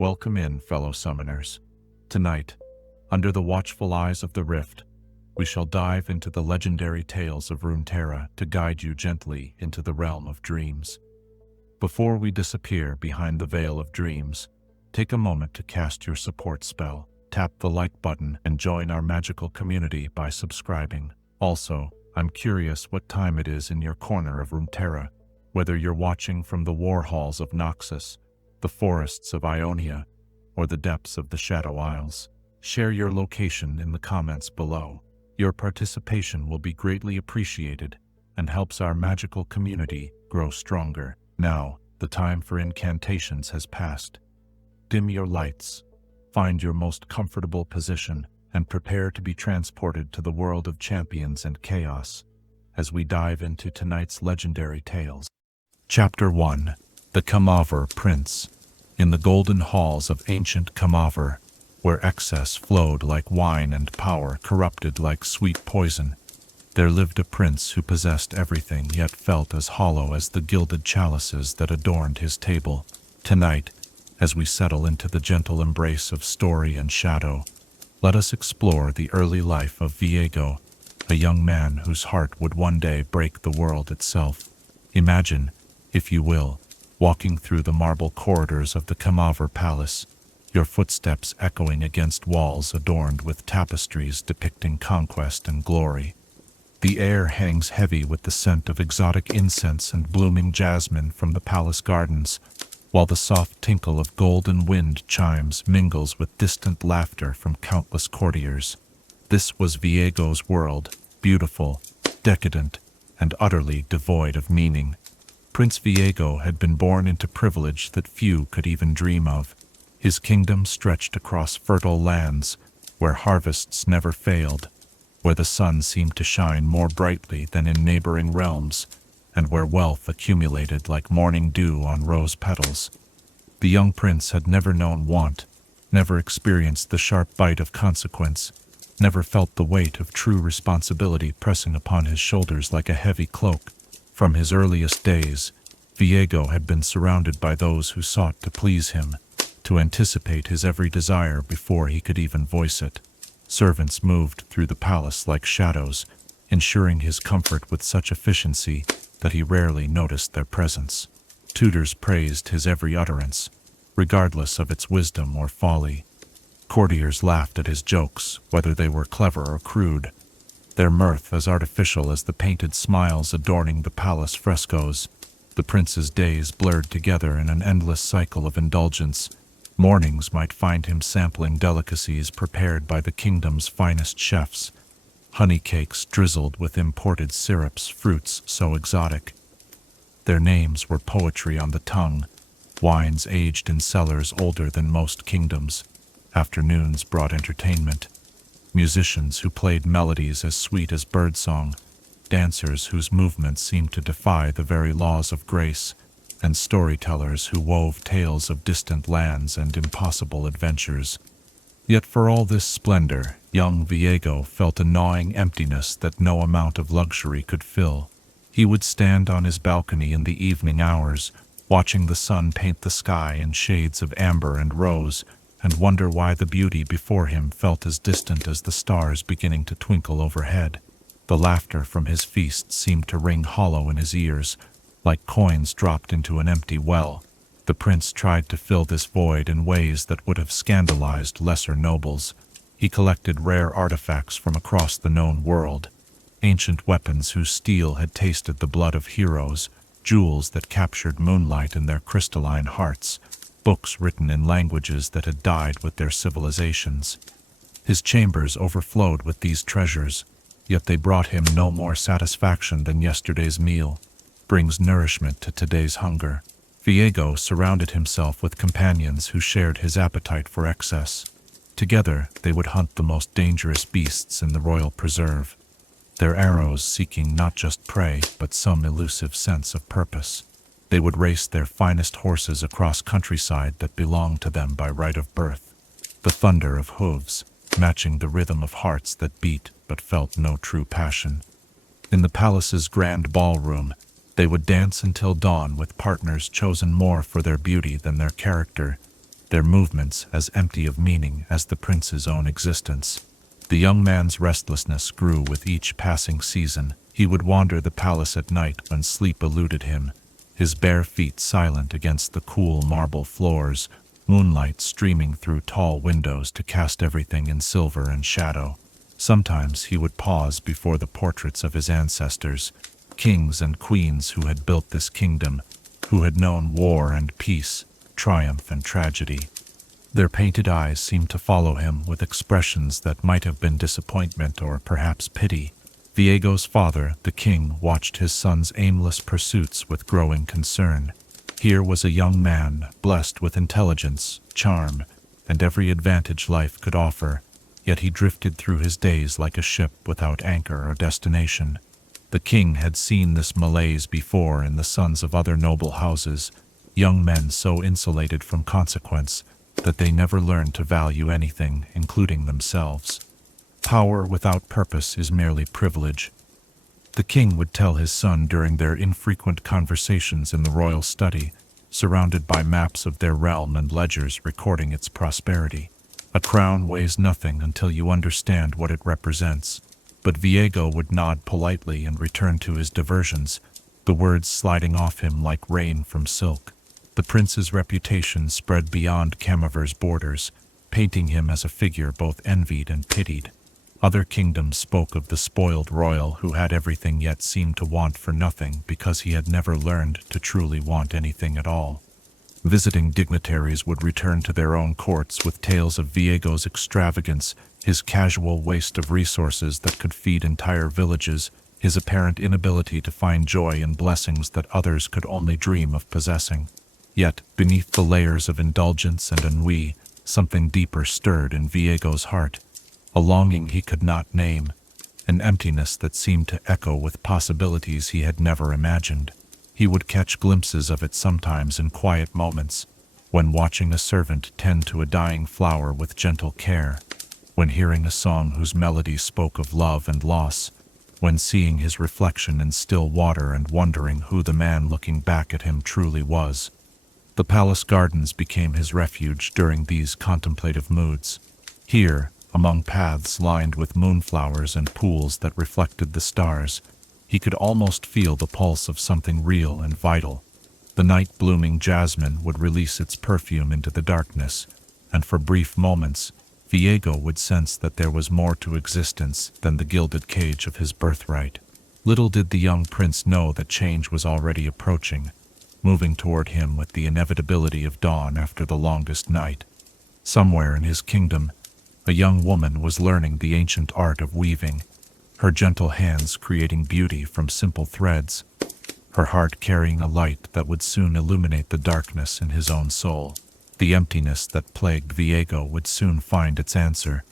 Welcome in, fellow summoners. Tonight, under the watchful eyes of the Rift, we shall dive into the legendary tales of Runeterra to guide you gently into the realm of dreams. Before we disappear behind the veil of dreams, take a moment to cast your support spell, tap the like button, and join our magical community by subscribing. Also, I'm curious what time it is in your corner of Runeterra, whether you're watching from the war halls of Noxus, the forests of Ionia, or the depths of the Shadow Isles. Share your location in the comments below. Your participation will be greatly appreciated and helps our magical community grow stronger. Now, the time for incantations has passed. Dim your lights, find your most comfortable position, and prepare to be transported to the world of champions and chaos as we dive into tonight's legendary tales. Chapter 1. The Camavoran Prince. In the golden halls of ancient Camavoran, where excess flowed like wine and power corrupted like sweet poison, there lived a prince who possessed everything yet felt as hollow as the gilded chalices that adorned his table. Tonight, as we settle into the gentle embrace of story and shadow, let us explore the early life of Viego, a young man whose heart would one day break the world itself. Imagine, if you will, walking through the marble corridors of the Camavoran Palace, your footsteps echoing against walls adorned with tapestries depicting conquest and glory. The air hangs heavy with the scent of exotic incense and blooming jasmine from the palace gardens, while the soft tinkle of golden wind chimes mingles with distant laughter from countless courtiers. This was Viego's world, beautiful, decadent, and utterly devoid of meaning. Prince Viego had been born into privilege that few could even dream of. His kingdom stretched across fertile lands, where harvests never failed, where the sun seemed to shine more brightly than in neighboring realms, and where wealth accumulated like morning dew on rose petals. The young prince had never known want, never experienced the sharp bite of consequence, never felt the weight of true responsibility pressing upon his shoulders like a heavy cloak. From his earliest days, Viego had been surrounded by those who sought to please him, to anticipate his every desire before he could even voice it. Servants moved through the palace like shadows, ensuring his comfort with such efficiency that he rarely noticed their presence. Tutors praised his every utterance, regardless of its wisdom or folly. Courtiers laughed at his jokes, whether they were clever or crude, their mirth as artificial as the painted smiles adorning the palace frescoes. The prince's days blurred together in an endless cycle of indulgence. Mornings might find him sampling delicacies prepared by the kingdom's finest chefs, honey cakes drizzled with imported syrups, fruits so exotic their names were poetry on the tongue, wines aged in cellars older than most kingdoms. Afternoons brought entertainment, musicians who played melodies as sweet as birdsong, dancers whose movements seemed to defy the very laws of grace, and storytellers who wove tales of distant lands and impossible adventures. Yet for all this splendor, young Viego felt a gnawing emptiness that no amount of luxury could fill. He would stand on his balcony in the evening hours, watching the sun paint the sky in shades of amber and rose, and wonder why the beauty before him felt as distant as the stars beginning to twinkle overhead. The laughter from his feast seemed to ring hollow in his ears, like coins dropped into an empty well. The prince tried to fill this void in ways that would have scandalized lesser nobles. He collected rare artifacts from across the known world, ancient weapons whose steel had tasted the blood of heroes, jewels that captured moonlight in their crystalline hearts, books written in languages that had died with their civilizations. His chambers overflowed with these treasures, yet they brought him no more satisfaction than yesterday's meal brings nourishment to today's hunger. Viego surrounded himself with companions who shared his appetite for excess. Together, they would hunt the most dangerous beasts in the royal preserve, their arrows seeking not just prey, but some elusive sense of purpose. They would race their finest horses across countryside that belonged to them by right of birth, the thunder of hooves matching the rhythm of hearts that beat but felt no true passion. In the palace's grand ballroom, they would dance until dawn with partners chosen more for their beauty than their character. their movements as empty of meaning as the prince's own existence. The young man's restlessness grew with each passing season. He would wander the palace at night when sleep eluded him, his bare feet silent against the cool marble floors, moonlight streaming through tall windows to cast everything in silver and shadow. Sometimes he would pause before the portraits of his ancestors, kings and queens who had built this kingdom, who had known war and peace, triumph and tragedy. Their painted eyes seemed to follow him with expressions that might have been disappointment or perhaps pity. Viego's father, the king, watched his son's aimless pursuits with growing concern. Here was a young man, blessed with intelligence, charm, and every advantage life could offer, yet he drifted through his days like a ship without anchor or destination. The king had seen this malaise before in the sons of other noble houses, young men so insulated from consequence that they never learned to value anything, including themselves. Power without purpose is merely privilege. The king would tell his son during their infrequent conversations in the royal study, surrounded by maps of their realm and ledgers recording its prosperity. A crown weighs nothing until you understand what it represents. But Viego would nod politely and return to his diversions, the words sliding off him like rain from silk. The prince's reputation spread beyond Camavor's borders, painting him as a figure both envied and pitied. Other kingdoms spoke of the spoiled royal who had everything yet seemed to want for nothing because he had never learned to truly want anything at all. Visiting dignitaries would return to their own courts with tales of Viego's extravagance, his casual waste of resources that could feed entire villages, his apparent inability to find joy in blessings that others could only dream of possessing. Yet, beneath the layers of indulgence and ennui, something deeper stirred in Viego's heart, a longing he could not name, an emptiness that seemed to echo with possibilities he had never imagined. He would catch glimpses of it sometimes in quiet moments, when watching a servant tend to a dying flower with gentle care, when hearing a song whose melody spoke of love and loss, when seeing his reflection in still water and wondering who the man looking back at him truly was. The palace gardens became his refuge during these contemplative moods. Here, among paths lined with moonflowers and pools that reflected the stars, he could almost feel the pulse of something real and vital. The night-blooming jasmine would release its perfume into the darkness, and for brief moments, Viego would sense that there was more to existence than the gilded cage of his birthright. Little did the young prince know that change was already approaching, moving toward him with the inevitability of dawn after the longest night. Somewhere in his kingdom, a young woman was learning the ancient art of weaving, her gentle hands creating beauty from simple threads, her heart carrying a light that would soon illuminate the darkness in his own soul. The emptiness that plagued Viego would soon find its answer,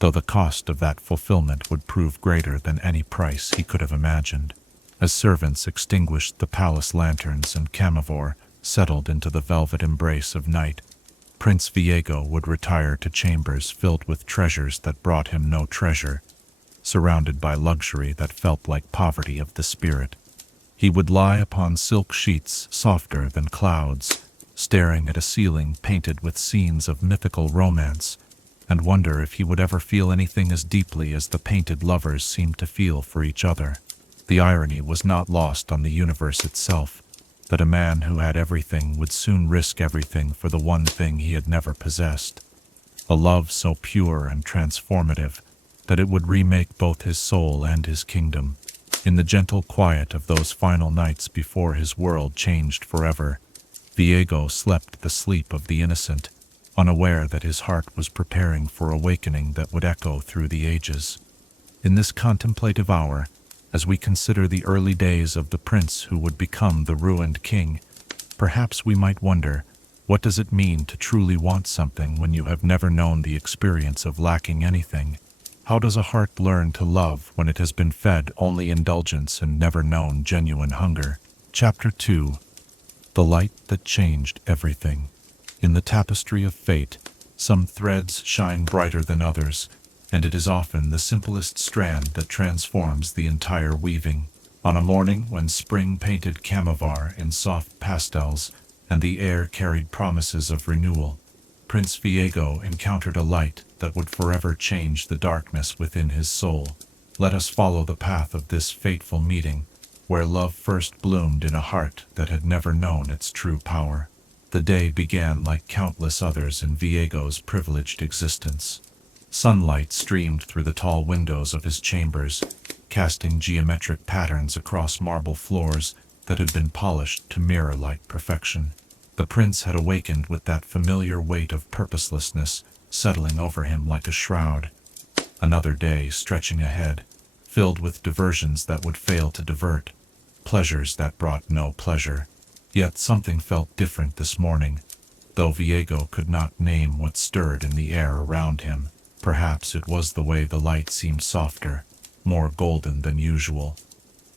though the cost of that fulfillment would prove greater than any price he could have imagined. As servants extinguished the palace lanterns and Camavor settled into the velvet embrace of night, Prince Viego would retire to chambers filled with treasures that brought him no treasure, surrounded by luxury that felt like poverty of the spirit. He would lie upon silk sheets softer than clouds, staring at a ceiling painted with scenes of mythical romance, and wonder if he would ever feel anything as deeply as the painted lovers seemed to feel for each other. The irony was not lost on the universe itself, that a man who had everything would soon risk everything for the one thing he had never possessed. A love so pure and transformative that it would remake both his soul and his kingdom. In the gentle quiet of those final nights before his world changed forever, Viego slept the sleep of the innocent, unaware that his heart was preparing for awakening that would echo through the ages. In this contemplative hour, as we consider the early days of the prince who would become the ruined king, perhaps we might wonder, what does it mean to truly want something when you have never known the experience of lacking anything? How does a heart learn to love when it has been fed only indulgence and never known genuine hunger? Chapter 2. The Light That Changed Everything. In the tapestry of fate, some threads shine brighter than others, and it is often the simplest strand that transforms the entire weaving. On a morning when spring painted Camavoran in soft pastels and the air carried promises of renewal, Prince Viego encountered a light that would forever change the darkness within his soul. Let us follow the path of this fateful meeting, where love first bloomed in a heart that had never known its true power. The day began like countless others in Viego's privileged existence. Sunlight streamed through the tall windows of his chambers, casting geometric patterns across marble floors that had been polished to mirror-like perfection. The prince had awakened with that familiar weight of purposelessness settling over him like a shroud. Another day stretching ahead, filled with diversions that would fail to divert, pleasures that brought no pleasure. Yet something felt different this morning, though Viego could not name what stirred in the air around him. Perhaps it was the way the light seemed softer, more golden than usual,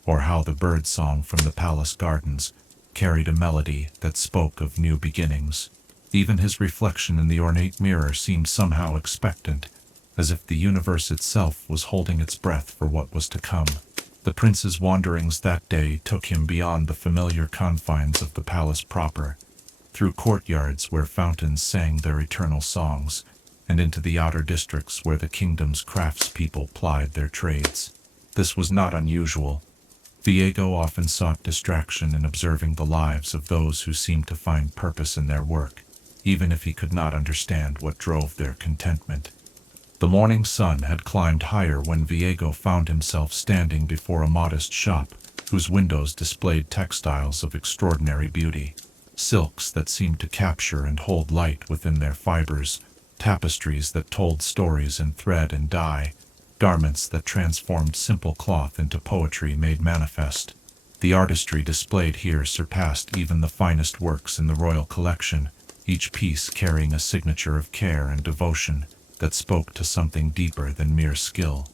or how the bird song from the palace gardens carried a melody that spoke of new beginnings. Even his reflection in the ornate mirror seemed somehow expectant, as if the universe itself was holding its breath for what was to come. The prince's wanderings that day took him beyond the familiar confines of the palace proper, through courtyards where fountains sang their eternal songs, and into the outer districts where the kingdom's craftspeople plied their trades. This was not unusual. Viego often sought distraction in observing the lives of those who seemed to find purpose in their work, even if he could not understand what drove their contentment. The morning sun had climbed higher when Viego found himself standing before a modest shop whose windows displayed textiles of extraordinary beauty, silks that seemed to capture and hold light within their fibers, tapestries that told stories in thread and dye, garments that transformed simple cloth into poetry made manifest. The artistry displayed here surpassed even the finest works in the royal collection, each piece carrying a signature of care and devotion that spoke to something deeper than mere skill.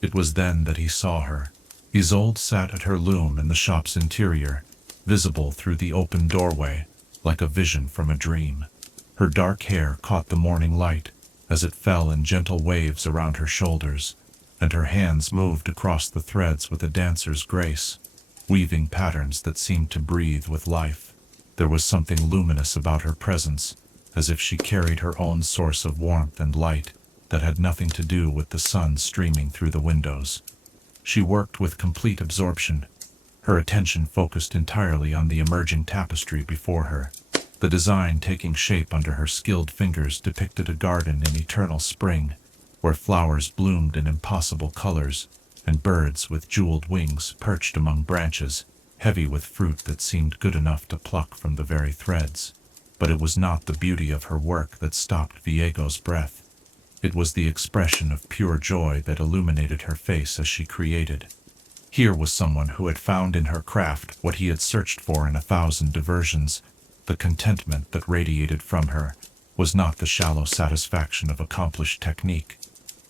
It was then that he saw her. Isolde sat at her loom in the shop's interior, visible through the open doorway, like a vision from a dream. Her dark hair caught the morning light as it fell in gentle waves around her shoulders, and her hands moved across the threads with a dancer's grace, weaving patterns that seemed to breathe with life. There was something luminous about her presence, as if she carried her own source of warmth and light that had nothing to do with the sun streaming through the windows. She worked with complete absorption, her attention focused entirely on the emerging tapestry before her. The design taking shape under her skilled fingers depicted a garden in eternal spring, where flowers bloomed in impossible colors, and birds with jeweled wings perched among branches, heavy with fruit that seemed good enough to pluck from the very threads. But it was not the beauty of her work that stopped Viego's breath. It was the expression of pure joy that illuminated her face as she created. Here was someone who had found in her craft what he had searched for in 1,000 diversions. The contentment that radiated from her was not the shallow satisfaction of accomplished technique,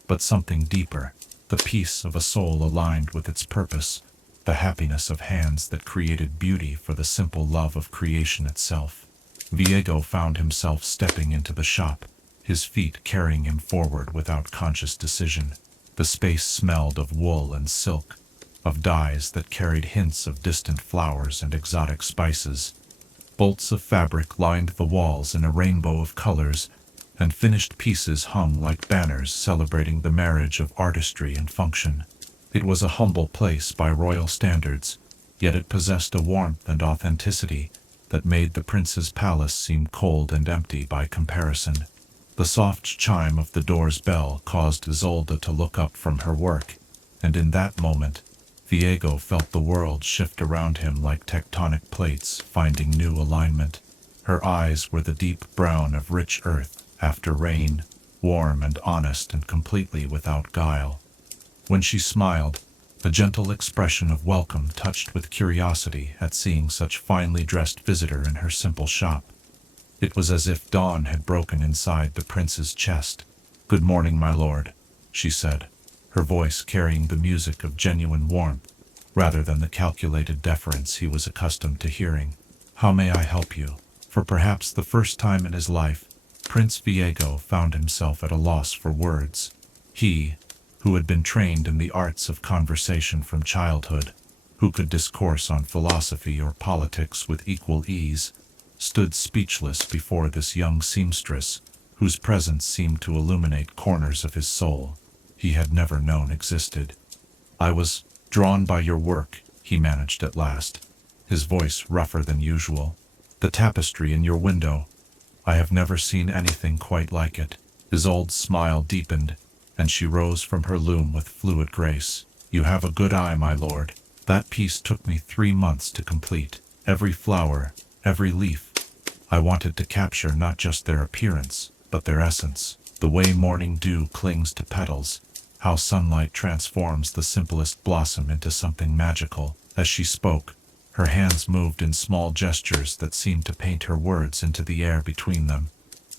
but something deeper, the peace of a soul aligned with its purpose, the happiness of hands that created beauty for the simple love of creation itself. Viego found himself stepping into the shop, his feet carrying him forward without conscious decision. The space smelled of wool and silk, of dyes that carried hints of distant flowers and exotic spices. Bolts of fabric lined the walls in a rainbow of colors, and finished pieces hung like banners celebrating the marriage of artistry and function. It was a humble place by royal standards, yet it possessed a warmth and authenticity that made the prince's palace seem cold and empty by comparison. The soft chime of the door's bell caused Isolde to look up from her work, and in that moment, Viego felt the world shift around him like tectonic plates finding new alignment. Her eyes were the deep brown of rich earth after rain, warm and honest and completely without guile. When she smiled, a gentle expression of welcome touched with curiosity at seeing such finely dressed visitor in her simple shop. It was as if dawn had broken inside the prince's chest. "Good morning, my lord," she said, her voice carrying the music of genuine warmth, rather than the calculated deference he was accustomed to hearing. "How may I help you?" For perhaps the first time in his life, Prince Viego found himself at a loss for words. He, who had been trained in the arts of conversation from childhood, who could discourse on philosophy or politics with equal ease, stood speechless before this young seamstress, whose presence seemed to illuminate corners of his soul he had never known existed. "I was drawn by your work," he managed at last, his voice rougher than usual. "The tapestry in your window. I have never seen anything quite like it." Isolde's smile deepened, and she rose from her loom with fluid grace. "You have a good eye, my lord. That piece took me 3 months to complete. Every flower, every leaf. I wanted to capture not just their appearance, but their essence. The way morning dew clings to petals, how sunlight transforms the simplest blossom into something magical." As she spoke, her hands moved in small gestures that seemed to paint her words into the air between them.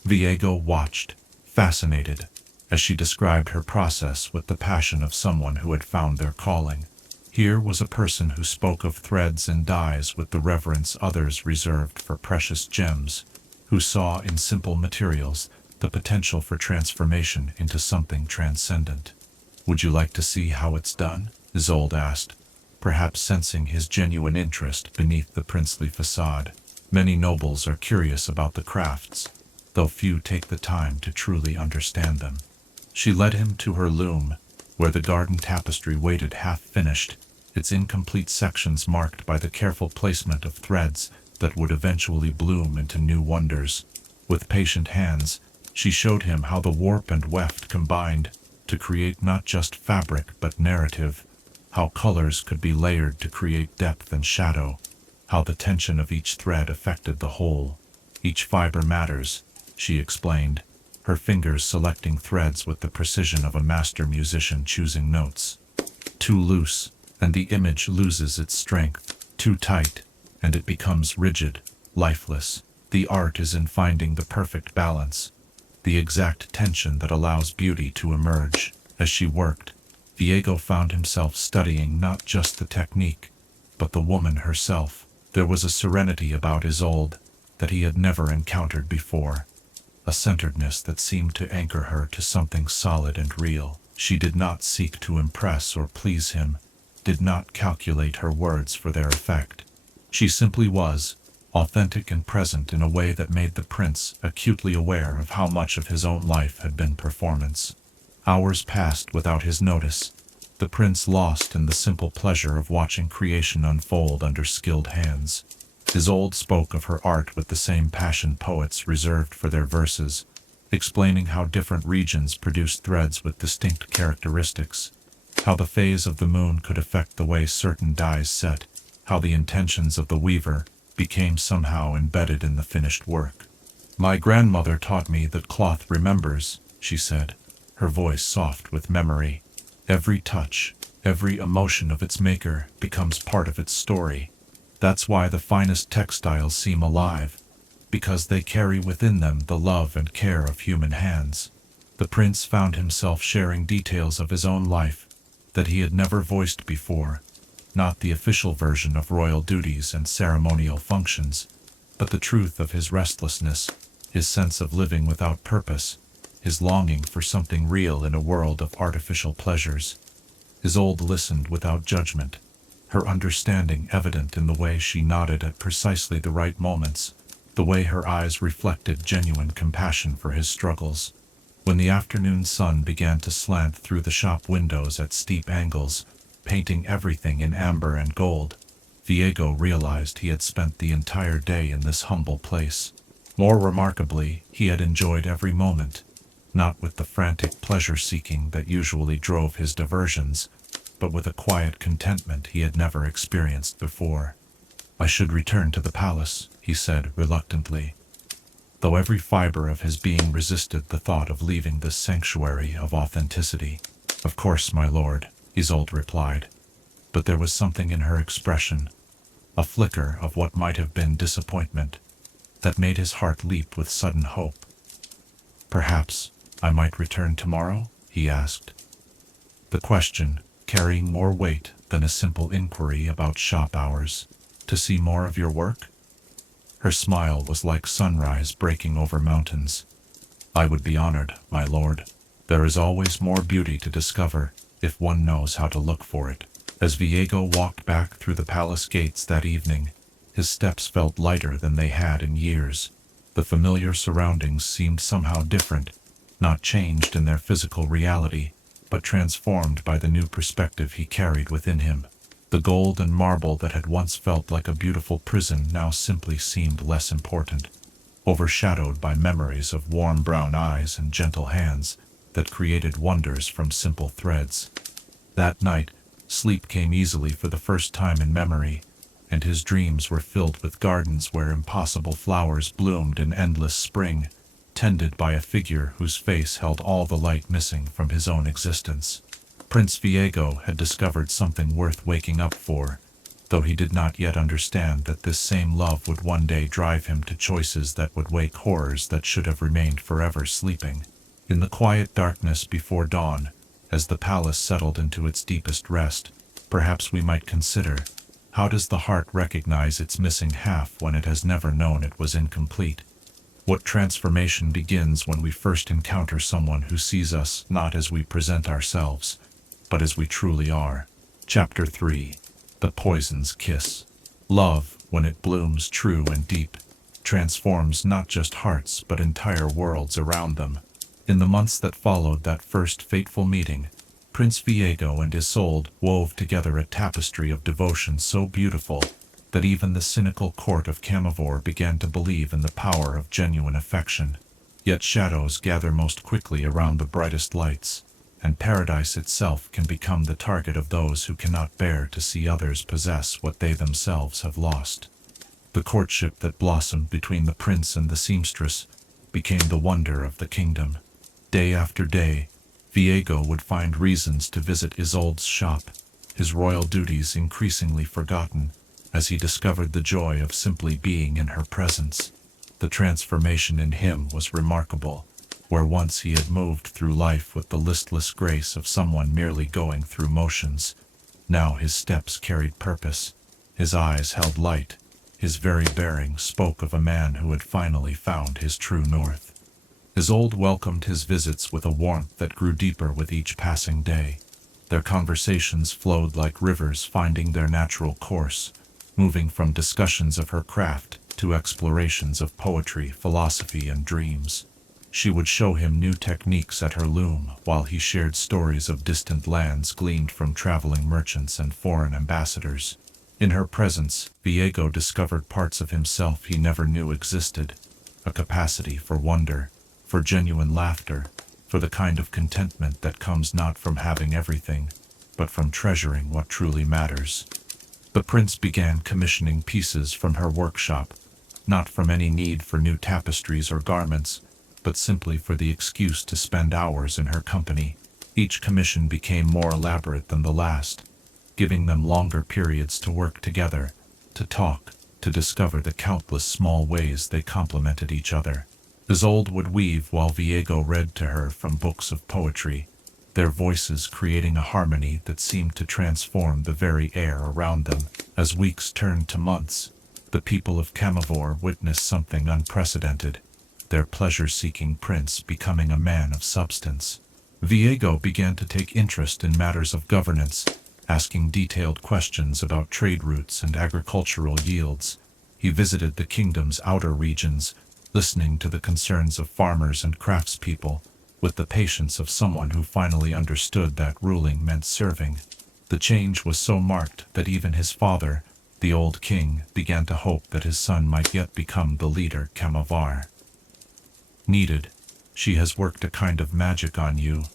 Viego watched, fascinated, as she described her process with the passion of someone who had found their calling. Here was a person who spoke of threads and dyes with the reverence others reserved for precious gems, who saw in simple materials the potential for transformation into something transcendent. "Would you like to see how it's done?" Isolde asked, perhaps sensing his genuine interest beneath the princely facade. Many nobles are curious about the crafts, though few take the time to truly understand them. She led him to her loom, where the garden tapestry waited half-finished, its incomplete sections marked by the careful placement of threads that would eventually bloom into new wonders. With patient hands, she showed him how the warp and weft combined to create not just fabric but narrative, how colors could be layered to create depth and shadow, how the tension of each thread affected the whole. "Each fiber matters," she explained, her fingers selecting threads with the precision of a master musician choosing notes. "Too loose, and the image loses its strength. Too tight, and it becomes rigid, lifeless. The art is in finding the perfect balance, the exact tension that allows beauty to emerge." As she worked, Viego found himself studying not just the technique, but the woman herself. There was a serenity about Isolde that he had never encountered before, a centeredness that seemed to anchor her to something solid and real. She did not seek to impress or please him, did not calculate her words for their effect. She simply was, authentic and present in a way that made the prince acutely aware of how much of his own life had been performance. Hours passed without his notice, the prince lost in the simple pleasure of watching creation unfold under skilled hands. Isolde spoke of her art with the same passion poets reserved for their verses, explaining how different regions produced threads with distinct characteristics, how the phase of the moon could affect the way certain dyes set, how the intentions of the weaver became somehow embedded in the finished work. "My grandmother taught me that cloth remembers," she said, her voice soft with memory. "Every touch, every emotion of its maker becomes part of its story. That's why the finest textiles seem alive, because they carry within them the love and care of human hands." The prince found himself sharing details of his own life that he had never voiced before, not the official version of royal duties and ceremonial functions, but the truth of his restlessness, his sense of living without purpose, his longing for something real in a world of artificial pleasures. Isolde listened without judgment, her understanding evident in the way she nodded at precisely the right moments, the way her eyes reflected genuine compassion for his struggles. When the afternoon sun began to slant through the shop windows at steep angles, painting everything in amber and gold, Viego realized he had spent the entire day in this humble place. More remarkably, he had enjoyed every moment, not with the frantic pleasure-seeking that usually drove his diversions, but with a quiet contentment he had never experienced before. "I should return to the palace," he said reluctantly, though every fiber of his being resisted the thought of leaving this sanctuary of authenticity. "Of course, my lord," Isolde replied, but there was something in her expression, a flicker of what might have been disappointment, that made his heart leap with sudden hope. "Perhaps I might return tomorrow?" he asked, the question carrying more weight than a simple inquiry about shop hours. "To see more of your work?" Her smile was like sunrise breaking over mountains. "I would be honored, my lord. There is always more beauty to discover if one knows how to look for it." As Viego walked back through the palace gates that evening, his steps felt lighter than they had in years. The The familiar surroundings seemed somehow different, not changed in their physical reality, but transformed by the new perspective he carried within him. The gold and marble that had once felt like a beautiful prison now simply seemed less important, overshadowed by memories of warm brown eyes and gentle hands that created wonders from simple threads. That night, sleep came easily for the first time in memory, and his dreams were filled with gardens where impossible flowers bloomed in endless spring, tended by a figure whose face held all the light missing from his own existence. Prince Viego had discovered something worth waking up for, though he did not yet understand that this same love would one day drive him to choices that would wake horrors that should have remained forever sleeping. In the quiet darkness before dawn, as the palace settled into its deepest rest, perhaps we might consider, how does the heart recognize its missing half when it has never known it was incomplete? What transformation begins when we first encounter someone who sees us not as we present ourselves, but as we truly are? Chapter 3. The Poison's Kiss. Love, when it blooms true and deep, transforms not just hearts but entire worlds around them. In the months that followed that first fateful meeting, Prince Viego and Isolde wove together a tapestry of devotion so beautiful that even the cynical court of Camavoran began to believe in the power of genuine affection. Yet shadows gather most quickly around the brightest lights, and paradise itself can become the target of those who cannot bear to see others possess what they themselves have lost. The courtship that blossomed between the prince and the seamstress became the wonder of the kingdom. Day after day, Viego would find reasons to visit Isolde's shop, his royal duties increasingly forgotten, as he discovered the joy of simply being in her presence. The transformation in him was remarkable. Where once he had moved through life with the listless grace of someone merely going through motions, now his steps carried purpose, his eyes held light, his very bearing spoke of a man who had finally found his true north. Isolde welcomed his visits with a warmth that grew deeper with each passing day. Their conversations flowed like rivers finding their natural course, moving from discussions of her craft to explorations of poetry, philosophy, and dreams. She would show him new techniques at her loom, while he shared stories of distant lands gleaned from traveling merchants and foreign ambassadors. In her presence, Viego discovered parts of himself he never knew existed, a capacity for wonder, for genuine laughter, for the kind of contentment that comes not from having everything, but from treasuring what truly matters. The prince began commissioning pieces from her workshop, not from any need for new tapestries or garments, but simply for the excuse to spend hours in her company. Each commission became more elaborate than the last, giving them longer periods to work together, to talk, to discover the countless small ways they complemented each other. Isolde would weave while Viego read to her from books of poetry, their voices creating a harmony that seemed to transform the very air around them. As weeks turned to months, the people of Camavoran witnessed something unprecedented, their pleasure-seeking prince becoming a man of substance. Viego began to take interest in matters of governance, asking detailed questions about trade routes and agricultural yields. He visited the kingdom's outer regions, listening to the concerns of farmers and craftspeople, with the patience of someone who finally understood that ruling meant serving. The change was so marked that even his father, the old king, began to hope that his son might yet become the leader Camavoran needed. "She has worked a kind of magic on you,"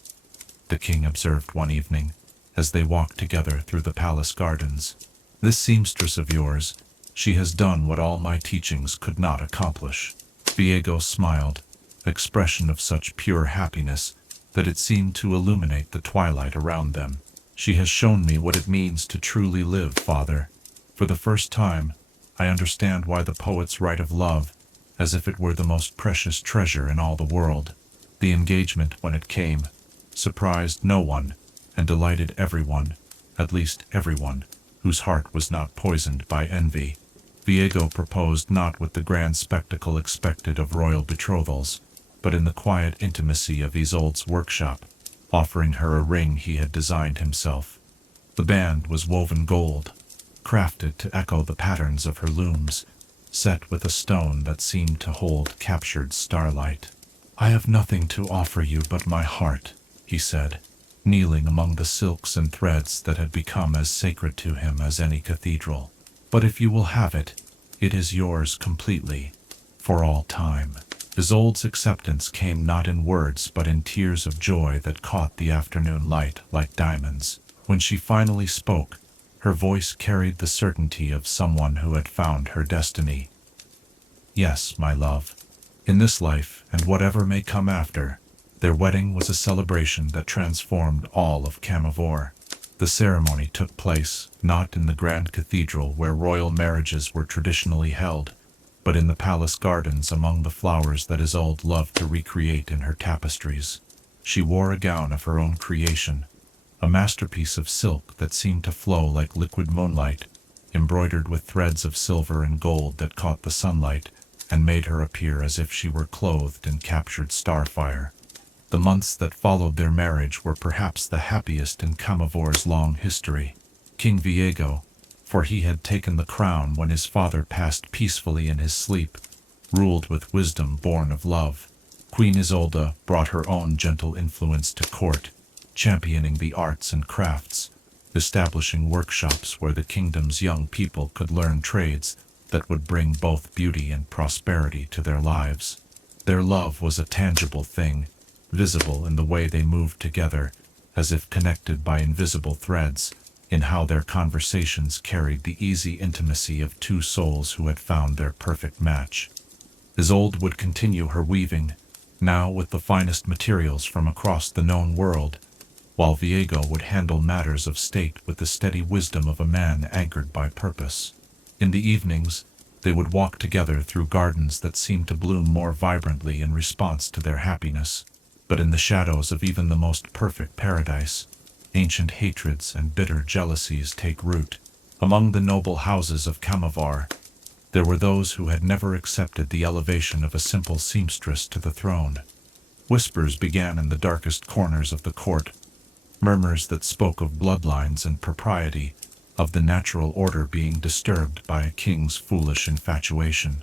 the king observed one evening, as they walked together through the palace gardens. "This seamstress of yours, she has done what all my teachings could not accomplish." Viego smiled, expression of such pure happiness that it seemed to illuminate the twilight around them. "She has shown me what it means to truly live, father. For the first time, I understand why the poets write of love, as if it were the most precious treasure in all the world." The engagement, when it came, surprised no one, and delighted everyone, at least everyone, whose heart was not poisoned by envy. Viego proposed not with the grand spectacle expected of royal betrothals, but in the quiet intimacy of Isolde's workshop, offering her a ring he had designed himself. The band was woven gold, crafted to echo the patterns of her looms, set with a stone that seemed to hold captured starlight. "I have nothing to offer you but my heart," he said, kneeling among the silks and threads that had become as sacred to him as any cathedral. "But if you will have it, it is yours completely, for all time." Isolde's acceptance came not in words but in tears of joy that caught the afternoon light like diamonds. When she finally spoke, her voice carried the certainty of someone who had found her destiny. "Yes, my love. In this life, and whatever may come after." Their wedding was a celebration that transformed all of Camavoran. The ceremony took place not in the grand cathedral where royal marriages were traditionally held, but in the palace gardens among the flowers that Isolde loved to recreate in her tapestries. She wore a gown of her own creation, a masterpiece of silk that seemed to flow like liquid moonlight, embroidered with threads of silver and gold that caught the sunlight and made her appear as if she were clothed in captured starfire. The months that followed their marriage were perhaps the happiest in Camavoran's long history. King Viego, for he had taken the crown when his father passed peacefully in his sleep, ruled with wisdom born of love. Queen Isolde brought her own gentle influence to court, championing the arts and crafts, establishing workshops where the kingdom's young people could learn trades that would bring both beauty and prosperity to their lives. Their love was a tangible thing, visible in the way they moved together, as if connected by invisible threads, in how their conversations carried the easy intimacy of two souls who had found their perfect match. Isolde would continue her weaving, now with the finest materials from across the known world, while Viego would handle matters of state with the steady wisdom of a man anchored by purpose. In the evenings, they would walk together through gardens that seemed to bloom more vibrantly in response to their happiness. But in the shadows of even the most perfect paradise, ancient hatreds and bitter jealousies take root. Among the noble houses of Camavoran, there were those who had never accepted the elevation of a simple seamstress to the throne. Whispers began in the darkest corners of the court, murmurs that spoke of bloodlines and propriety, of the natural order being disturbed by a king's foolish infatuation.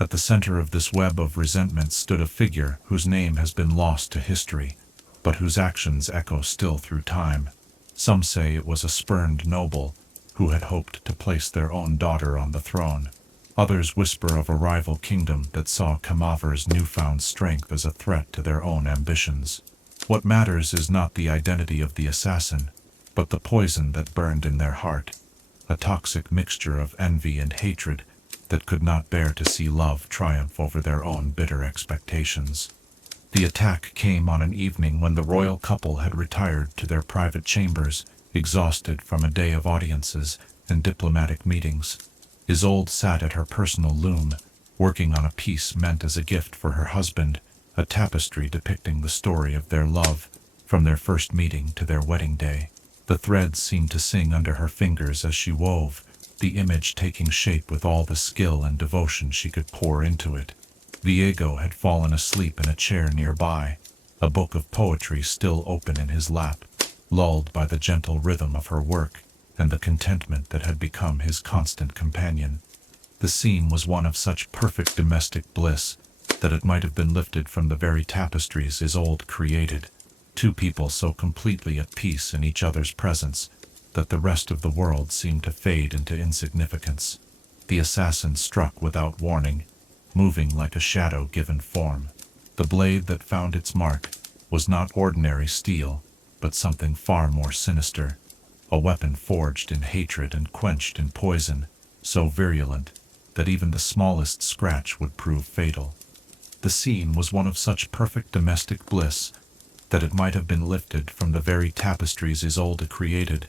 At the center of this web of resentment stood a figure whose name has been lost to history, but whose actions echo still through time. Some say it was a spurned noble who had hoped to place their own daughter on the throne. Others whisper of a rival kingdom that saw Camavoran's newfound strength as a threat to their own ambitions. What matters is not the identity of the assassin, but the poison that burned in their heart, a toxic mixture of envy and hatred that could not bear to see love triumph over their own bitter expectations. The attack came on an evening when the royal couple had retired to their private chambers, exhausted from a day of audiences and diplomatic meetings. Isolde sat at her personal loom, working on a piece meant as a gift for her husband, a tapestry depicting the story of their love, from their first meeting to their wedding day. The threads seemed to sing under her fingers as she wove, the image taking shape with all the skill and devotion she could pour into it. Viego had fallen asleep in a chair nearby, a book of poetry still open in his lap, lulled by the gentle rhythm of her work and the contentment that had become his constant companion. The scene was one of such perfect domestic bliss that it might have been lifted from the very tapestries Isolde created, two people so completely at peace in each other's presence that the rest of the world seemed to fade into insignificance. The assassin struck without warning, moving like a shadow given form. The blade that found its mark was not ordinary steel, but something far more sinister, a weapon forged in hatred and quenched in poison, so virulent that even the smallest scratch would prove fatal. The scene was one of such perfect domestic bliss that it might have been lifted from the very tapestries Isolde created,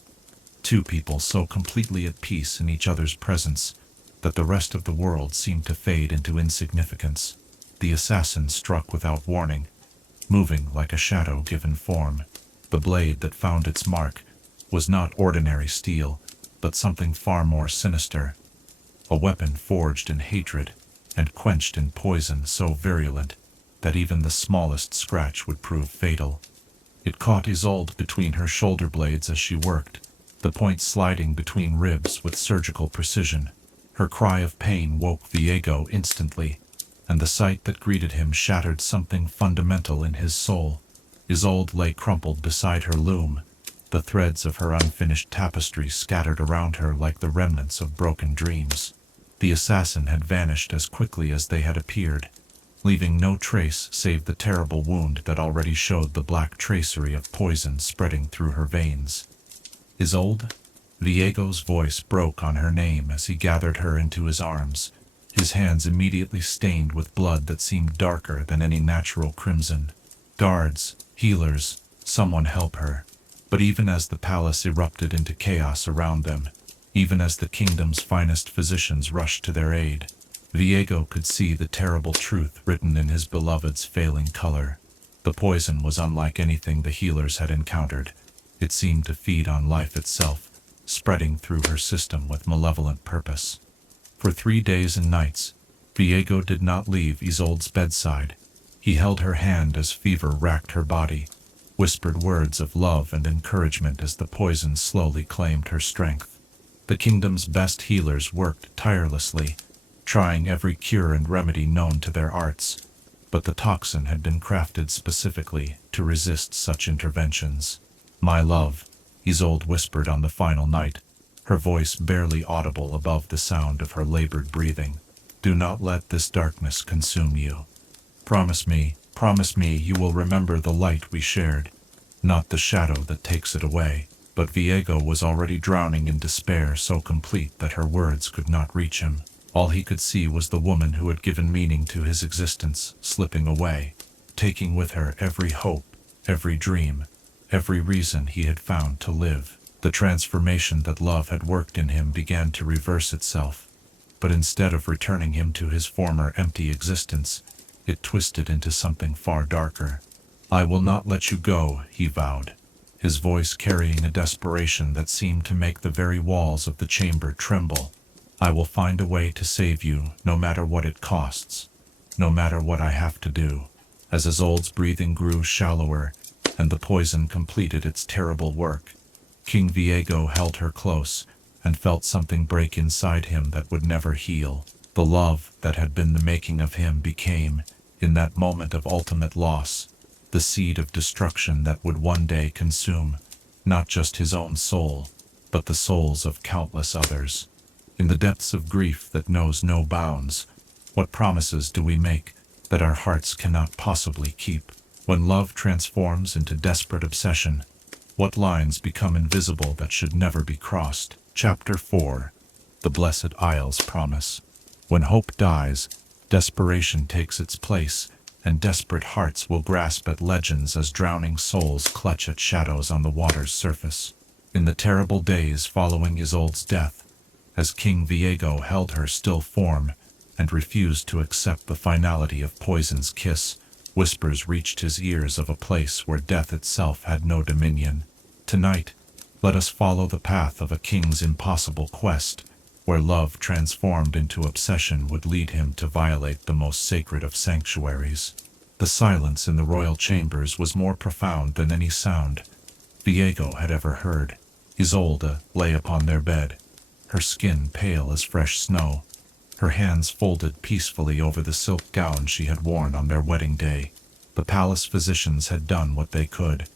two people so completely at peace in each other's presence that the rest of the world seemed to fade into insignificance. The assassin struck without warning, moving like a shadow given form. The blade that found its mark was not ordinary steel, but something far more sinister, a weapon forged in hatred and quenched in poison so virulent that even the smallest scratch would prove fatal. It caught Isolde between her shoulder blades as she worked, the point sliding between ribs with surgical precision. Her cry of pain woke Viego instantly, and the sight that greeted him shattered something fundamental in his soul. Isolde lay crumpled beside her loom, the threads of her unfinished tapestry scattered around her like the remnants of broken dreams. The assassin had vanished as quickly as they had appeared, leaving no trace save the terrible wound that already showed the black tracery of poison spreading through her veins. Isolde? Viego's voice broke on her name as he gathered her into his arms, his hands immediately stained with blood that seemed darker than any natural crimson. Guards, healers, someone help her. But even as the palace erupted into chaos around them, even as the kingdom's finest physicians rushed to their aid, Viego could see the terrible truth written in his beloved's failing color. The poison was unlike anything the healers had encountered. It seemed to feed on life itself, spreading through her system with malevolent purpose. For 3 days and nights, Viego did not leave Isolde's bedside. He held her hand as fever racked her body, whispered words of love and encouragement as the poison slowly claimed her strength. The kingdom's best healers worked tirelessly, trying every cure and remedy known to their arts, but the toxin had been crafted specifically to resist such interventions. "My love," Isolde whispered on the final night, her voice barely audible above the sound of her labored breathing. "Do not let this darkness consume you. Promise me you will remember the light we shared, not the shadow that takes it away." But Viego was already drowning in despair so complete that her words could not reach him. All he could see was the woman who had given meaning to his existence slipping away, taking with her every hope, every dream, every reason he had found to live. The transformation that love had worked in him began to reverse itself, but instead of returning him to his former empty existence, it twisted into something far darker. "I will not let you go," he vowed, his voice carrying a desperation that seemed to make the very walls of the chamber tremble. "I will find a way to save you, no matter what it costs, no matter what I have to do." As Isolde's breathing grew shallower, and the poison completed its terrible work, King Viego held her close, and felt something break inside him that would never heal. The love that had been the making of him became, in that moment of ultimate loss, the seed of destruction that would one day consume, not just his own soul, but the souls of countless others. In the depths of grief that knows no bounds, what promises do we make that our hearts cannot possibly keep? When love transforms into desperate obsession, what lines become invisible that should never be crossed? Chapter 4. The Blessed Isle's Promise. When hope dies, desperation takes its place, and desperate hearts will grasp at legends as drowning souls clutch at shadows on the water's surface. In the terrible days following Isolde's death, as King Viego held her still form and refused to accept the finality of poison's kiss, whispers reached his ears of a place where death itself had no dominion. "Tonight, let us follow the path of a king's impossible quest, where love transformed into obsession would lead him to violate the most sacred of sanctuaries." The silence in the royal chambers was more profound than any sound Viego had ever heard. Isolde lay upon their bed, her skin pale as fresh snow, her hands folded peacefully over the silk gown she had worn on their wedding day. The palace physicians had done what they could,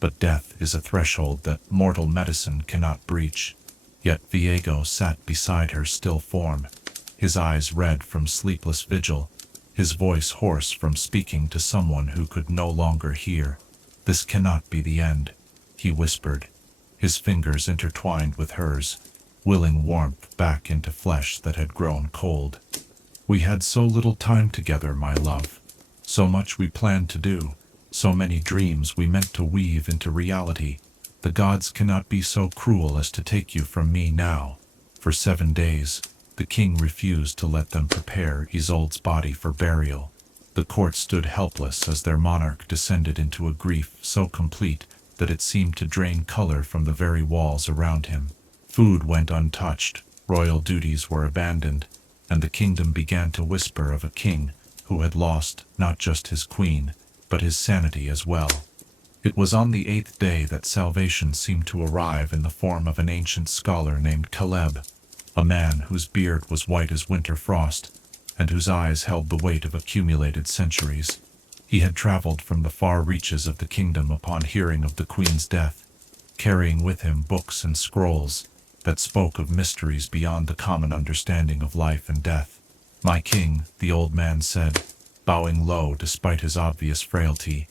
but death is a threshold that mortal medicine cannot breach. Yet Viego sat beside her still form, his eyes red from sleepless vigil, his voice hoarse from speaking to someone who could no longer hear. "This cannot be the end," he whispered, his fingers intertwined with hers, willing warmth back into flesh that had grown cold. "We had so little time together, my love. So much we planned to do, so many dreams we meant to weave into reality. The gods cannot be so cruel as to take you from me now." For 7 days, the king refused to let them prepare Isolde's body for burial. The court stood helpless as their monarch descended into a grief so complete that it seemed to drain color from the very walls around him. Food went untouched, royal duties were abandoned, and the kingdom began to whisper of a king who had lost not just his queen, but his sanity as well. It was on the 8th day that salvation seemed to arrive in the form of an ancient scholar named Caleb. a man whose beard was white as winter frost, and whose eyes held the weight of accumulated centuries. He had traveled from the far reaches of the kingdom upon hearing of the queen's death, carrying with him books and scrolls that spoke of mysteries beyond the common understanding of life and death. "My king," the old man said, bowing low despite his obvious frailty,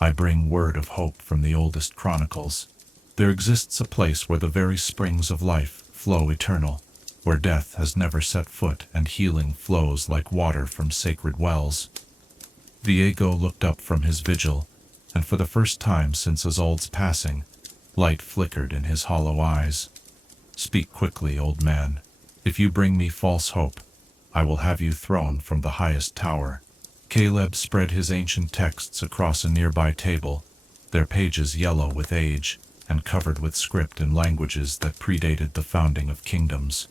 "I bring word of hope from the oldest chronicles. There exists a place where the very springs of life flow eternal, where death has never set foot and healing flows like water from sacred wells." Viego looked up from his vigil, and for the first time since Isolde's passing, light flickered in his hollow eyes. "Speak quickly, old man. If you bring me false hope, I will have you thrown from the highest tower." Caleb spread his ancient texts across a nearby table, their pages yellow with age and covered with script in languages that predated the founding of kingdoms.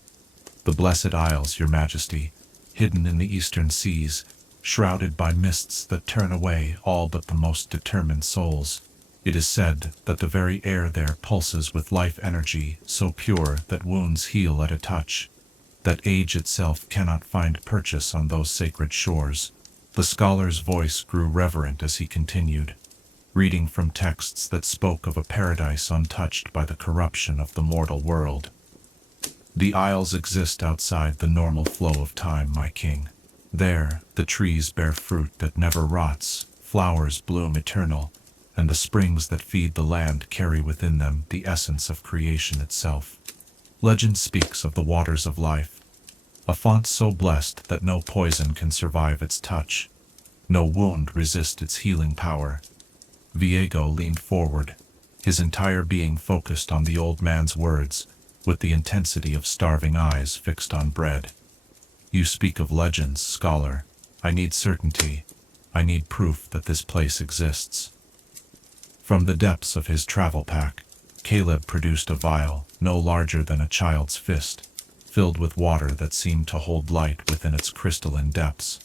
"The Blessed Isles, your majesty, hidden in the eastern seas, shrouded by mists that turn away all but the most determined souls. It is said that the very air there pulses with life energy so pure that wounds heal at a touch, that age itself cannot find purchase on those sacred shores." The scholar's voice grew reverent as he continued, reading from texts that spoke of a paradise untouched by the corruption of the mortal world. "The Isles exist outside the normal flow of time, my king. There, the trees bear fruit that never rots, flowers bloom eternal, and the springs that feed the land carry within them the essence of creation itself. Legend speaks of the waters of life, a font so blessed that no poison can survive its touch, no wound resist its healing power." Viego leaned forward, his entire being focused on the old man's words, with the intensity of starving eyes fixed on bread. "You speak of legends, scholar. I need certainty. I need proof that this place exists." From the depths of his travel pack, Caleb produced a vial no larger than a child's fist, filled with water that seemed to hold light within its crystalline depths.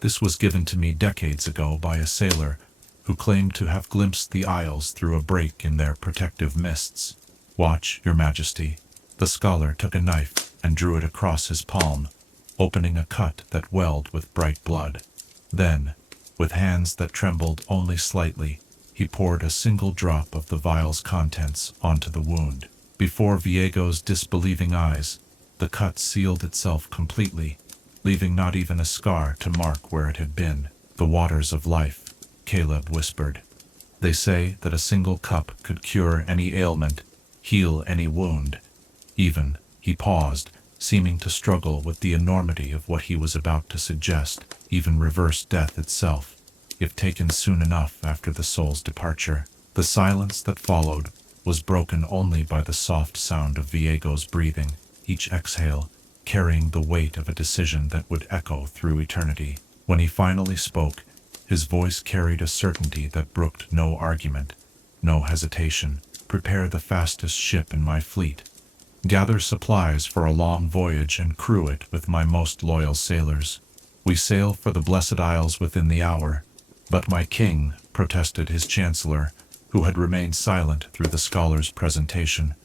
"This was given to me decades ago by a sailor who claimed to have glimpsed the Isles through a break in their protective mists. Watch, your majesty." The scholar took a knife and drew it across his palm, opening a cut that welled with bright blood. Then, with hands that trembled only slightly, he poured a single drop of the vial's contents onto the wound. Before Viego's disbelieving eyes, the cut sealed itself completely, leaving not even a scar to mark where it had been. "The waters of life," Caleb whispered. "They say that a single cup could cure any ailment, heal any wound. Even," he paused, seeming to struggle with the enormity of what he was about to suggest, "even reverse death itself, if taken soon enough after the soul's departure." The silence that followed was broken only by the soft sound of Viego's breathing, each exhale carrying the weight of a decision that would echo through eternity. When he finally spoke, his voice carried a certainty that brooked no argument, no hesitation. "Prepare the fastest ship in my fleet. Gather supplies for a long voyage and crew it with my most loyal sailors. We sail for the Blessed Isles within the hour." "But my king," protested his chancellor, who had remained silent through the scholar's presentation.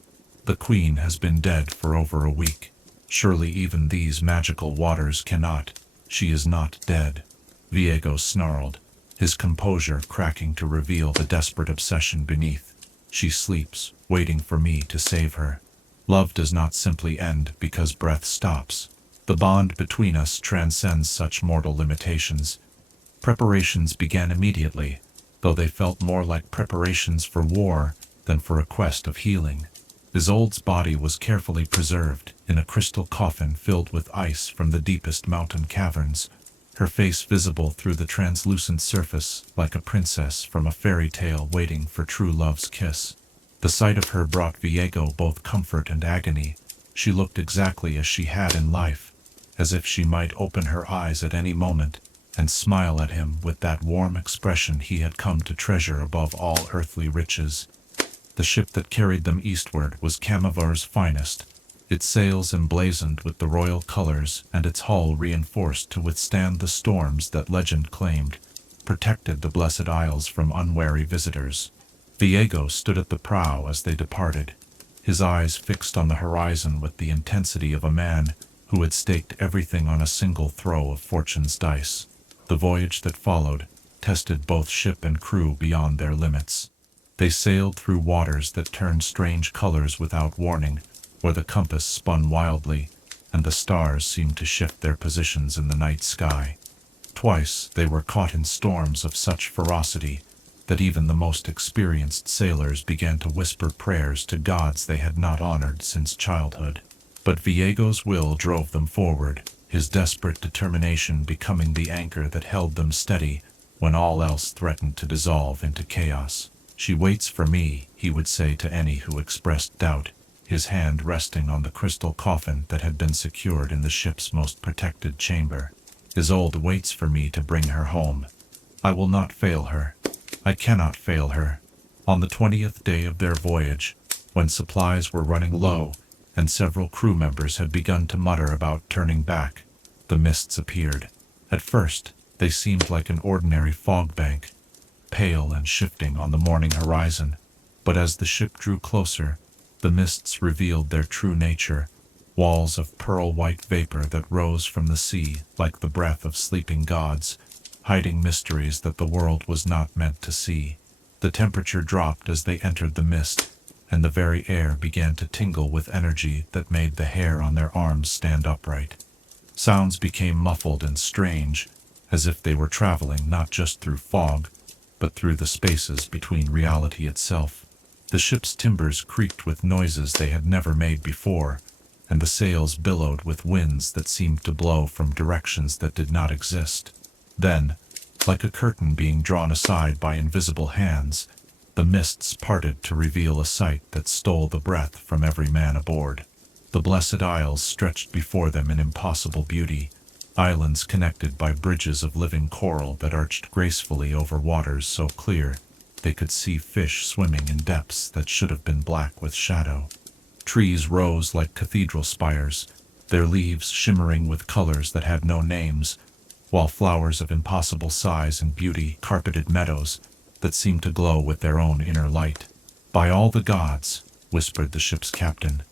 "The queen has been dead for over a week. Surely even these magical waters cannot—" "She is not dead," Viego snarled, his composure cracking to reveal the desperate obsession beneath. "She sleeps, waiting for me to save her. Love does not simply end because breath stops. The bond between us transcends such mortal limitations." Preparations began immediately, though they felt more like preparations for war than for a quest of healing. Isolde's body was carefully preserved in a crystal coffin filled with ice from the deepest mountain caverns, her face visible through the translucent surface like a princess from a fairy tale waiting for true love's kiss. The sight of her brought Viego both comfort and agony. She looked exactly as she had in life, as if she might open her eyes at any moment and smile at him with that warm expression he had come to treasure above all earthly riches. The ship that carried them eastward was Camavoran's finest, its sails emblazoned with the royal colors and its hull reinforced to withstand the storms that legend claimed protected the Blessed Isles from unwary visitors. Viego stood at the prow as they departed, his eyes fixed on the horizon with the intensity of a man who had staked everything on a single throw of fortune's dice. The voyage that followed tested both ship and crew beyond their limits. They sailed through waters that turned strange colors without warning, where the compass spun wildly, and the stars seemed to shift their positions in the night sky. Twice they were caught in storms of such ferocity that even the most experienced sailors began to whisper prayers to gods they had not honored since childhood. But Viego's will drove them forward, his desperate determination becoming the anchor that held them steady when all else threatened to dissolve into chaos. "She waits for me," he would say to any who expressed doubt, his hand resting on the crystal coffin that had been secured in the ship's most protected chamber. "Isolde waits for me to bring her home. I will not fail her. I cannot fail her." On the 20th day of their voyage, when supplies were running low, and several crew members had begun to mutter about turning back, the mists appeared. At first, they seemed like an ordinary fog bank, pale and shifting on the morning horizon, but as the ship drew closer, the mists revealed their true nature, walls of pearl-white vapor that rose from the sea like the breath of sleeping gods, hiding mysteries that the world was not meant to see. The temperature dropped as they entered the mist, and the very air began to tingle with energy that made the hair on their arms stand upright. Sounds became muffled and strange, as if they were traveling not just through fog, but through the spaces between reality itself. The ship's timbers creaked with noises they had never made before, and the sails billowed with winds that seemed to blow from directions that did not exist. Then, like a curtain being drawn aside by invisible hands, the mists parted to reveal a sight that stole the breath from every man aboard. The Blessed Isles stretched before them in impossible beauty, islands connected by bridges of living coral that arched gracefully over waters so clear they could see fish swimming in depths that should have been black with shadow. Trees rose like cathedral spires, their leaves shimmering with colors that had no names, while flowers of impossible size and beauty carpeted meadows that seemed to glow with their own inner light. "By all the gods," whispered the ship's captain,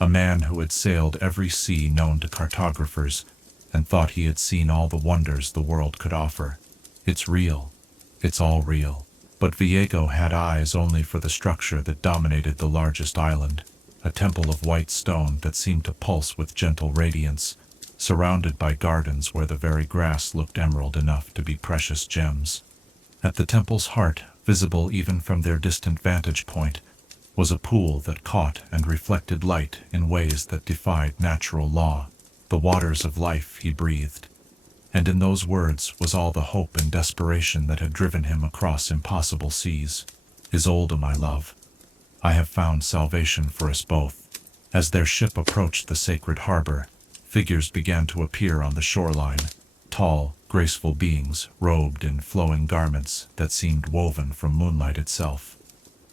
a man who had sailed every sea known to cartographers and thought he had seen all the wonders the world could offer. "It's real. It's all real." But Viego had eyes only for the structure that dominated the largest island, a temple of white stone that seemed to pulse with gentle radiance, surrounded by gardens where the very grass looked emerald enough to be precious gems. At the temple's heart, visible even from their distant vantage point, was a pool that caught and reflected light in ways that defied natural law. "The waters of life," he breathed. And in those words was all the hope and desperation that had driven him across impossible seas. "Isolde, my love, I have found salvation for us both." As their ship approached the sacred harbor, figures began to appear on the shoreline, tall, graceful beings robed in flowing garments that seemed woven from moonlight itself.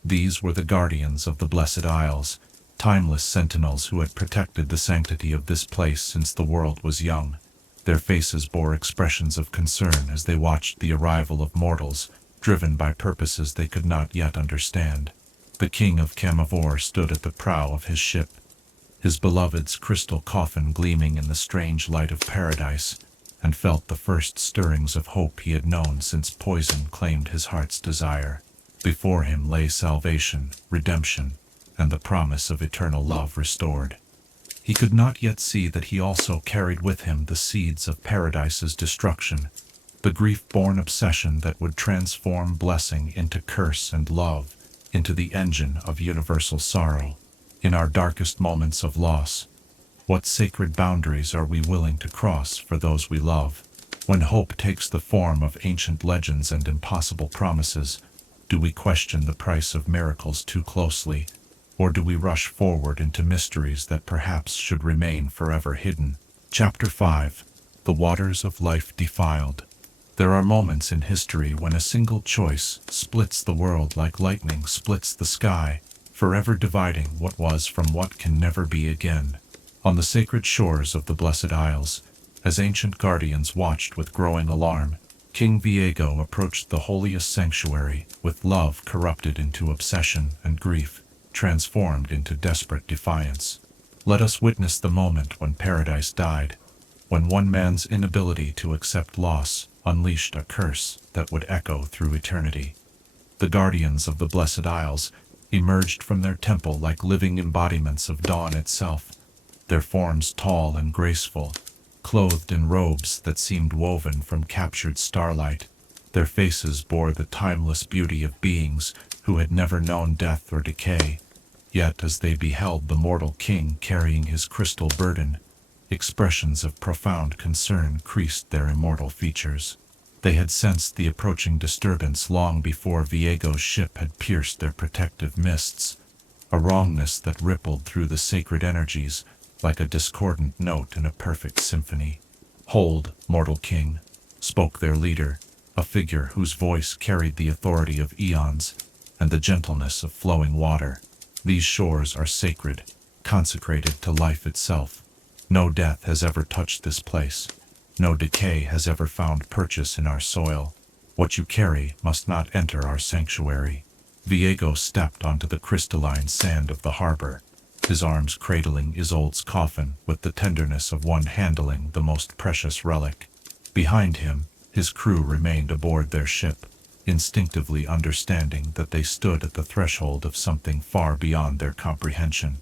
These were the guardians of the Blessed Isles, timeless sentinels who had protected the sanctity of this place since the world was young. Their faces bore expressions of concern as they watched the arrival of mortals, driven by purposes they could not yet understand. The king of Camavoran stood at the prow of his ship, his beloved's crystal coffin gleaming in the strange light of paradise, and felt the first stirrings of hope he had known since poison claimed his heart's desire. Before him lay salvation, redemption, and the promise of eternal love restored. He could not yet see that he also carried with him the seeds of paradise's destruction, the grief-born obsession that would transform blessing into curse and love into the engine of universal sorrow. In our darkest moments of loss, what sacred boundaries are we willing to cross for those we love? When hope takes the form of ancient legends and impossible promises, do we question the price of miracles too closely, or do we rush forward into mysteries that perhaps should remain forever hidden? Chapter 5. The Waters of Life Defiled. There are moments in history when a single choice splits the world like lightning splits the sky, forever dividing what was from what can never be again. On the sacred shores of the Blessed Isles, as ancient guardians watched with growing alarm, King Viego approached the holiest sanctuary with love corrupted into obsession and grief. transformed into desperate defiance. Let us witness the moment when paradise died, when one man's inability to accept loss unleashed a curse that would echo through eternity. The guardians of the Blessed Isles emerged from their temple like living embodiments of dawn itself, their forms tall and graceful, clothed in robes that seemed woven from captured starlight. Their faces bore the timeless beauty of beings who had never known death or decay. Yet as they beheld the mortal king carrying his crystal burden, expressions of profound concern creased their immortal features. They had sensed the approaching disturbance long before Viego's ship had pierced their protective mists, a wrongness that rippled through the sacred energies like a discordant note in a perfect symphony. "Hold, mortal king," spoke their leader, a figure whose voice carried the authority of eons and the gentleness of flowing water. "These shores are sacred, consecrated to life itself. No death has ever touched this place. No decay has ever found purchase in our soil. What you carry must not enter our sanctuary." Viego stepped onto the crystalline sand of the harbor, his arms cradling Isolde's coffin with the tenderness of one handling the most precious relic. Behind him, his crew remained aboard their ship, instinctively understanding that they stood at the threshold of something far beyond their comprehension.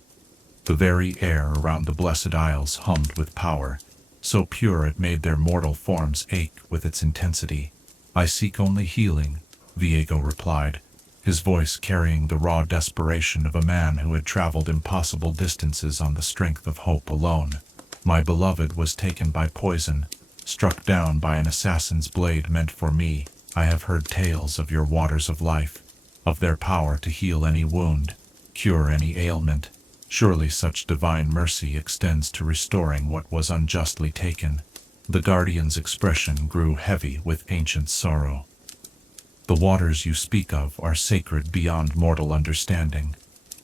The very air around the Blessed Isles hummed with power, so pure it made their mortal forms ache with its intensity. "I seek only healing," Viego replied, his voice carrying the raw desperation of a man who had traveled impossible distances on the strength of hope alone. "My beloved was taken by poison, struck down by an assassin's blade meant for me. I have heard tales of your waters of life, of their power to heal any wound, cure any ailment. Surely such divine mercy extends to restoring what was unjustly taken." The guardian's expression grew heavy with ancient sorrow. "The waters you speak of are sacred beyond mortal understanding,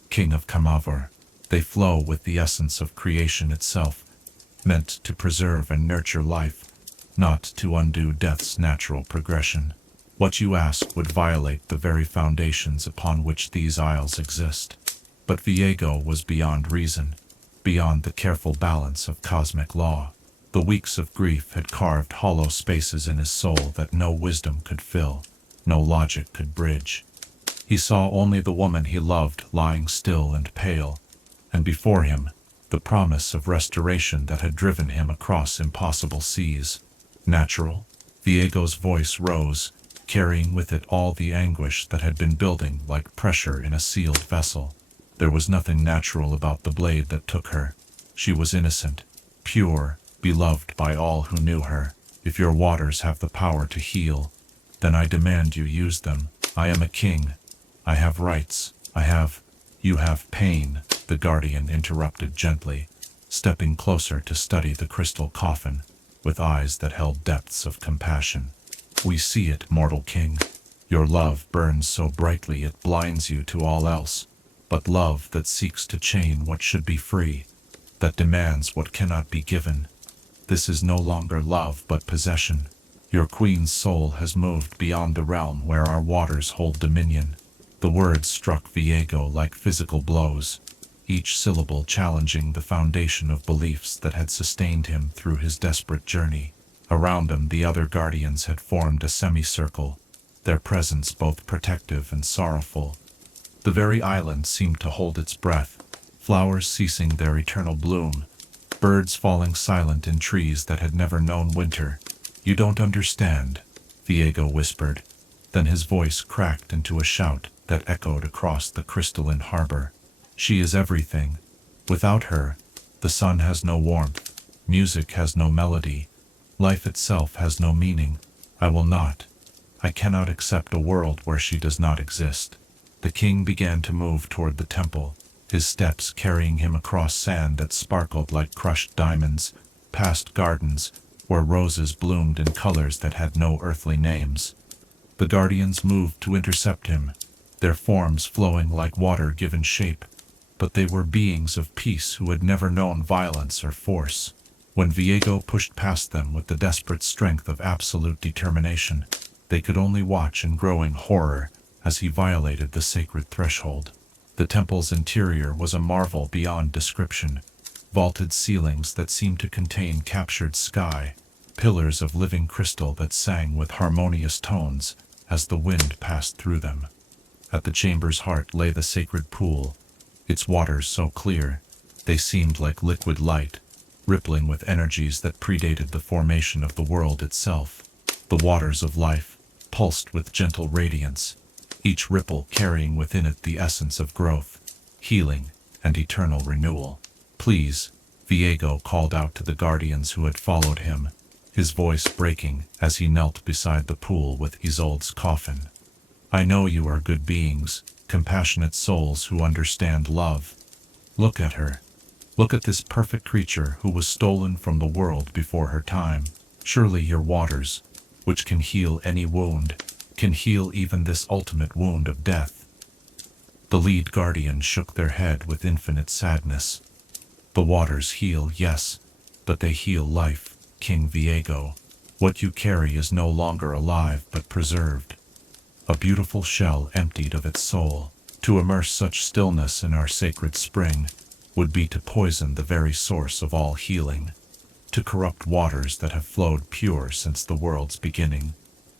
King of Camavoran. They flow with the essence of creation itself, meant to preserve and nurture life, not to undo death's natural progression. What you ask would violate the very foundations upon which these isles exist." But Viego was beyond reason, beyond the careful balance of cosmic law. The weeks of grief had carved hollow spaces in his soul that no wisdom could fill, no logic could bridge. He saw only the woman he loved lying still and pale, and before him, the promise of restoration that had driven him across impossible seas. "Natural?" Viego's voice rose, carrying with it all the anguish that had been building like pressure in a sealed vessel. There was nothing natural about the blade that took her. She was innocent, pure, beloved by all who knew her. "If your waters have the power to heal, then I demand you use them. I am a king. I have rights. You have pain," the guardian interrupted gently, stepping closer to study the crystal coffin, with eyes that held depths of compassion. "We see it, mortal king. Your love burns so brightly it blinds you to all else. But love that seeks to chain what should be free, that demands what cannot be given, this is no longer love but possession. Your queen's soul has moved beyond the realm where our waters hold dominion." The words struck Viego like physical blows, each syllable challenging the foundation of beliefs that had sustained him through his desperate journey. Around them the other guardians had formed a semicircle, their presence both protective and sorrowful. The very island seemed to hold its breath, flowers ceasing their eternal bloom, birds falling silent in trees that had never known winter. "You don't understand," Viego whispered. Then his voice cracked into a shout that echoed across the crystalline harbor. "She is everything. Without her, the sun has no warmth, music has no melody, life itself has no meaning. I cannot accept a world where she does not exist." The king began to move toward the temple, his steps carrying him across sand that sparkled like crushed diamonds, past gardens where roses bloomed in colors that had no earthly names. The guardians moved to intercept him, their forms flowing like water given shape, but they were beings of peace who had never known violence or force. When Viego pushed past them with the desperate strength of absolute determination, they could only watch in growing horror as he violated the sacred threshold. The temple's interior was a marvel beyond description. Vaulted ceilings that seemed to contain captured sky, pillars of living crystal that sang with harmonious tones as the wind passed through them. At the chamber's heart lay the sacred pool, its waters so clear, they seemed like liquid light, rippling with energies that predated the formation of the world itself. The waters of life pulsed with gentle radiance, each ripple carrying within it the essence of growth, healing, and eternal renewal. "Please," Viego called out to the guardians who had followed him, his voice breaking as he knelt beside the pool with Isolde's coffin. "I know you are good beings, compassionate souls who understand love. Look at her. Look at this perfect creature who was stolen from the world before her time. Surely your waters, which can heal any wound, can heal even this ultimate wound of death." The lead guardian shook their head with infinite sadness. "The waters heal, yes, but they heal life, King Viego. What you carry is no longer alive but preserved. A beautiful shell emptied of its soul. To immerse such stillness in our sacred spring would be to poison the very source of all healing, to corrupt waters that have flowed pure since the world's beginning."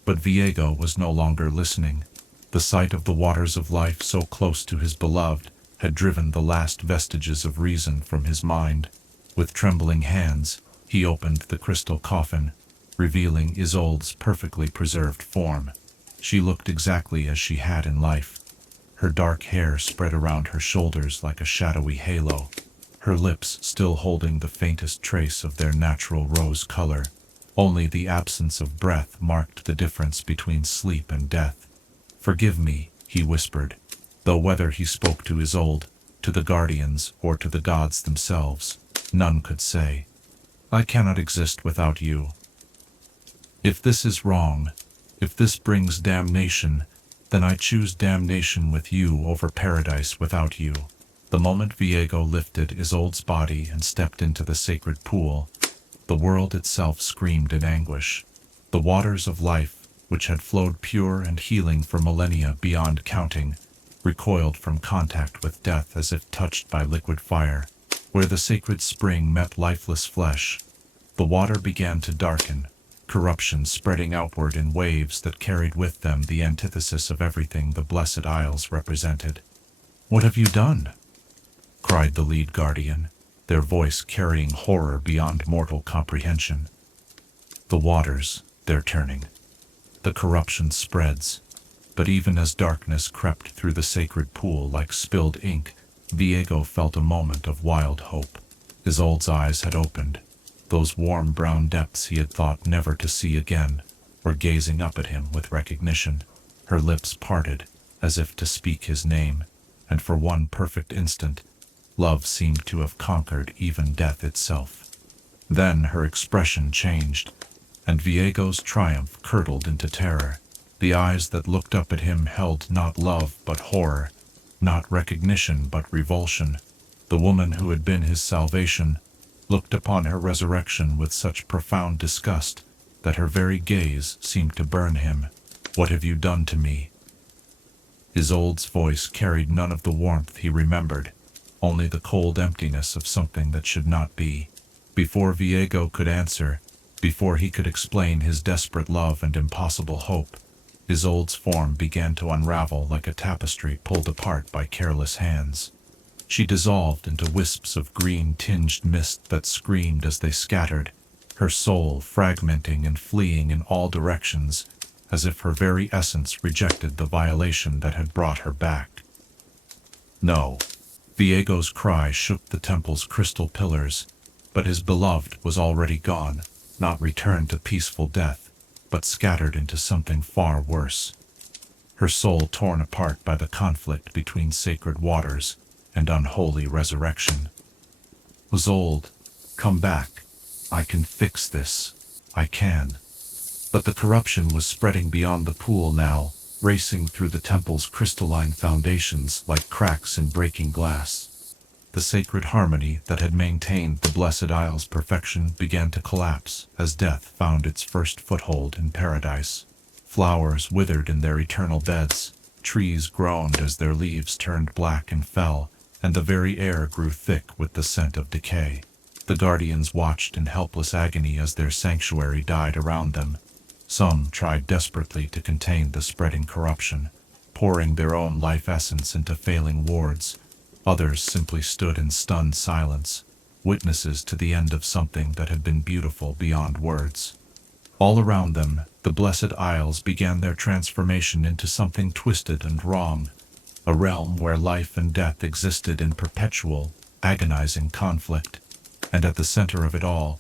But Viego was no longer listening. The sight of the waters of life so close to his beloved had driven the last vestiges of reason from his mind. With trembling hands, he opened the crystal coffin, revealing Isolde's perfectly preserved form. She looked exactly as she had in life. Her dark hair spread around her shoulders like a shadowy halo, her lips still holding the faintest trace of their natural rose color. Only the absence of breath marked the difference between sleep and death. "Forgive me," he whispered, though whether he spoke to Isolde, to the guardians, or to the gods themselves, none could say. "I cannot exist without you. If this is wrong, if this brings damnation, then I choose damnation with you over paradise without you." The moment Viego lifted Isolde's body and stepped into the sacred pool, the world itself screamed in anguish. The waters of life, which had flowed pure and healing for millennia beyond counting, recoiled from contact with death as if touched by liquid fire. Where the sacred spring met lifeless flesh, the water began to darken, corruption spreading outward in waves that carried with them the antithesis of everything the Blessed Isles represented. "What have you done?" cried the lead guardian, their voice carrying horror beyond mortal comprehension. "The waters, they're turning. The corruption spreads." But even as darkness crept through the sacred pool like spilled ink, Viego felt a moment of wild hope. Isolde's eyes had opened. Those warm brown depths he had thought never to see again were gazing up at him with recognition. Her lips parted, as if to speak his name, and for one perfect instant, love seemed to have conquered even death itself. Then her expression changed, and Viego's triumph curdled into terror. The eyes that looked up at him held not love but horror, not recognition but revulsion. The woman who had been his salvation looked upon her resurrection with such profound disgust that her very gaze seemed to burn him. "What have you done to me?" Isolde's voice carried none of the warmth he remembered, only the cold emptiness of something that should not be. Before Viego could answer, before he could explain his desperate love and impossible hope, Isolde's form began to unravel like a tapestry pulled apart by careless hands. She dissolved into wisps of green-tinged mist that screamed as they scattered, her soul fragmenting and fleeing in all directions, as if her very essence rejected the violation that had brought her back. "No." Viego's cry shook the temple's crystal pillars, but his beloved was already gone, not returned to peaceful death, but scattered into something far worse. Her soul torn apart by the conflict between sacred waters and unholy resurrection. "Isolde, come back. I can fix this. I can." But the corruption was spreading beyond the pool now, racing through the temple's crystalline foundations like cracks in breaking glass. The sacred harmony that had maintained the Blessed Isle's perfection began to collapse as death found its first foothold in paradise. Flowers withered in their eternal beds, Trees groaned as their leaves turned black and fell, and the very air grew thick with the scent of decay. The guardians watched in helpless agony as their sanctuary died around them. Some tried desperately to contain the spreading corruption, pouring their own life essence into failing wards. Others simply stood in stunned silence, witnesses to the end of something that had been beautiful beyond words. All around them, the Blessed Isles began their transformation into something twisted and wrong, a realm where life and death existed in perpetual, agonizing conflict. And at the center of it all,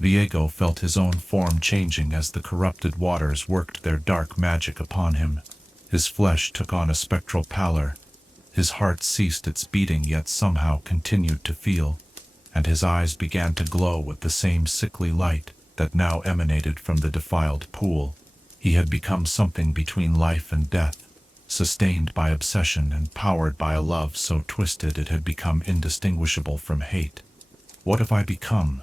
Viego felt his own form changing as the corrupted waters worked their dark magic upon him. His flesh took on a spectral pallor, his heart ceased its beating yet somehow continued to feel, and his eyes began to glow with the same sickly light that now emanated from the defiled pool. He had become something between life and death, sustained by obsession and powered by a love so twisted it had become indistinguishable from hate. "What have I become?"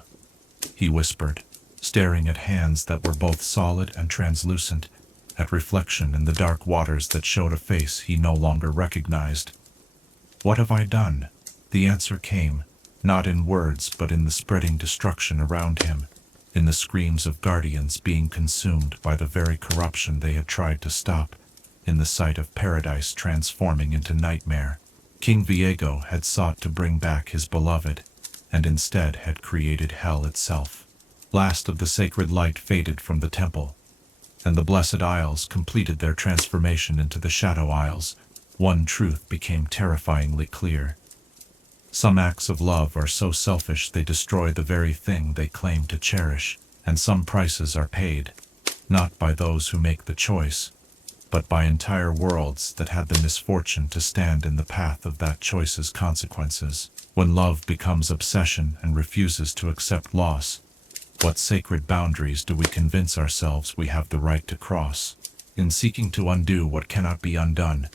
he whispered, staring at hands that were both solid and translucent, at reflection in the dark waters that showed a face he no longer recognized. "What have I done?" The answer came, not in words but in the spreading destruction around him, in the screams of guardians being consumed by the very corruption they had tried to stop, in the sight of paradise transforming into nightmare. King Viego had sought to bring back his beloved, and instead had created hell itself. Last of the sacred light faded from the temple, and the Blessed Isles completed their transformation into the Shadow Isles. One truth became terrifyingly clear. Some acts of love are so selfish they destroy the very thing they claim to cherish, and some prices are paid, not by those who make the choice, but by entire worlds that had the misfortune to stand in the path of that choice's consequences. When love becomes obsession and refuses to accept loss, what sacred boundaries do we convince ourselves we have the right to cross? In seeking to undo what cannot be undone,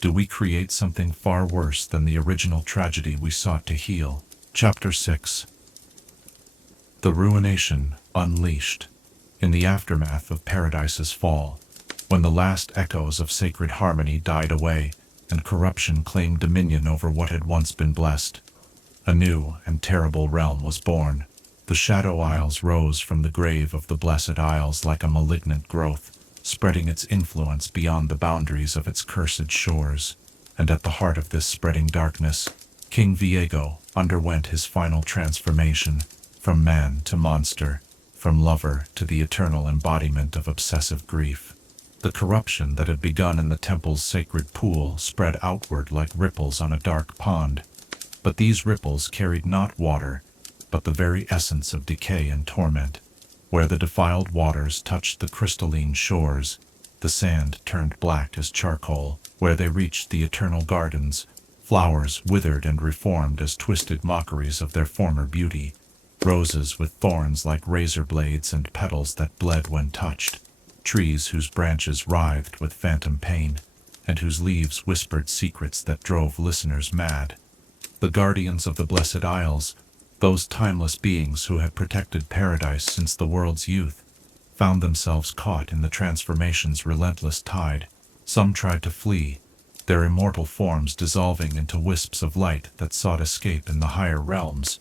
do we create something far worse than the original tragedy we sought to heal? Chapter 6. The Ruination Unleashed. In the aftermath of Paradise's fall, when the last echoes of sacred harmony died away and corruption claimed dominion over what had once been blessed, a new and terrible realm was born. The Shadow Isles rose from the grave of the Blessed Isles like a malignant growth, spreading its influence beyond the boundaries of its cursed shores. And at the heart of this spreading darkness, King Viego underwent his final transformation, from man to monster, from lover to the eternal embodiment of obsessive grief. The corruption that had begun in the temple's sacred pool spread outward like ripples on a dark pond. But these ripples carried not water, but the very essence of decay and torment. Where the defiled waters touched the crystalline shores, the sand turned black as charcoal. Where they reached the eternal gardens, flowers withered and reformed as twisted mockeries of their former beauty, roses with thorns like razor blades and petals that bled when touched, trees whose branches writhed with phantom pain, and whose leaves whispered secrets that drove listeners mad. The guardians of the Blessed Isles, those timeless beings who had protected paradise since the world's youth, found themselves caught in the transformation's relentless tide. Some tried to flee, their immortal forms dissolving into wisps of light that sought escape in the higher realms.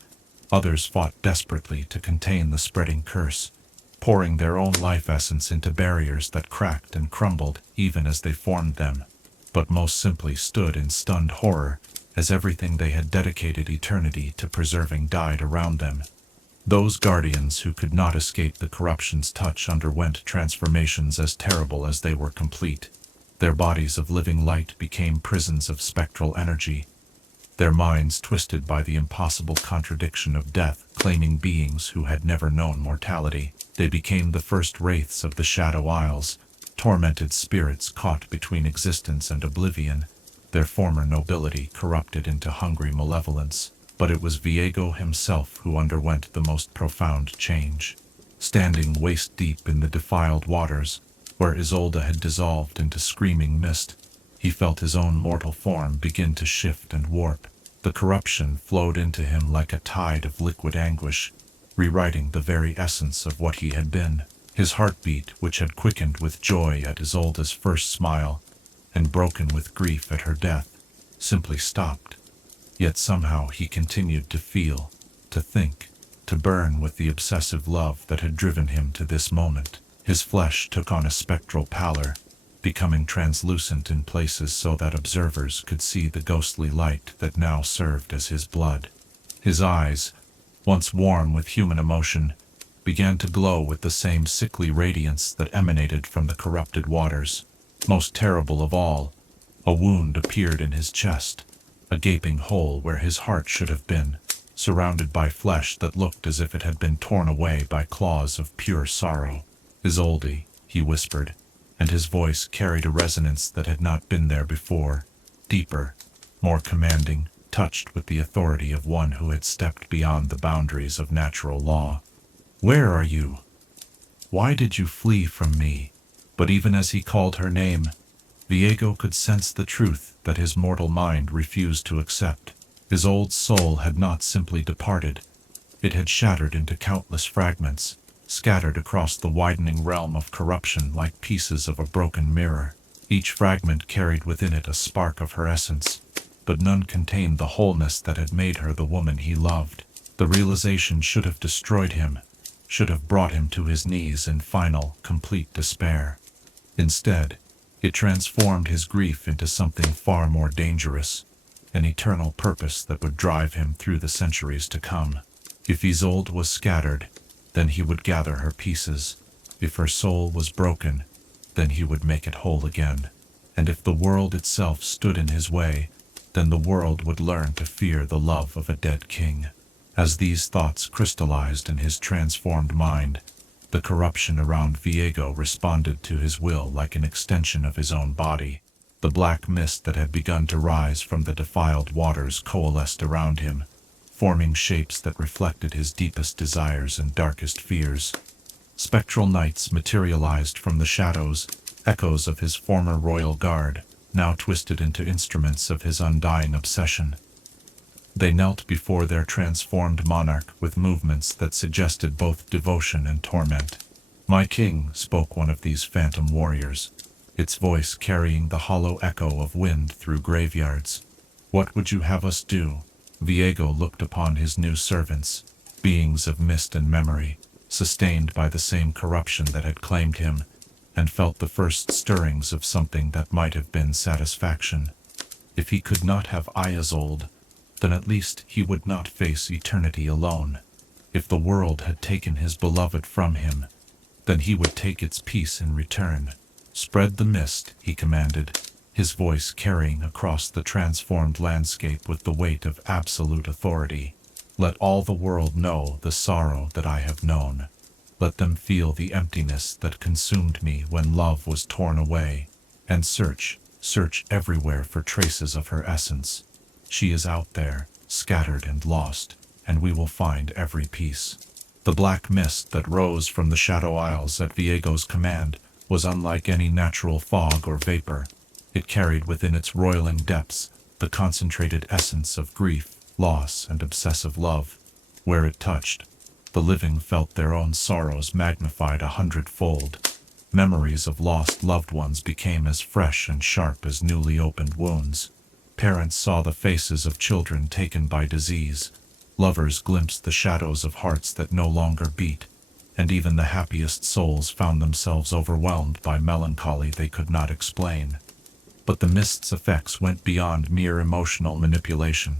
Others fought desperately to contain the spreading curse, pouring their own life essence into barriers that cracked and crumbled even as they formed them, but most simply stood in stunned horror as everything they had dedicated eternity to preserving died around them. Those guardians who could not escape the corruption's touch underwent transformations as terrible as they were complete. Their bodies of living light became prisons of spectral energy, their minds twisted by the impossible contradiction of death, claiming beings who had never known mortality. They became the first wraiths of the Shadow Isles, tormented spirits caught between existence and oblivion, their former nobility corrupted into hungry malevolence. But it was Viego himself who underwent the most profound change. Standing waist-deep in the defiled waters, where Isolde had dissolved into screaming mist, he felt his own mortal form begin to shift and warp. The corruption flowed into him like a tide of liquid anguish, rewriting the very essence of what he had been. His heartbeat, which had quickened with joy at Isolde's first smile, and broken with grief at her death, simply stopped. Yet somehow he continued to feel, to think, to burn with the obsessive love that had driven him to this moment. His flesh took on a spectral pallor, becoming translucent in places so that observers could see the ghostly light that now served as his blood. His eyes, once warm with human emotion, began to glow with the same sickly radiance that emanated from the corrupted waters. Most terrible of all, a wound appeared in his chest, a gaping hole where his heart should have been, surrounded by flesh that looked as if it had been torn away by claws of pure sorrow. "Isolde," he whispered, and his voice carried a resonance that had not been there before, deeper, more commanding, touched with the authority of one who had stepped beyond the boundaries of natural law. "Where are you? Why did you flee from me?" But even as he called her name, Viego could sense the truth that his mortal mind refused to accept. His old soul had not simply departed. It had shattered into countless fragments, scattered across the widening realm of corruption like pieces of a broken mirror. Each fragment carried within it a spark of her essence, but none contained the wholeness that had made her the woman he loved. The realization should have destroyed him, should have brought him to his knees in final, complete despair. Instead, it transformed his grief into something far more dangerous, an eternal purpose that would drive him through the centuries to come. If Isolde was scattered, then he would gather her pieces. If her soul was broken, then he would make it whole again. And if the world itself stood in his way, then the world would learn to fear the love of a dead king. As these thoughts crystallized in his transformed mind, the corruption around Viego responded to his will like an extension of his own body. The black mist that had begun to rise from the defiled waters coalesced around him, forming shapes that reflected his deepest desires and darkest fears. Spectral knights materialized from the shadows, echoes of his former royal guard, now twisted into instruments of his undying obsession. They knelt before their transformed monarch with movements that suggested both devotion and torment. "My king," spoke one of these phantom warriors, its voice carrying the hollow echo of wind through graveyards. "What would you have us do?" Viego looked upon his new servants, beings of mist and memory, sustained by the same corruption that had claimed him, and felt the first stirrings of something that might have been satisfaction. If he could not have Isolde, then at least he would not face eternity alone. If the world had taken his beloved from him, then he would take its peace in return. "Spread the mist," he commanded, his voice carrying across the transformed landscape with the weight of absolute authority. "Let all the world know the sorrow that I have known. Let them feel the emptiness that consumed me when love was torn away. And search everywhere for traces of her essence. She is out there, scattered and lost, and we will find every piece." The black mist that rose from the Shadow Isles at Viego's command was unlike any natural fog or vapor. It carried within its roiling depths the concentrated essence of grief, loss, and obsessive love. Where it touched, the living felt their own sorrows magnified 100-fold. Memories of lost loved ones became as fresh and sharp as newly opened wounds. Parents saw the faces of children taken by disease. Lovers glimpsed the shadows of hearts that no longer beat, and even the happiest souls found themselves overwhelmed by melancholy they could not explain. But the mist's effects went beyond mere emotional manipulation.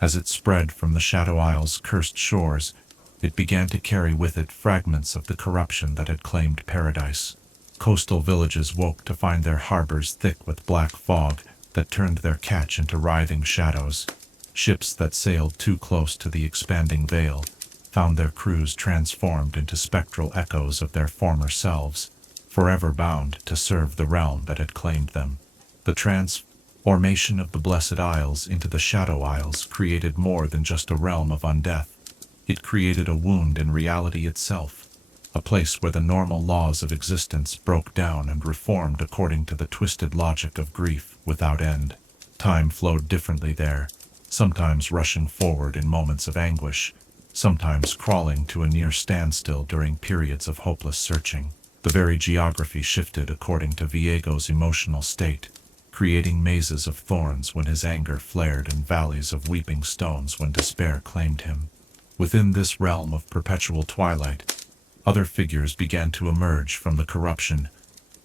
As it spread from the Shadow Isle's cursed shores, it began to carry with it fragments of the corruption that had claimed paradise. Coastal villages woke to find their harbors thick with black fog that turned their catch into writhing shadows. Ships that sailed too close to the expanding veil found their crews transformed into spectral echoes of their former selves, forever bound to serve the realm that had claimed them. The transformation of the Blessed Isles into the Shadow Isles created more than just a realm of undeath. It created a wound in reality itself, a place where the normal laws of existence broke down and reformed according to the twisted logic of grief without end. Time flowed differently there, sometimes rushing forward in moments of anguish, sometimes crawling to a near standstill during periods of hopeless searching. The very geography shifted according to Viego's emotional state, creating mazes of thorns when his anger flared and valleys of weeping stones when despair claimed him. Within this realm of perpetual twilight, other figures began to emerge from the corruption,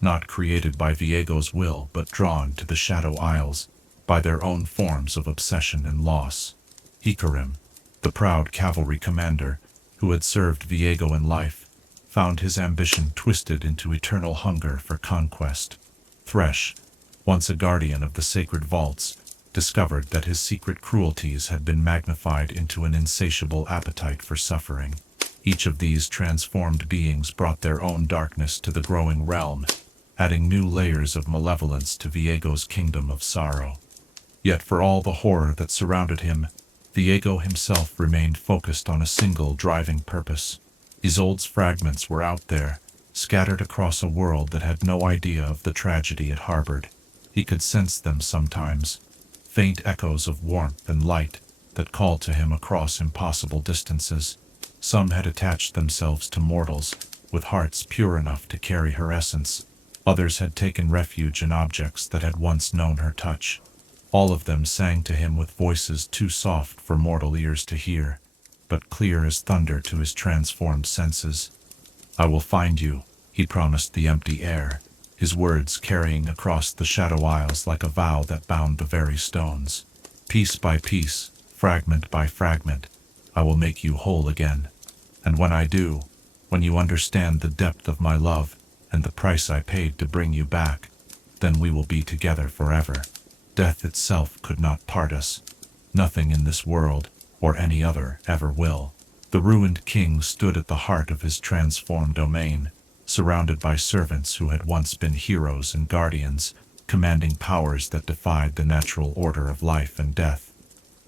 not created by Viego's will but drawn to the Shadow Isles by their own forms of obsession and loss. Hikarim, the proud cavalry commander who had served Viego in life, found his ambition twisted into eternal hunger for conquest. Thresh, once a guardian of the sacred vaults, discovered that his secret cruelties had been magnified into an insatiable appetite for suffering. Each of these transformed beings brought their own darkness to the growing realm, adding new layers of malevolence to Viego's kingdom of sorrow. Yet for all the horror that surrounded him, Viego himself remained focused on a single driving purpose. Isolde's fragments were out there, scattered across a world that had no idea of the tragedy it harbored. He could sense them sometimes, faint echoes of warmth and light that called to him across impossible distances. Some had attached themselves to mortals, with hearts pure enough to carry her essence. Others had taken refuge in objects that had once known her touch. All of them sang to him with voices too soft for mortal ears to hear, but clear as thunder to his transformed senses. "I will find you," he promised the empty air, his words carrying across the Shadow Isles like a vow that bound the very stones. "Piece by piece, fragment by fragment, I will make you whole again. And when I do, when you understand the depth of my love and the price I paid to bring you back, then we will be together forever. Death itself could not part us. Nothing in this world, or any other, ever will." The ruined king stood at the heart of his transformed domain, surrounded by servants who had once been heroes and guardians, commanding powers that defied the natural order of life and death.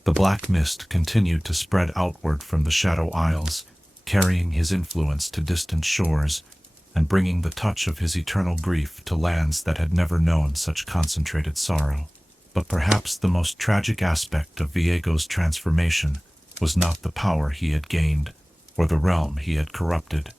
The black mist continued to spread outward from the Shadow Isles, carrying his influence to distant shores, and bringing the touch of his eternal grief to lands that had never known such concentrated sorrow. But perhaps the most tragic aspect of Viego's transformation was not the power he had gained, or the realm he had corrupted.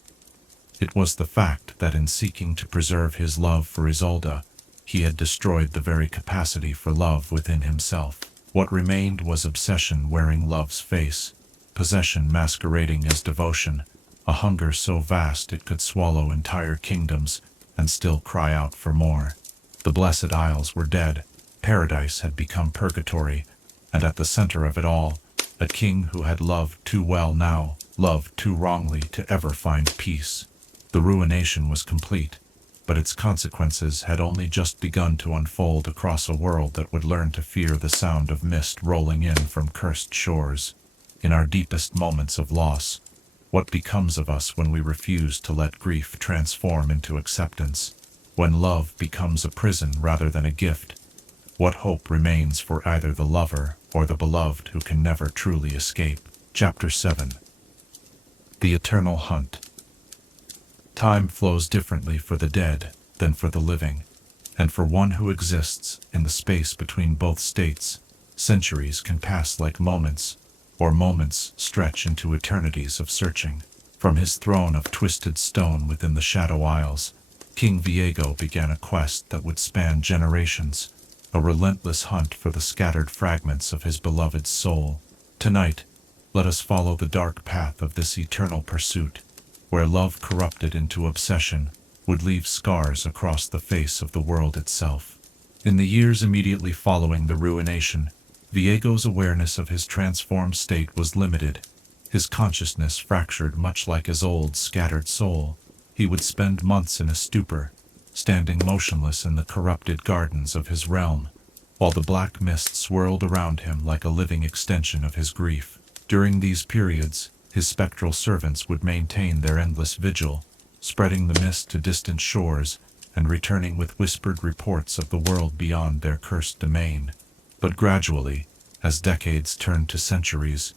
It was the fact that in seeking to preserve his love for Isolde, he had destroyed the very capacity for love within himself. What remained was obsession wearing love's face, possession masquerading as devotion, a hunger so vast it could swallow entire kingdoms and still cry out for more. The Blessed Isles were dead. Paradise had become purgatory, and at the center of it all, a king who had loved too well now, loved too wrongly to ever find peace. The ruination was complete, but its consequences had only just begun to unfold across a world that would learn to fear the sound of mist rolling in from cursed shores. In our deepest moments of loss, what becomes of us when we refuse to let grief transform into acceptance? When love becomes a prison rather than a gift? What hope remains for either the lover or the beloved who can never truly escape? Chapter 7. The Eternal Hunt. Time flows differently for the dead than for the living, and for one who exists in the space between both states, centuries can pass like moments, or moments stretch into eternities of searching. From his throne of twisted stone within the Shadow Isles, King Viego began a quest that would span generations, a relentless hunt for the scattered fragments of his beloved's soul. Tonight, let us follow the dark path of this eternal pursuit, where love corrupted into obsession would leave scars across the face of the world itself. In the years immediately following the Ruination, Viego's awareness of his transformed state was limited, his consciousness fractured much like Isolde's scattered soul. He would spend months in a stupor, standing motionless in the corrupted gardens of his realm, while the black mist swirled around him like a living extension of his grief. During these periods, his spectral servants would maintain their endless vigil, spreading the mist to distant shores and returning with whispered reports of the world beyond their cursed domain. But gradually, as decades turned to centuries,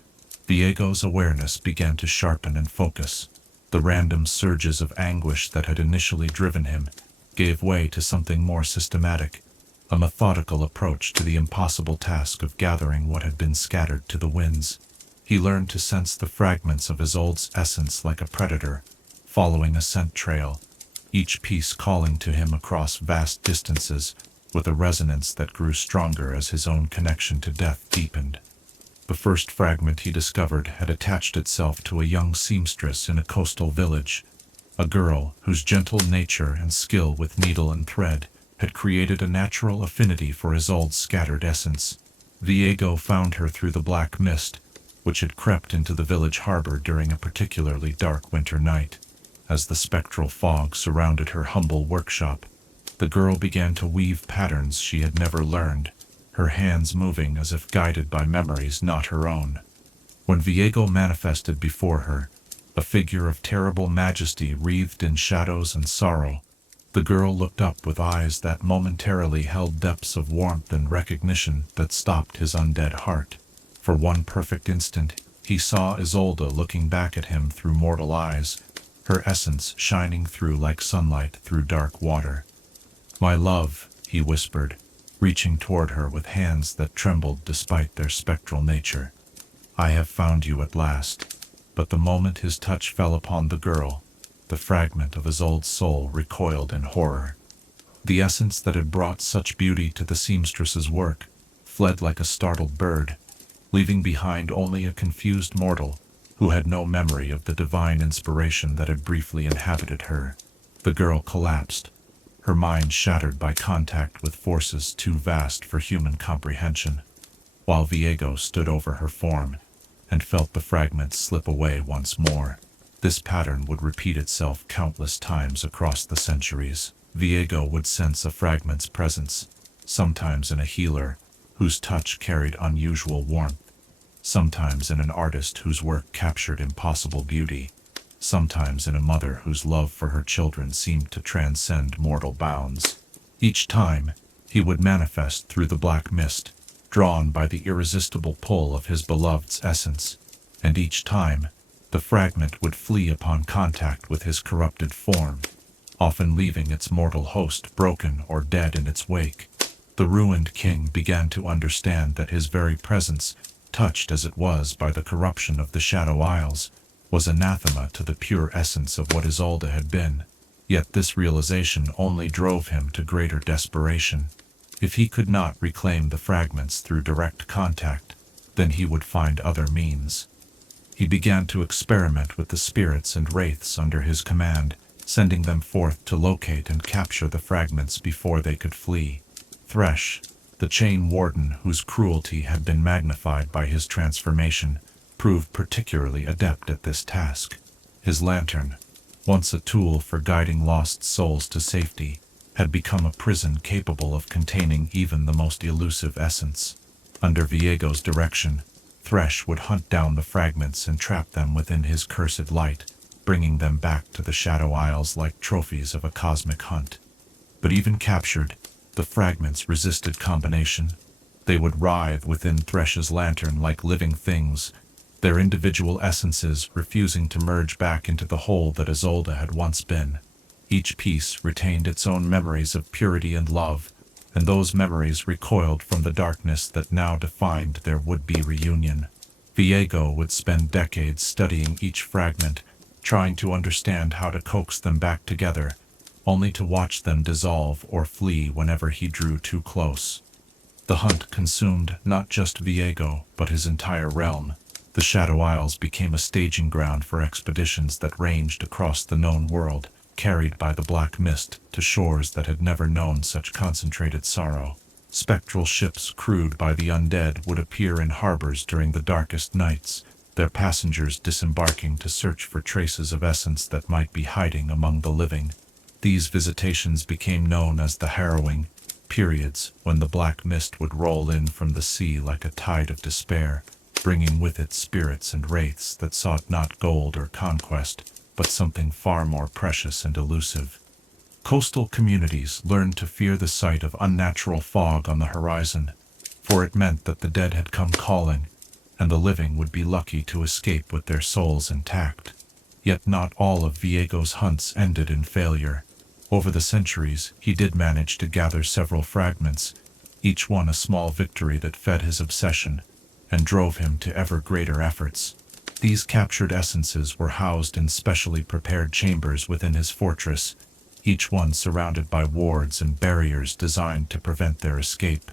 Viego's awareness began to sharpen and focus. The random surges of anguish that had initially driven him gave way to something more systematic, a methodical approach to the impossible task of gathering what had been scattered to the winds. He learned to sense the fragments of Isolde's essence like a predator, following a scent trail, each piece calling to him across vast distances with a resonance that grew stronger as his own connection to death deepened. The first fragment he discovered had attached itself to a young seamstress in a coastal village, a girl whose gentle nature and skill with needle and thread had created a natural affinity for Isolde's scattered essence. Viego found her through the black mist, which had crept into the village harbor during a particularly dark winter night. As the spectral fog surrounded her humble workshop, the girl began to weave patterns she had never learned, her hands moving as if guided by memories not her own. When Viego manifested before her, a figure of terrible majesty wreathed in shadows and sorrow, the girl looked up with eyes that momentarily held depths of warmth and recognition that stopped his undead heart. For one perfect instant, he saw Isolde looking back at him through mortal eyes, her essence shining through like sunlight through dark water. "My love," he whispered, reaching toward her with hands that trembled despite their spectral nature. "I have found you at last." But the moment his touch fell upon the girl, the fragment of Isolde's soul recoiled in horror. The essence that had brought such beauty to the seamstress's work fled like a startled bird, leaving behind only a confused mortal who had no memory of the divine inspiration that had briefly inhabited her. The girl collapsed, her mind shattered by contact with forces too vast for human comprehension, while Viego stood over her form and felt the fragments slip away once more. This pattern would repeat itself countless times across the centuries. Viego would sense a fragment's presence, sometimes in a healer whose touch carried unusual warmth, sometimes in an artist whose work captured impossible beauty, sometimes in a mother whose love for her children seemed to transcend mortal bounds. Each time, he would manifest through the black mist, drawn by the irresistible pull of his beloved's essence, and each time, the fragment would flee upon contact with his corrupted form, often leaving its mortal host broken or dead in its wake. The ruined king began to understand that his very presence, touched as it was by the corruption of the Shadow Isles, was anathema to the pure essence of what Isolde had been. Yet this realization only drove him to greater desperation. If he could not reclaim the fragments through direct contact, then he would find other means. He began to experiment with the spirits and wraiths under his command, sending them forth to locate and capture the fragments before they could flee. Thresh, the chain warden whose cruelty had been magnified by his transformation, proved particularly adept at this task. His lantern, once a tool for guiding lost souls to safety, had become a prison capable of containing even the most elusive essence. Under Viego's direction, Thresh would hunt down the fragments and trap them within his cursed light, bringing them back to the Shadow Isles like trophies of a cosmic hunt. But even captured, the fragments resisted combination. They would writhe within Thresh's lantern like living things, their individual essences refusing to merge back into the whole that Isolde had once been. Each piece retained its own memories of purity and love, and those memories recoiled from the darkness that now defined their would-be reunion. Viego would spend decades studying each fragment, trying to understand how to coax them back together, only to watch them dissolve or flee whenever he drew too close. The hunt consumed not just Viego, but his entire realm. The Shadow Isles became a staging ground for expeditions that ranged across the known world, carried by the black mist to shores that had never known such concentrated sorrow. Spectral ships crewed by the undead would appear in harbors during the darkest nights, their passengers disembarking to search for traces of essence that might be hiding among the living. These visitations became known as the harrowing periods, when the black mist would roll in from the sea like a tide of despair, bringing with it spirits and wraiths that sought not gold or conquest, but something far more precious and elusive. Coastal communities learned to fear the sight of unnatural fog on the horizon, for it meant that the dead had come calling, and the living would be lucky to escape with their souls intact. Yet not all of Viego's hunts ended in failure. Over the centuries, he did manage to gather several fragments, each one a small victory that fed his obsession and drove him to ever greater efforts. These captured essences were housed in specially prepared chambers within his fortress, each one surrounded by wards and barriers designed to prevent their escape.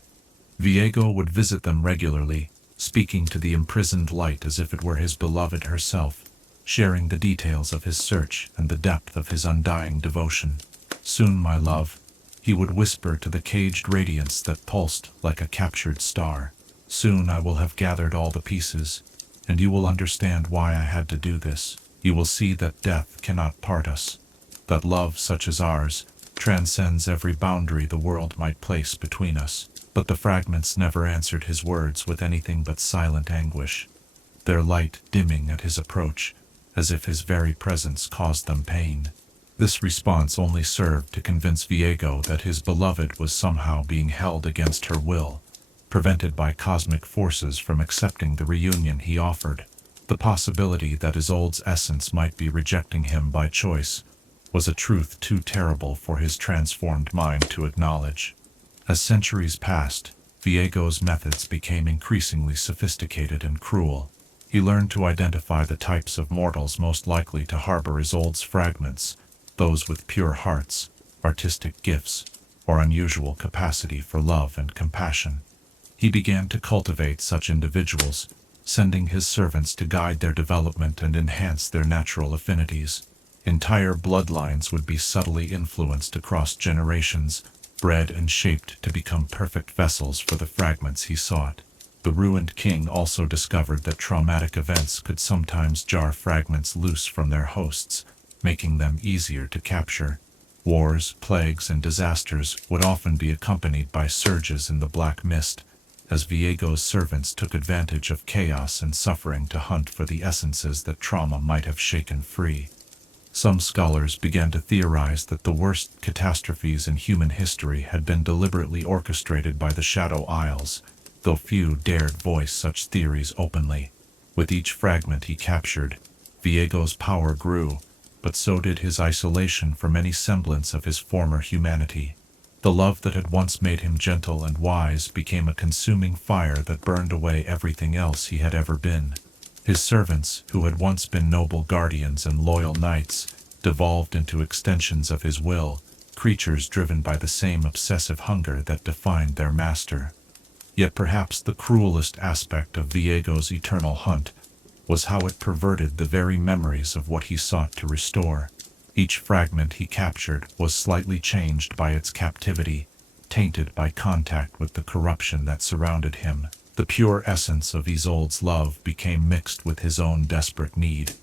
Viego would visit them regularly, speaking to the imprisoned light as if it were his beloved herself, sharing the details of his search and the depth of his undying devotion. "Soon, my love," he would whisper to the caged radiance that pulsed like a captured star. "Soon I will have gathered all the pieces, and you will understand why I had to do this. You will see that death cannot part us, that love such as ours transcends every boundary the world might place between us." But the fragments never answered his words with anything but silent anguish, their light dimming at his approach, as if his very presence caused them pain. This response only served to convince Viego that his beloved was somehow being held against her will, prevented by cosmic forces from accepting the reunion he offered. The possibility that Isolde's essence might be rejecting him by choice was a truth too terrible for his transformed mind to acknowledge. As centuries passed, Viego's methods became increasingly sophisticated and cruel. He learned to identify the types of mortals most likely to harbor Isolde's fragments, those with pure hearts, artistic gifts, or unusual capacity for love and compassion. He began to cultivate such individuals, sending his servants to guide their development and enhance their natural affinities. Entire bloodlines would be subtly influenced across generations, bred and shaped to become perfect vessels for the fragments he sought. The ruined king also discovered that traumatic events could sometimes jar fragments loose from their hosts, making them easier to capture. Wars, plagues, and disasters would often be accompanied by surges in the black mist, as Viego's servants took advantage of chaos and suffering to hunt for the essences that trauma might have shaken free. Some scholars began to theorize that the worst catastrophes in human history had been deliberately orchestrated by the Shadow Isles, though few dared voice such theories openly. With each fragment he captured, Viego's power grew, but so did his isolation from any semblance of his former humanity. The love that had once made him gentle and wise became a consuming fire that burned away everything else he had ever been. His servants, who had once been noble guardians and loyal knights, devolved into extensions of his will, creatures driven by the same obsessive hunger that defined their master. Yet perhaps the cruelest aspect of Viego's eternal hunt was how it perverted the very memories of what he sought to restore. Each fragment he captured was slightly changed by its captivity, tainted by contact with the corruption that surrounded him. The pure essence of Isolde's love became mixed with his own desperate need,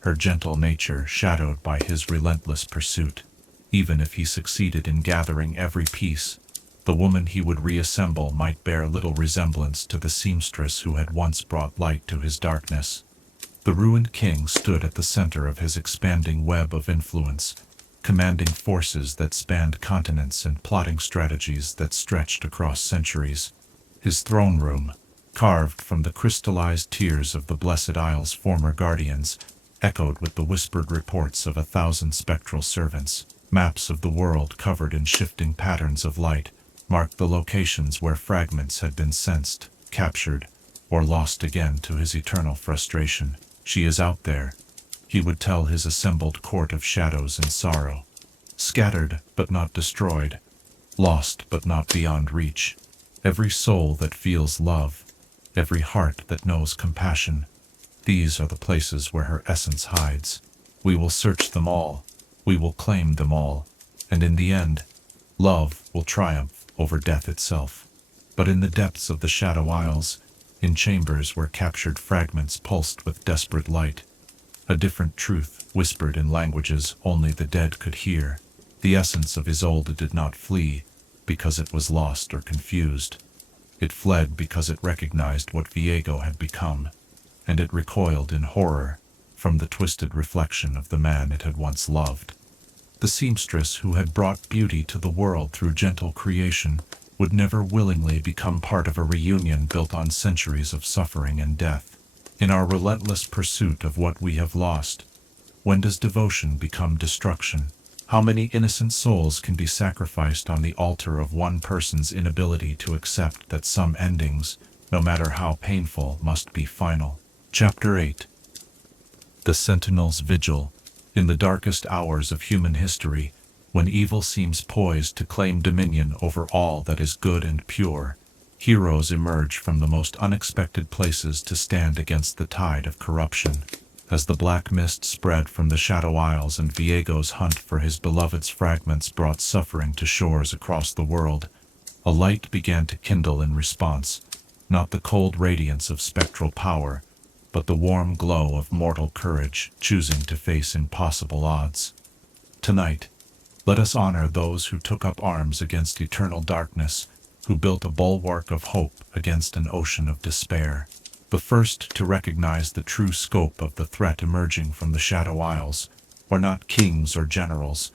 her gentle nature shadowed by his relentless pursuit. Even if he succeeded in gathering every piece, the woman he would reassemble might bear little resemblance to the seamstress who had once brought light to his darkness. The ruined king stood at the center of his expanding web of influence, commanding forces that spanned continents and plotting strategies that stretched across centuries. His throne room, carved from the crystallized tears of the Blessed Isle's former guardians, echoed with the whispered reports of 1,000 spectral servants. Maps of the world covered in shifting patterns of light marked the locations where fragments had been sensed, captured, or lost again to his eternal frustration. "She is out there," he would tell his assembled court of shadows and sorrow. "Scattered but not destroyed, lost but not beyond reach. Every soul that feels love, every heart that knows compassion, these are the places where her essence hides. We will search them all, we will claim them all, and in the end, love will triumph over death itself." But in the depths of the Shadow Isles, in chambers where captured fragments pulsed with desperate light, a different truth whispered in languages only the dead could hear. The essence of Isolde did not flee because it was lost or confused. It fled because it recognized what Viego had become, and it recoiled in horror from the twisted reflection of the man it had once loved. The seamstress who had brought beauty to the world through gentle creation would never willingly become part of a reunion built on centuries of suffering and death. In our relentless pursuit of what we have lost, when does devotion become destruction? How many innocent souls can be sacrificed on the altar of one person's inability to accept that some endings, no matter how painful, must be final? Chapter 8. The Sentinels' Vigil. In the darkest hours of human history, When evil seems poised to claim dominion over all that is good and pure, heroes emerge from the most unexpected places to stand against the tide of corruption. As the black mist spread from the Shadow Isles and Viego's hunt for his beloved's fragments brought suffering to shores across the world, a light began to kindle in response, not the cold radiance of spectral power, but the warm glow of mortal courage, choosing to face impossible odds. Tonight, let us honor those who took up arms against eternal darkness, who built a bulwark of hope against an ocean of despair. The first to recognize the true scope of the threat emerging from the Shadow Isles were not kings or generals,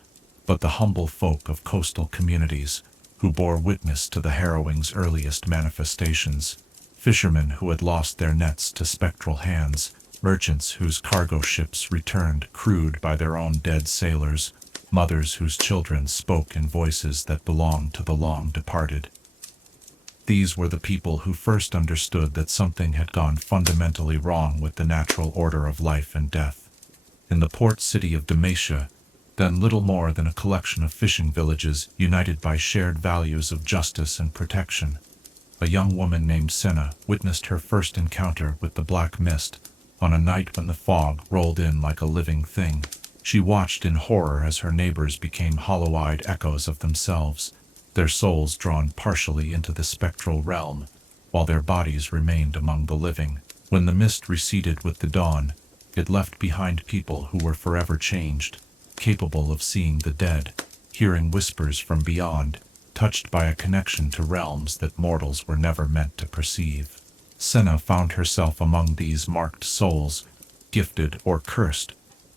but the humble folk of coastal communities, who bore witness to the harrowing's earliest manifestations. Fishermen who had lost their nets to spectral hands, merchants whose cargo ships returned crewed by their own dead sailors, mothers whose children spoke in voices that belonged to the long departed. These were the people who first understood that something had gone fundamentally wrong with the natural order of life and death. In the port city of Dalmatia, then little more than a collection of fishing villages united by shared values of justice and protection, a young woman named Senna witnessed her first encounter with the black mist on a night when the fog rolled in like a living thing. She watched in horror as her neighbors became hollow-eyed echoes of themselves, their souls drawn partially into the spectral realm, while their bodies remained among the living. When the mist receded with the dawn, it left behind people who were forever changed, capable of seeing the dead, hearing whispers from beyond, touched by a connection to realms that mortals were never meant to perceive. Senna found herself among these marked souls, gifted or cursed,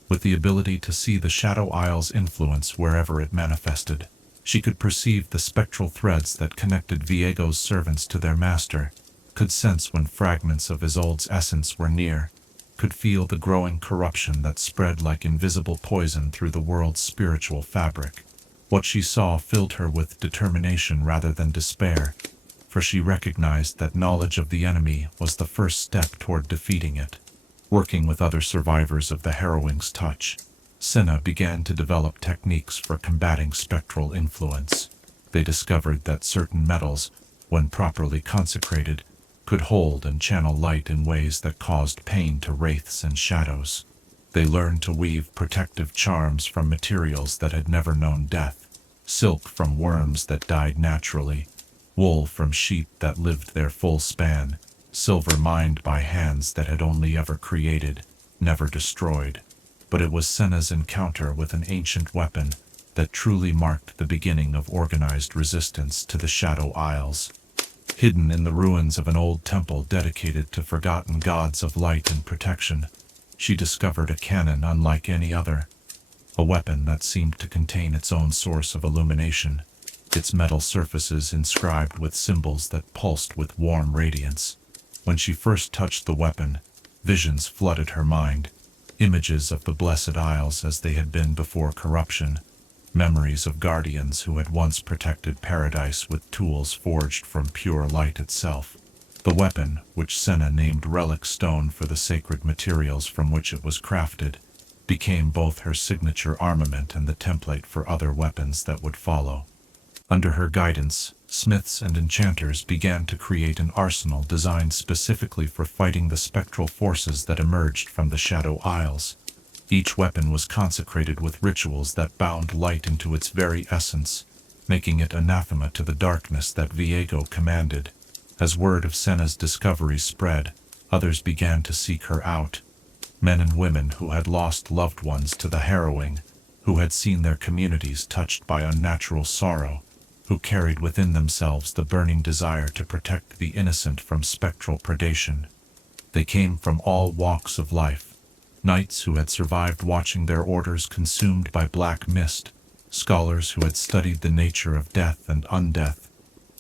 with the ability to see the Shadow Isles' influence wherever it manifested. She could perceive the spectral threads that connected Viego's servants to their master, could sense when fragments of Isolde's essence were near, could feel the growing corruption that spread like invisible poison through the world's spiritual fabric. What she saw filled her with determination rather than despair, for she recognized that knowledge of the enemy was the first step toward defeating it. Working with other survivors of the harrowing's touch, Senna began to develop techniques for combating spectral influence. They discovered that certain metals, when properly consecrated, could hold and channel light in ways that caused pain to wraiths and shadows. They learned to weave protective charms from materials that had never known death, silk from worms that died naturally, wool from sheep that lived their full span, silver mined by hands that had only ever created, never destroyed. But it was Senna's encounter with an ancient weapon that truly marked the beginning of organized resistance to the Shadow Isles. Hidden in the ruins of an old temple dedicated to forgotten gods of light and protection, she discovered a cannon unlike any other, a weapon that seemed to contain its own source of illumination, its metal surfaces inscribed with symbols that pulsed with warm radiance. When she first touched the weapon, visions flooded her mind, images of the Blessed Isles as they had been before corruption, memories of guardians who had once protected paradise with tools forged from pure light itself. The weapon, which Senna named Relic Stone for the sacred materials from which it was crafted, became both her signature armament and the template for other weapons that would follow. Under her guidance, smiths and enchanters began to create an arsenal designed specifically for fighting the spectral forces that emerged from the Shadow Isles. Each weapon was consecrated with rituals that bound light into its very essence, making it anathema to the darkness that Viego commanded. As word of Senna's discovery spread, others began to seek her out. Men and women who had lost loved ones to the harrowing, who had seen their communities touched by unnatural sorrow, who carried within themselves the burning desire to protect the innocent from spectral predation. They came from all walks of life, knights who had survived watching their orders consumed by black mist, scholars who had studied the nature of death and undeath,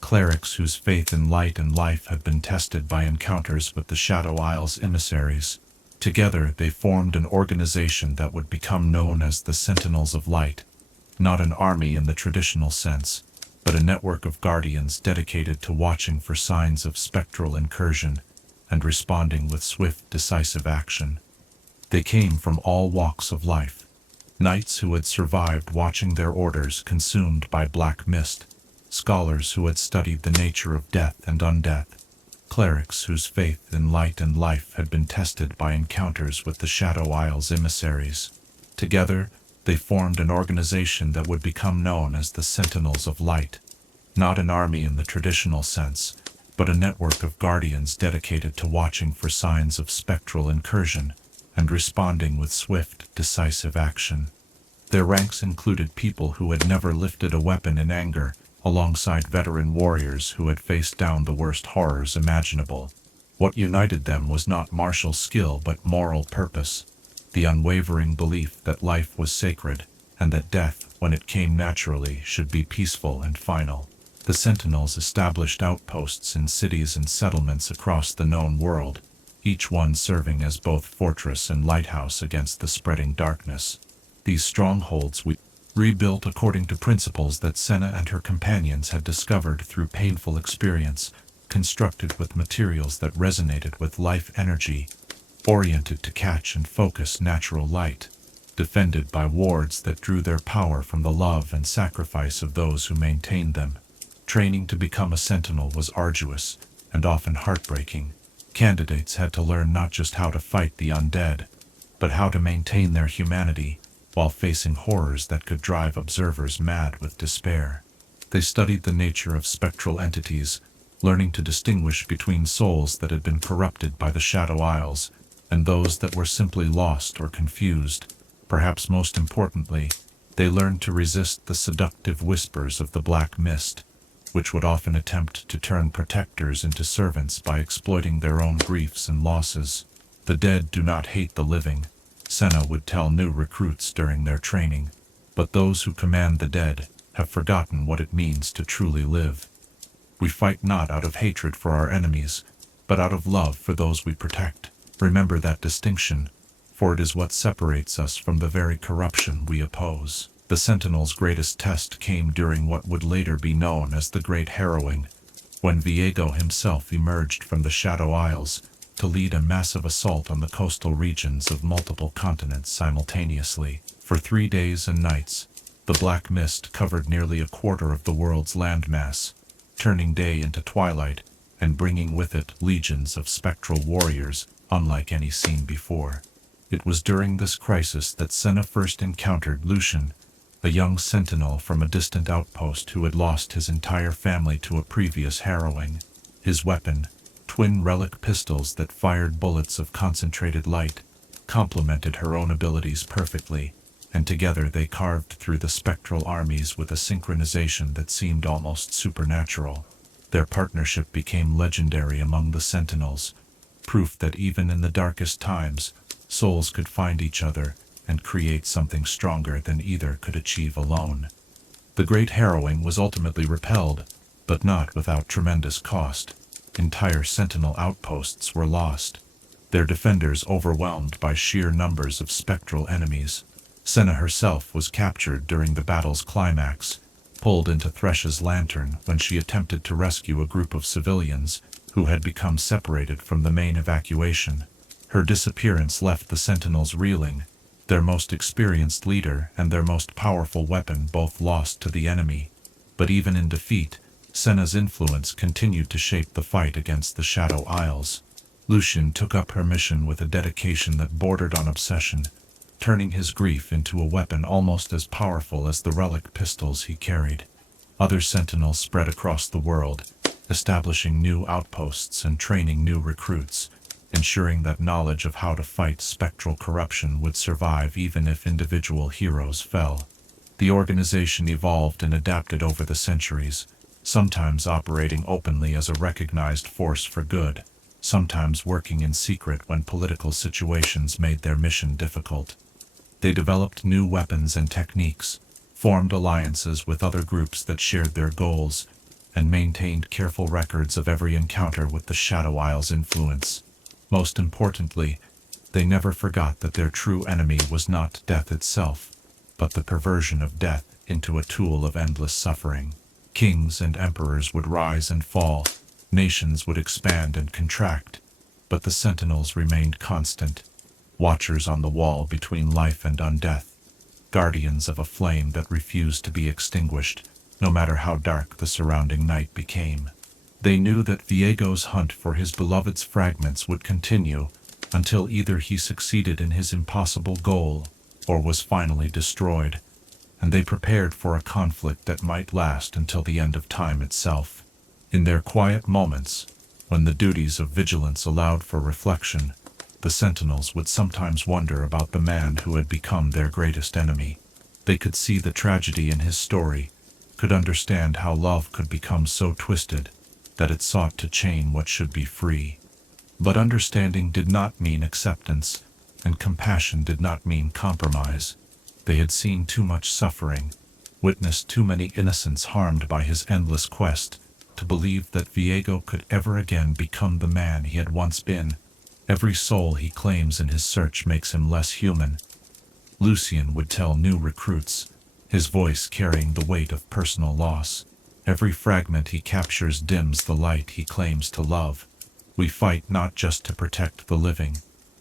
clerics whose faith in light and life had been tested by encounters with the Shadow Isles emissaries. Together they formed an organization that would become known as the Sentinels of Light, not an army in the traditional sense, but a network of guardians dedicated to watching for signs of spectral incursion and responding with swift, decisive action. They came from all walks of life, Knights who had survived watching their orders consumed by black mist, scholars who had studied the nature of death and undeath, clerics whose faith in light and life had been tested by encounters with the Shadow Isles emissaries. Together, they formed an organization that would become known as the Sentinels of Light. Not an army in the traditional sense, but a network of guardians dedicated to watching for signs of spectral incursion and responding with swift, decisive action. Their ranks included people who had never lifted a weapon in anger, alongside veteran warriors who had faced down the worst horrors imaginable. What united them was not martial skill but moral purpose, the unwavering belief that life was sacred, and that death, when it came naturally, should be peaceful and final. The Sentinels established outposts in cities and settlements across the known world, each one serving as both fortress and lighthouse against the spreading darkness. These strongholds were rebuilt according to principles that Senna and her companions had discovered through painful experience, constructed with materials that resonated with life energy, oriented to catch and focus natural light, defended by wards that drew their power from the love and sacrifice of those who maintained them. Training to become a sentinel was arduous and often heartbreaking. Candidates had to learn not just how to fight the undead, but how to maintain their humanity while facing horrors that could drive observers mad with despair. They studied the nature of spectral entities, learning to distinguish between souls that had been corrupted by the Shadow Isles and those that were simply lost or confused. Perhaps most importantly, they learned to resist the seductive whispers of the Black Mist, which would often attempt to turn protectors into servants by exploiting their own griefs and losses. The dead do not hate the living, Senna would tell new recruits during their training, but those who command the dead have forgotten what it means to truly live. We fight not out of hatred for our enemies, but out of love for those we protect. Remember that distinction, for it is what separates us from the very corruption we oppose. The Sentinel's greatest test came during what would later be known as the Great Harrowing, when Viego himself emerged from the Shadow Isles to lead a massive assault on the coastal regions of multiple continents simultaneously. For 3 days and nights, the Black Mist covered nearly a quarter of the world's landmass, turning day into twilight and bringing with it legions of spectral warriors unlike any seen before. It was during this crisis that Senna first encountered Lucian, a young sentinel from a distant outpost who had lost his entire family to a previous harrowing. His weapon, twin relic pistols that fired bullets of concentrated light, complemented her own abilities perfectly, and together they carved through the spectral armies with a synchronization that seemed almost supernatural. Their partnership became legendary among the Sentinels, proof that even in the darkest times, souls could find each other and create something stronger than either could achieve alone. The Great Harrowing was ultimately repelled, but not without tremendous cost. Entire Sentinel outposts were lost, their defenders overwhelmed by sheer numbers of spectral enemies. Senna herself was captured during the battle's climax, pulled into Thresh's lantern when she attempted to rescue a group of civilians who had become separated from the main evacuation. Her disappearance left the Sentinels reeling, their most experienced leader and their most powerful weapon both lost to the enemy. But even in defeat, Senna's influence continued to shape the fight against the Shadow Isles. Lucian took up her mission with a dedication that bordered on obsession, turning his grief into a weapon almost as powerful as the relic pistols he carried. Other Sentinels spread across the world, establishing new outposts and training new recruits, ensuring that knowledge of how to fight spectral corruption would survive even if individual heroes fell. The organization evolved and adapted over the centuries, sometimes operating openly as a recognized force for good, sometimes working in secret when political situations made their mission difficult. They developed new weapons and techniques, formed alliances with other groups that shared their goals, and maintained careful records of every encounter with the Shadow Isles' influence. Most importantly, they never forgot that their true enemy was not death itself, but the perversion of death into a tool of endless suffering. Kings and emperors would rise and fall, nations would expand and contract, but the Sentinels remained constant, watchers on the wall between life and undeath. guardians of a flame that refused to be extinguished, no matter how dark the surrounding night became. They knew that Viego's hunt for his beloved's fragments would continue until either he succeeded in his impossible goal or was finally destroyed, and they prepared for a conflict that might last until the end of time itself. In their quiet moments, when the duties of vigilance allowed for reflection, the Sentinels would sometimes wonder about the man who had become their greatest enemy. They could see the tragedy in his story, could understand how love could become so twisted that it sought to chain what should be free. But understanding did not mean acceptance, and compassion did not mean compromise. They had seen too much suffering, witnessed too many innocents harmed by his endless quest, to believe that Viego could ever again become the man he had once been. Every soul he claims in his search makes him less human. Lucien would tell new recruits, his voice carrying the weight of personal loss. Every fragment he captures dims the light he claims to love. We fight not just to protect the living,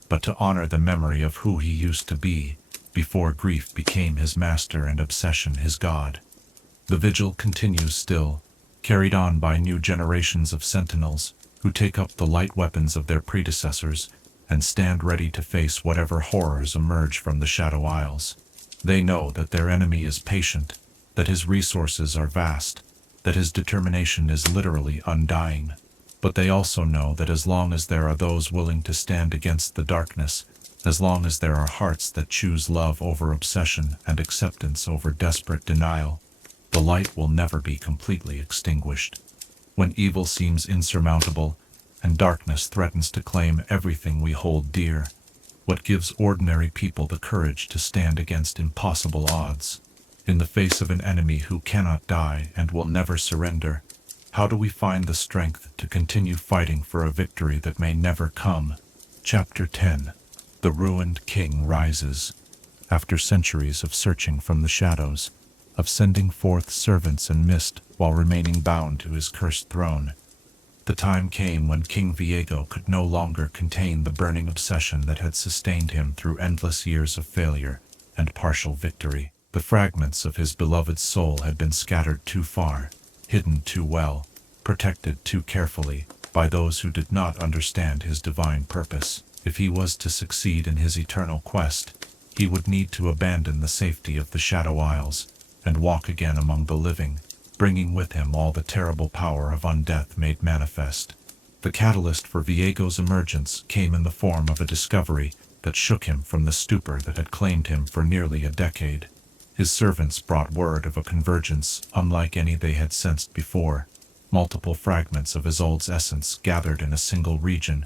but to honor the memory of who he used to be, before grief became his master and obsession his god. The vigil continues still, carried on by new generations of sentinels, who take up the light weapons of their predecessors and stand ready to face whatever horrors emerge from the Shadow Isles. They know that their enemy is patient, that his resources are vast, that his determination is literally undying. But they also know that as long as there are those willing to stand against the darkness, as long as there are hearts that choose love over obsession and acceptance over desperate denial, the light will never be completely extinguished. When evil seems insurmountable, and darkness threatens to claim everything we hold dear, what gives ordinary people the courage to stand against impossible odds? In the face of an enemy who cannot die and will never surrender, how do we find the strength to continue fighting for a victory that may never come? Chapter 10. The Ruined King Rises. After centuries of searching from the shadows, of sending forth servants and mist while remaining bound to his cursed throne, the time came when King Viego could no longer contain the burning obsession that had sustained him through endless years of failure and partial victory. The fragments of his beloved soul had been scattered too far, hidden too well, protected too carefully by those who did not understand his divine purpose. If he was to succeed in his eternal quest, he would need to abandon the safety of the Shadow Isles and walk again among the living, bringing with him all the terrible power of undeath made manifest. The catalyst for Viego's emergence came in the form of a discovery that shook him from the stupor that had claimed him for nearly a decade. His servants brought word of a convergence unlike any they had sensed before, multiple fragments of Isolde's essence gathered in a single region,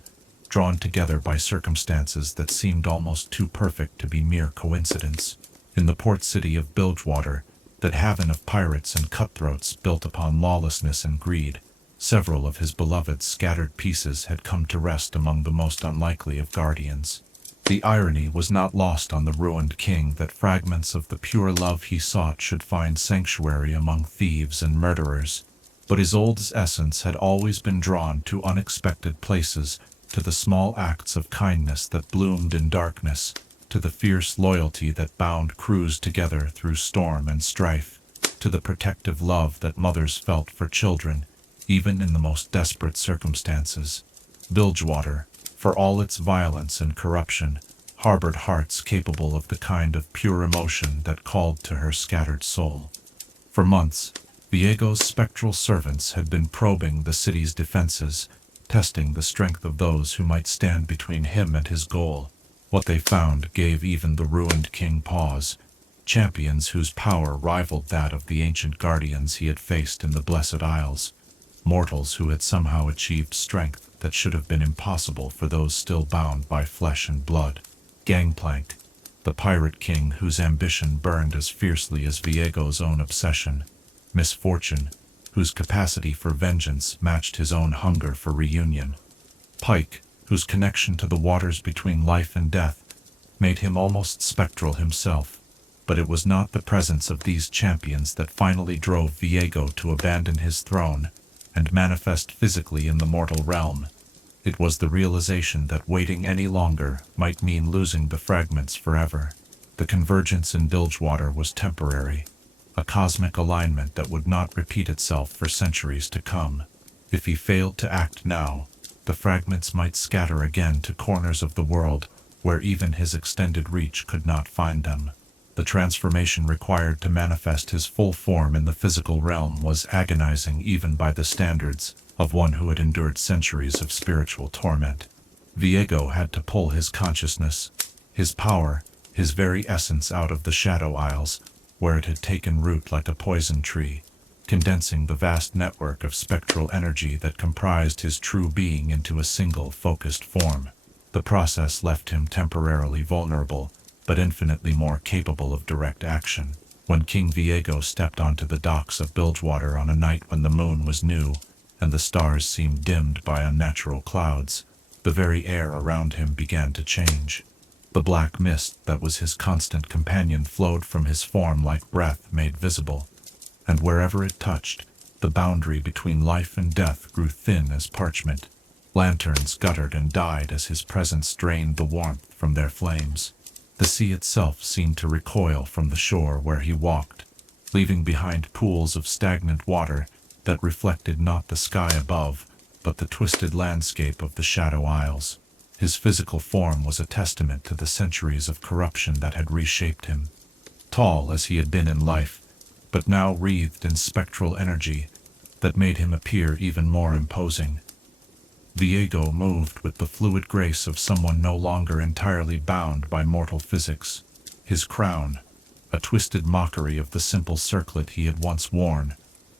drawn together by circumstances that seemed almost too perfect to be mere coincidence. In the port city of Bilgewater, that haven of pirates and cutthroats built upon lawlessness and greed, several of his beloved scattered pieces had come to rest among the most unlikely of guardians. The irony was not lost on the ruined king that fragments of the pure love he sought should find sanctuary among thieves and murderers, but Isolde's essence had always been drawn to unexpected places, to the small acts of kindness that bloomed in darkness, to the fierce loyalty that bound crews together through storm and strife, to the protective love that mothers felt for children, even in the most desperate circumstances. Bilgewater, for all its violence and corruption, harbored hearts capable of the kind of pure emotion that called to her scattered soul. For months, Viego's spectral servants had been probing the city's defenses, testing the strength of those who might stand between him and his goal. What they found gave even the ruined king pause, champions whose power rivaled that of the ancient guardians he had faced in the Blessed Isles, mortals who had somehow achieved strength that should have been impossible for those still bound by flesh and blood. Gangplank, the pirate king whose ambition burned as fiercely as Viego's own obsession. Misfortune, whose capacity for vengeance matched his own hunger for reunion. Pike, whose connection to the waters between life and death made him almost spectral himself. But it was not the presence of these champions that finally drove Viego to abandon his throne and manifest physically in the mortal realm. It was the realization that waiting any longer might mean losing the fragments forever. The convergence in Bilgewater was temporary, a cosmic alignment that would not repeat itself for centuries to come. If he failed to act now, the fragments might scatter again to corners of the world where even his extended reach could not find them. The transformation required to manifest his full form in the physical realm was agonizing even by the standards of one who had endured centuries of spiritual torment. Viego had to pull his consciousness, his power, his very essence out of the Shadow Isles, where it had taken root like a poison tree, condensing the vast network of spectral energy that comprised his true being into a single focused form. The process left him temporarily vulnerable, but infinitely more capable of direct action. When King Viego stepped onto the docks of Bilgewater on a night when the moon was new, and the stars seemed dimmed by unnatural clouds, the very air around him began to change. The black mist that was his constant companion flowed from his form like breath made visible, and wherever it touched, the boundary between life and death grew thin as parchment. Lanterns guttered and died as his presence drained the warmth from their flames. The sea itself seemed to recoil from the shore where he walked, leaving behind pools of stagnant water that reflected not the sky above, but the twisted landscape of the Shadow Isles. His physical form was a testament to the centuries of corruption that had reshaped him. Tall as he had been in life, but now wreathed in spectral energy that made him appear even more imposing. Viego moved with the fluid grace of someone no longer entirely bound by mortal physics. His crown, a twisted mockery of the simple circlet he had once worn,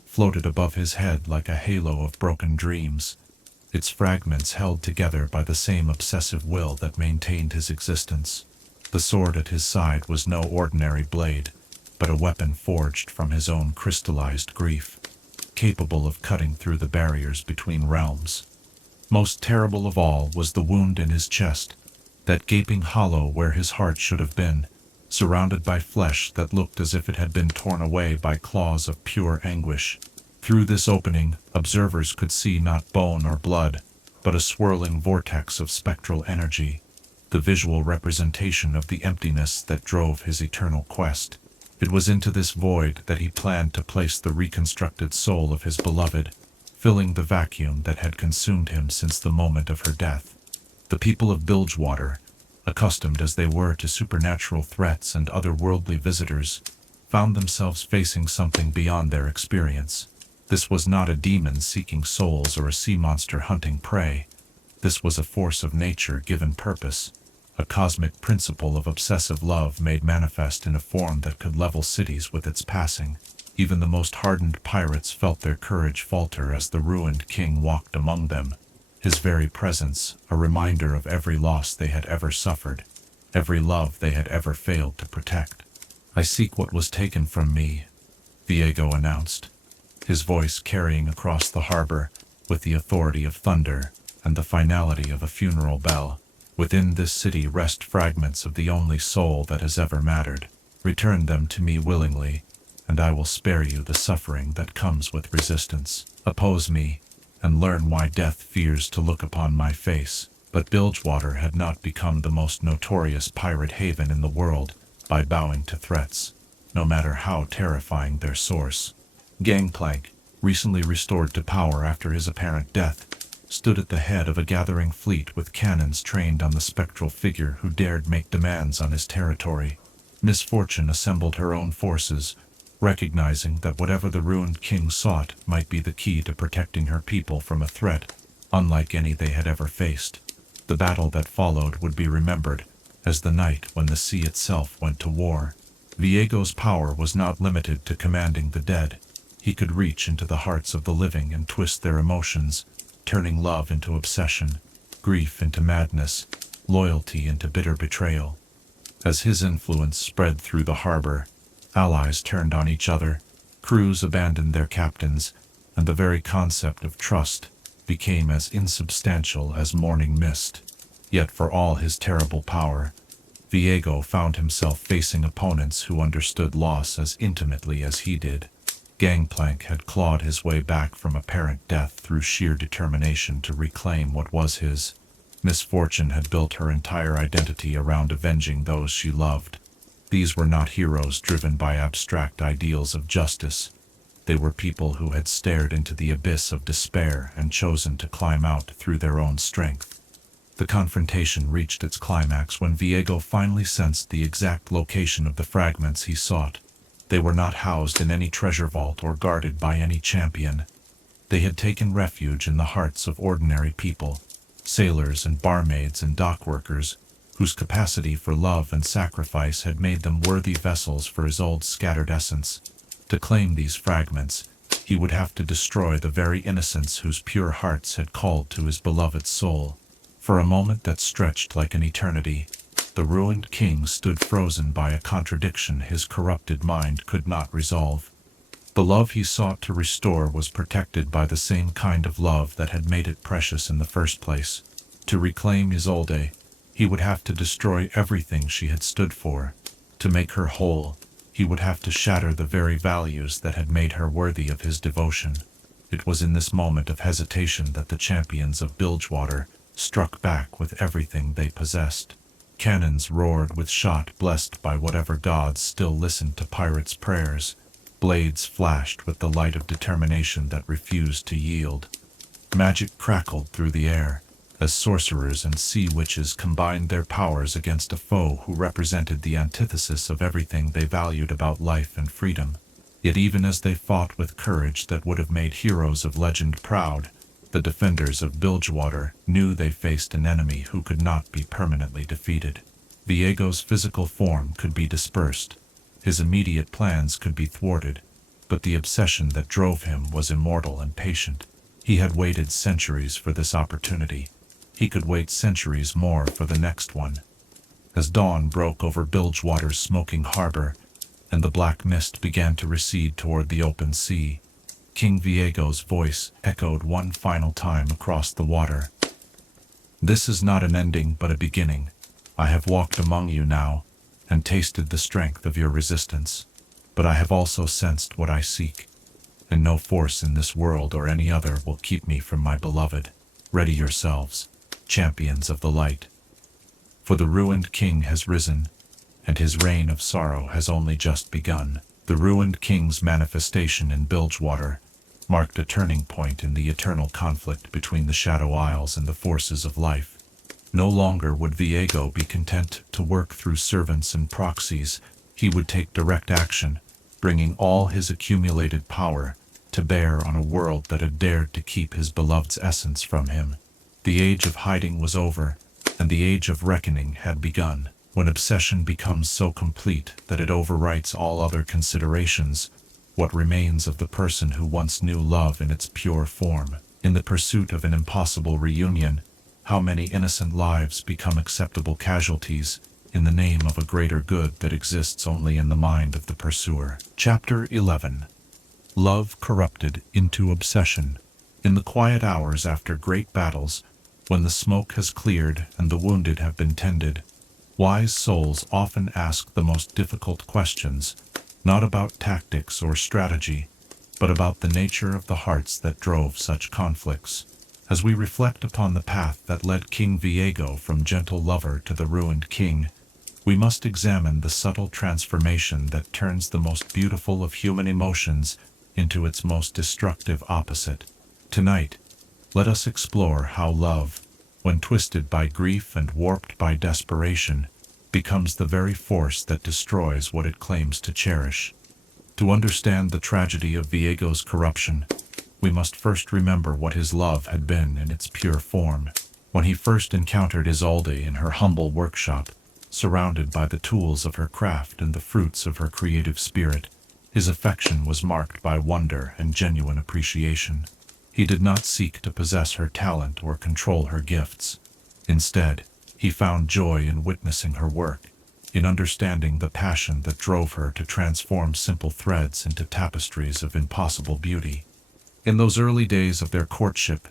floated above his head like a halo of broken dreams, its fragments held together by the same obsessive will that maintained his existence. The sword at his side was no ordinary blade, but a weapon forged from his own crystallized grief, capable of cutting through the barriers between realms. Most terrible of all was the wound in his chest, that gaping hollow where his heart should have been, surrounded by flesh that looked as if it had been torn away by claws of pure anguish. Through this opening, observers could see not bone or blood, but a swirling vortex of spectral energy, the visual representation of the emptiness that drove his eternal quest. It was into this void that he planned to place the reconstructed soul of his beloved, filling the vacuum that had consumed him since the moment of her death. The people of Bilgewater, accustomed as they were to supernatural threats and otherworldly visitors, found themselves facing something beyond their experience. This was not a demon seeking souls or a sea monster hunting prey. This was a force of nature given purpose, a cosmic principle of obsessive love made manifest in a form that could level cities with its passing. Even the most hardened pirates felt their courage falter as the ruined king walked among them, his very presence a reminder of every loss they had ever suffered, every love they had ever failed to protect. "I seek what was taken from me," Viego announced, his voice carrying across the harbor with the authority of thunder and the finality of a funeral bell. "Within this city rest fragments of the only soul that has ever mattered. Return them to me willingly, and I will spare you the suffering that comes with resistance. Oppose me, and learn why death fears to look upon my face." But Bilgewater had not become the most notorious pirate haven in the world by bowing to threats, no matter how terrifying their source. Gangplank, recently restored to power after his apparent death, stood at the head of a gathering fleet with cannons trained on the spectral figure who dared make demands on his territory. Misfortune assembled her own forces, recognizing that whatever the ruined king sought might be the key to protecting her people from a threat unlike any they had ever faced. The battle that followed would be remembered as the night when the sea itself went to war. Viego's power was not limited to commanding the dead. He could reach into the hearts of the living and twist their emotions, turning love into obsession, grief into madness, loyalty into bitter betrayal. As his influence spread through the harbor, allies turned on each other, crews abandoned their captains, and the very concept of trust became as insubstantial as morning mist. Yet for all his terrible power, Viego found himself facing opponents who understood loss as intimately as he did. Gangplank had clawed his way back from apparent death through sheer determination to reclaim what was his. Misfortune had built her entire identity around avenging those she loved. These were not heroes driven by abstract ideals of justice. They were people who had stared into the abyss of despair and chosen to climb out through their own strength. The confrontation reached its climax when Viego finally sensed the exact location of the fragments he sought. They were not housed in any treasure vault or guarded by any champion. They had taken refuge in the hearts of ordinary people, sailors and barmaids and dockworkers, whose capacity for love and sacrifice had made them worthy vessels for his old scattered essence. To claim these fragments, he would have to destroy the very innocence whose pure hearts had called to his beloved soul. For a moment that stretched like an eternity, the ruined king stood frozen by a contradiction his corrupted mind could not resolve. The love he sought to restore was protected by the same kind of love that had made it precious in the first place. To reclaim Isolde, he would have to destroy everything she had stood for. To make her whole, he would have to shatter the very values that had made her worthy of his devotion. It was in this moment of hesitation that the champions of Bilgewater struck back with everything they possessed. Cannons roared with shot blessed by whatever gods still listened to pirates' prayers. Blades flashed with the light of determination that refused to yield. Magic crackled through the air, as sorcerers and sea witches combined their powers against a foe who represented the antithesis of everything they valued about life and freedom. Yet even as they fought with courage that would have made heroes of legend proud, the defenders of Bilgewater knew they faced an enemy who could not be permanently defeated. Viego's physical form could be dispersed, his immediate plans could be thwarted, but the obsession that drove him was immortal and patient. He had waited centuries for this opportunity. He could wait centuries more for the next one. As dawn broke over Bilgewater's smoking harbor, and the black mist began to recede toward the open sea, King Viego's voice echoed one final time across the water. "This is not an ending but a beginning. I have walked among you now, and tasted the strength of your resistance, but I have also sensed what I seek, and no force in this world or any other will keep me from my beloved. Ready yourselves, champions of the light. For the ruined king has risen, and his reign of sorrow has only just begun." The ruined king's manifestation in Bilgewater marked a turning point in the eternal conflict between the Shadow Isles and the forces of life. No longer would Viego be content to work through servants and proxies. He would take direct action, bringing all his accumulated power to bear on a world that had dared to keep his beloved's essence from him. The age of hiding was over, and the age of reckoning had begun. When obsession becomes so complete that it overwrites all other considerations, what remains of the person who once knew love in its pure form? In the pursuit of an impossible reunion, how many innocent lives become acceptable casualties in the name of a greater good that exists only in the mind of the pursuer? Chapter 11. Love corrupted into obsession. In the quiet hours after great battles, when the smoke has cleared and the wounded have been tended, wise souls often ask the most difficult questions, not about tactics or strategy, but about the nature of the hearts that drove such conflicts. As we reflect upon the path that led King Viego from gentle lover to the ruined king, we must examine the subtle transformation that turns the most beautiful of human emotions into its most destructive opposite. Tonight, let us explore how love, when twisted by grief and warped by desperation, becomes the very force that destroys what it claims to cherish. To understand the tragedy of Viego's corruption, we must first remember what his love had been in its pure form. When he first encountered Isolde in her humble workshop, surrounded by the tools of her craft and the fruits of her creative spirit, his affection was marked by wonder and genuine appreciation. He did not seek to possess her talent or control her gifts. Instead, he found joy in witnessing her work, in understanding the passion that drove her to transform simple threads into tapestries of impossible beauty. In those early days of their courtship,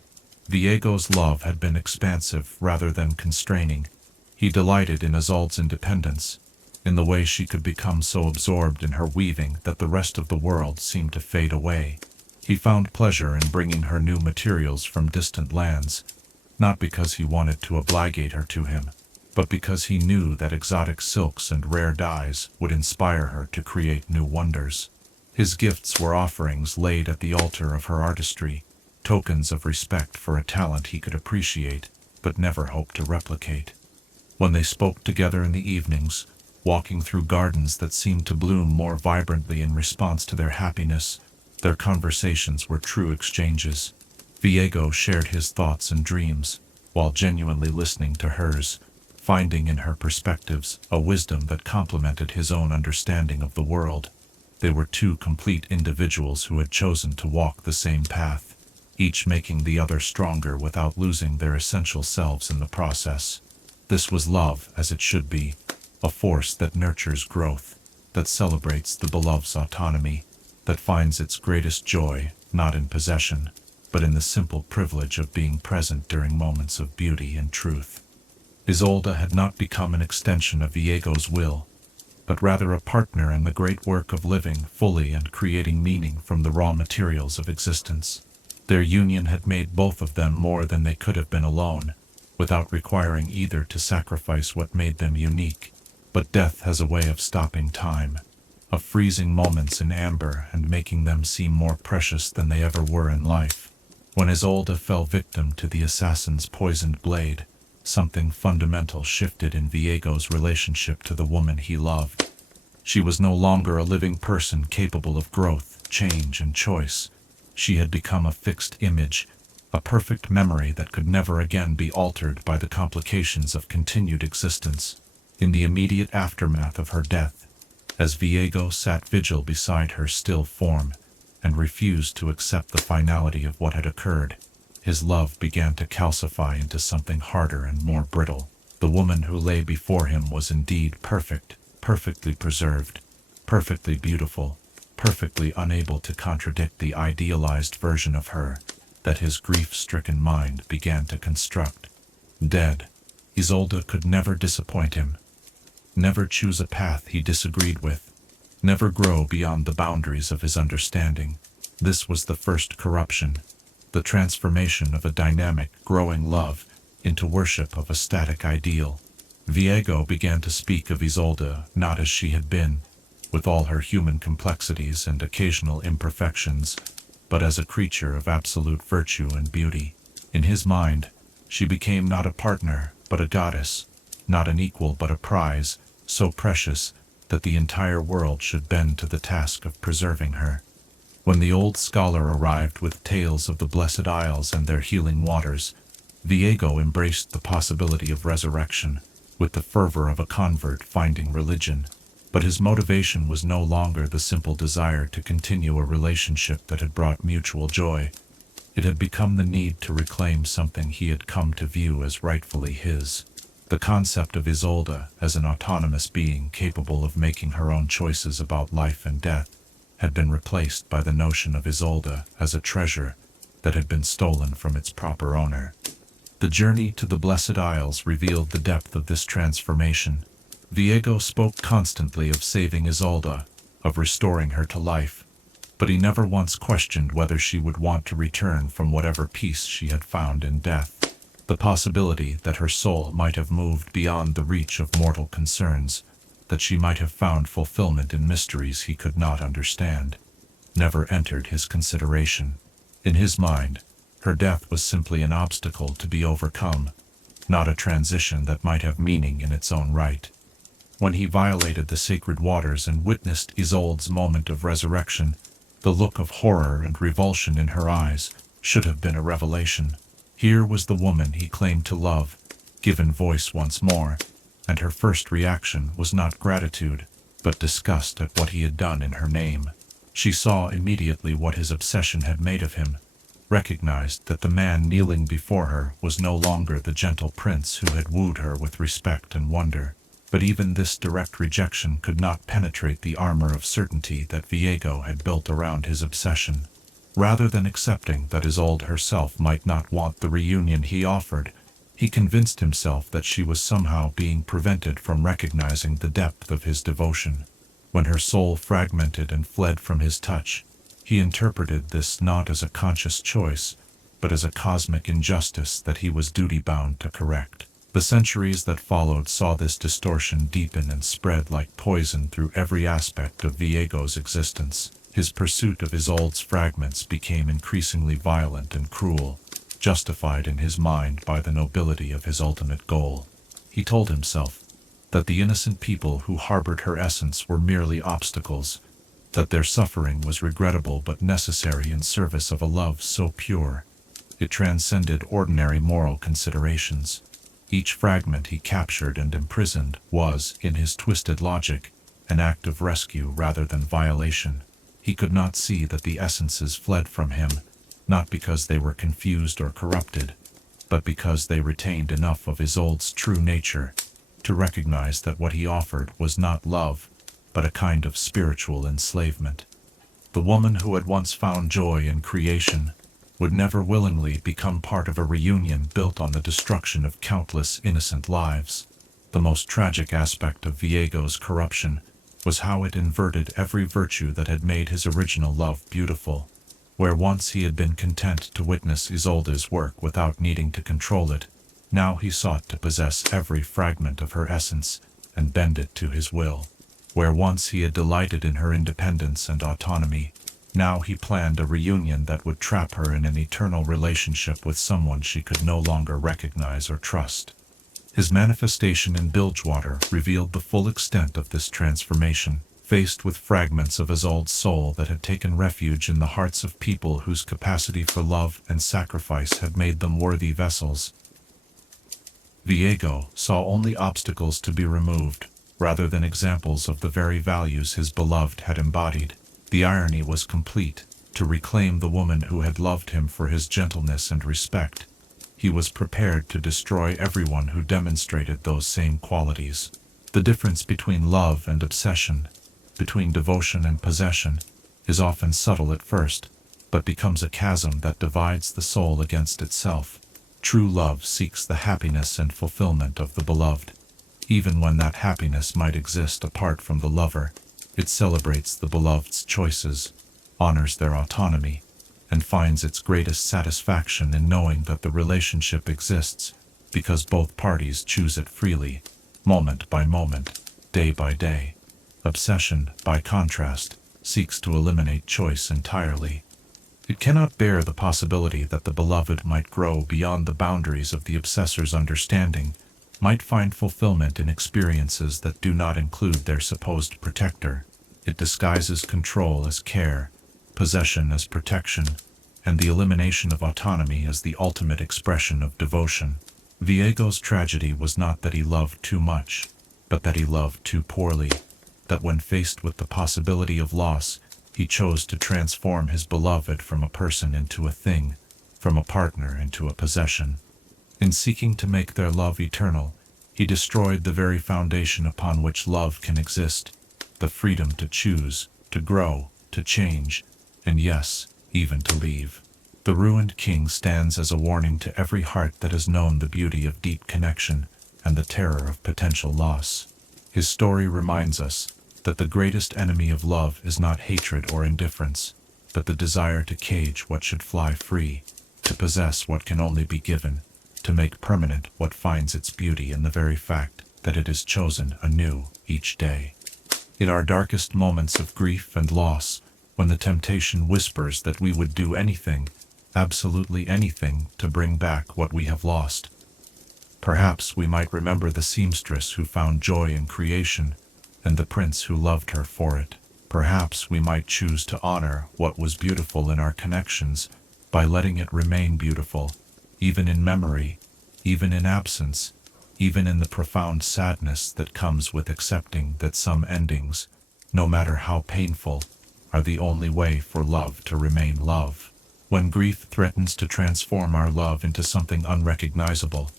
Viego's love had been expansive rather than constraining. He delighted in Isolde's independence, in the way she could become so absorbed in her weaving that the rest of the world seemed to fade away. He found pleasure in bringing her new materials from distant lands, not because he wanted to obligate her to him, but because he knew that exotic silks and rare dyes would inspire her to create new wonders. His gifts were offerings laid at the altar of her artistry, tokens of respect for a talent he could appreciate, but never hope to replicate. When they spoke together in the evenings, walking through gardens that seemed to bloom more vibrantly in response to their happiness, their conversations were true exchanges. Viego shared his thoughts and dreams, while genuinely listening to hers, finding in her perspectives a wisdom that complemented his own understanding of the world. They were two complete individuals who had chosen to walk the same path, each making the other stronger without losing their essential selves in the process. This was love as it should be, a force that nurtures growth, that celebrates the beloved's autonomy, that finds its greatest joy not in possession, but in the simple privilege of being present during moments of beauty and truth. Isolde had not become an extension of Viego's will, but rather a partner in the great work of living fully and creating meaning from the raw materials of existence. Their union had made both of them more than they could have been alone, without requiring either to sacrifice what made them unique. But death has a way of stopping time, of freezing moments in amber and making them seem more precious than they ever were in life. When Isolde fell victim to the assassin's poisoned blade, something fundamental shifted in Viego's relationship to the woman he loved. She was no longer a living person capable of growth, change, and choice. She had become a fixed image, a perfect memory that could never again be altered by the complications of continued existence. In the immediate aftermath of her death, as Viego sat vigil beside her still form, and refused to accept the finality of what had occurred, his love began to calcify into something harder and more brittle. The woman who lay before him was indeed perfect, perfectly preserved, perfectly beautiful, perfectly unable to contradict the idealized version of her that his grief-stricken mind began to construct. Dead, Isolde could never disappoint him, never choose a path he disagreed with, never grow beyond the boundaries of his understanding. This was the first corruption, the transformation of a dynamic, growing love into worship of a static ideal. Viego began to speak of Isolde not as she had been, with all her human complexities and occasional imperfections, but as a creature of absolute virtue and beauty. In his mind, she became not a partner, but a goddess, not an equal but a prize, so precious that the entire world should bend to the task of preserving her. When the old scholar arrived with tales of the Blessed Isles and their healing waters, Viego embraced the possibility of resurrection, with the fervor of a convert finding religion. But his motivation was no longer the simple desire to continue a relationship that had brought mutual joy. It had become the need to reclaim something he had come to view as rightfully his. The concept of Isolde as an autonomous being capable of making her own choices about life and death had been replaced by the notion of Isolde as a treasure that had been stolen from its proper owner. The journey to the Blessed Isles revealed the depth of this transformation. Viego spoke constantly of saving Isolde, of restoring her to life, but he never once questioned whether she would want to return from whatever peace she had found in death. The possibility that her soul might have moved beyond the reach of mortal concerns, that she might have found fulfillment in mysteries he could not understand, never entered his consideration. In his mind, her death was simply an obstacle to be overcome, not a transition that might have meaning in its own right. When he violated the sacred waters and witnessed Isolde's moment of resurrection, the look of horror and revulsion in her eyes should have been a revelation. Here was the woman he claimed to love, given voice once more, and her first reaction was not gratitude, but disgust at what he had done in her name. She saw immediately what his obsession had made of him, recognized that the man kneeling before her was no longer the gentle prince who had wooed her with respect and wonder. But even this direct rejection could not penetrate the armor of certainty that Viego had built around his obsession. Rather than accepting that Isolde herself might not want the reunion he offered, he convinced himself that she was somehow being prevented from recognizing the depth of his devotion. When her soul fragmented and fled from his touch, he interpreted this not as a conscious choice, but as a cosmic injustice that he was duty-bound to correct. The centuries that followed saw this distortion deepen and spread like poison through every aspect of Viego's existence. His pursuit of Isolde's fragments became increasingly violent and cruel, justified in his mind by the nobility of his ultimate goal. He told himself that the innocent people who harbored her essence were merely obstacles, that their suffering was regrettable but necessary in service of a love so pure. It transcended ordinary moral considerations. Each fragment he captured and imprisoned was, in his twisted logic, an act of rescue rather than violation. He could not see that the essences fled from him, not because they were confused or corrupted, but because they retained enough of Isolde's true nature to recognize that what he offered was not love, but a kind of spiritual enslavement. The woman who had once found joy in creation would never willingly become part of a reunion built on the destruction of countless innocent lives. The most tragic aspect of Viego's corruption was how it inverted every virtue that had made his original love beautiful. Where once he had been content to witness Isolde's work without needing to control it, now he sought to possess every fragment of her essence and bend it to his will. Where once he had delighted in her independence and autonomy, now he planned a reunion that would trap her in an eternal relationship with someone she could no longer recognize or trust. His manifestation in Bilgewater revealed the full extent of this transformation. Faced with fragments of Isolde's soul that had taken refuge in the hearts of people whose capacity for love and sacrifice had made them worthy vessels, Viego saw only obstacles to be removed, rather than examples of the very values his beloved had embodied. The irony was complete. To reclaim the woman who had loved him for his gentleness and respect, he was prepared to destroy everyone who demonstrated those same qualities. The difference between love and obsession, between devotion and possession, is often subtle at first, but becomes a chasm that divides the soul against itself. True love seeks the happiness and fulfillment of the beloved. Even when that happiness might exist apart from the lover, it celebrates the beloved's choices, honors their autonomy, and finds its greatest satisfaction in knowing that the relationship exists because both parties choose it freely, moment by moment, day by day. Obsession, by contrast, seeks to eliminate choice entirely. It cannot bear the possibility that the beloved might grow beyond the boundaries of the obsessor's understanding, might find fulfillment in experiences that do not include their supposed protector. It disguises control as care, possession as protection, and the elimination of autonomy as the ultimate expression of devotion. Viego's tragedy was not that he loved too much, but that he loved too poorly, that when faced with the possibility of loss, he chose to transform his beloved from a person into a thing, from a partner into a possession. In seeking to make their love eternal, he destroyed the very foundation upon which love can exist, the freedom to choose, to grow, to change, and yes, even to leave. The ruined king stands as a warning to every heart that has known the beauty of deep connection and the terror of potential loss. His story reminds us that the greatest enemy of love is not hatred or indifference, but the desire to cage what should fly free, to possess what can only be given, to make permanent what finds its beauty in the very fact that it is chosen anew each day. In our darkest moments of grief and loss, when the temptation whispers that we would do anything, absolutely anything, to bring back what we have lost, perhaps we might remember the seamstress who found joy in creation, and the prince who loved her for it. Perhaps we might choose to honor what was beautiful in our connections by letting it remain beautiful, even in memory, even in absence, even in the profound sadness that comes with accepting that some endings, no matter how painful, are the only way for love to remain love. When grief threatens to transform our love into something unrecognizable,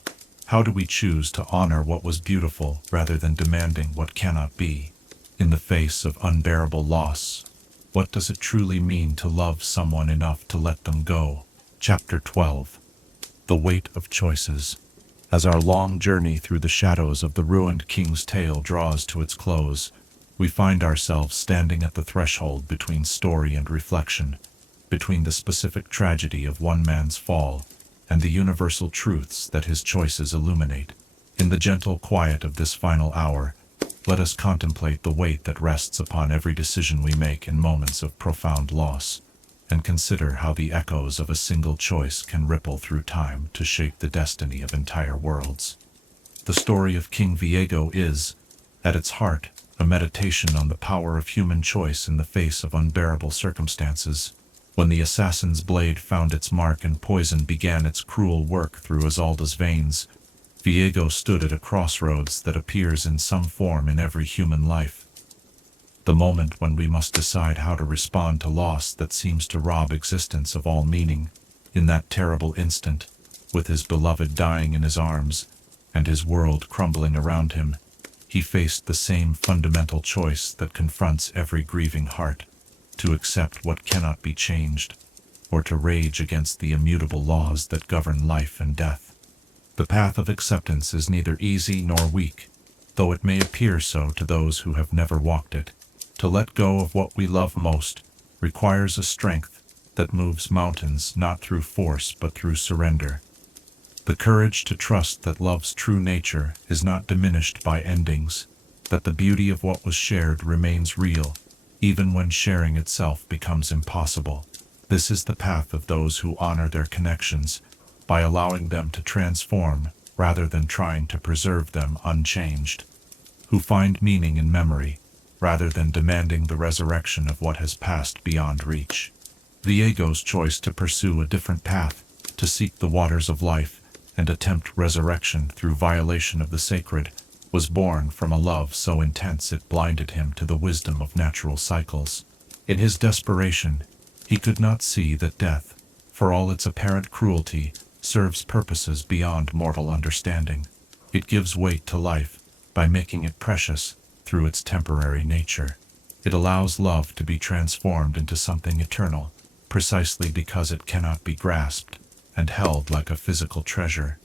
how do we choose to honor what was beautiful rather than demanding what cannot be? In the face of unbearable loss, what does it truly mean to love someone enough to let them go? Chapter 12. The Weight of Choices. As our long journey through the shadows of the ruined king's tale draws to its close, we find ourselves standing at the threshold between story and reflection, between the specific tragedy of one man's fall and the universal truths that his choices illuminate. In the gentle quiet of this final hour, let us contemplate the weight that rests upon every decision we make in moments of profound loss, and consider how the echoes of a single choice can ripple through time to shape the destiny of entire worlds. The story of King Viego is, at its heart, a meditation on the power of human choice in the face of unbearable circumstances. When the assassin's blade found its mark and poison began its cruel work through Isolda's veins, Viego stood at a crossroads that appears in some form in every human life. The moment when we must decide how to respond to loss that seems to rob existence of all meaning. In that terrible instant, with his beloved dying in his arms, and his world crumbling around him, he faced the same fundamental choice that confronts every grieving heart: to accept what cannot be changed, or to rage against the immutable laws that govern life and death. The path of acceptance is neither easy nor weak, though it may appear so to those who have never walked it. To let go of what we love most requires a strength that moves mountains not through force but through surrender. The courage to trust that love's true nature is not diminished by endings, that the beauty of what was shared remains real, even when sharing itself becomes impossible. This is the path of those who honor their connections by allowing them to transform rather than trying to preserve them unchanged, who find meaning in memory rather than demanding the resurrection of what has passed beyond reach. Viego's choice to pursue a different path, to seek the waters of life and attempt resurrection through violation of the sacred, was born from a love so intense it blinded him to the wisdom of natural cycles. In his desperation, he could not see that death, for all its apparent cruelty, serves purposes beyond mortal understanding. It gives weight to life by making it precious through its temporary nature. It allows love to be transformed into something eternal, precisely because it cannot be grasped and held like a physical treasure.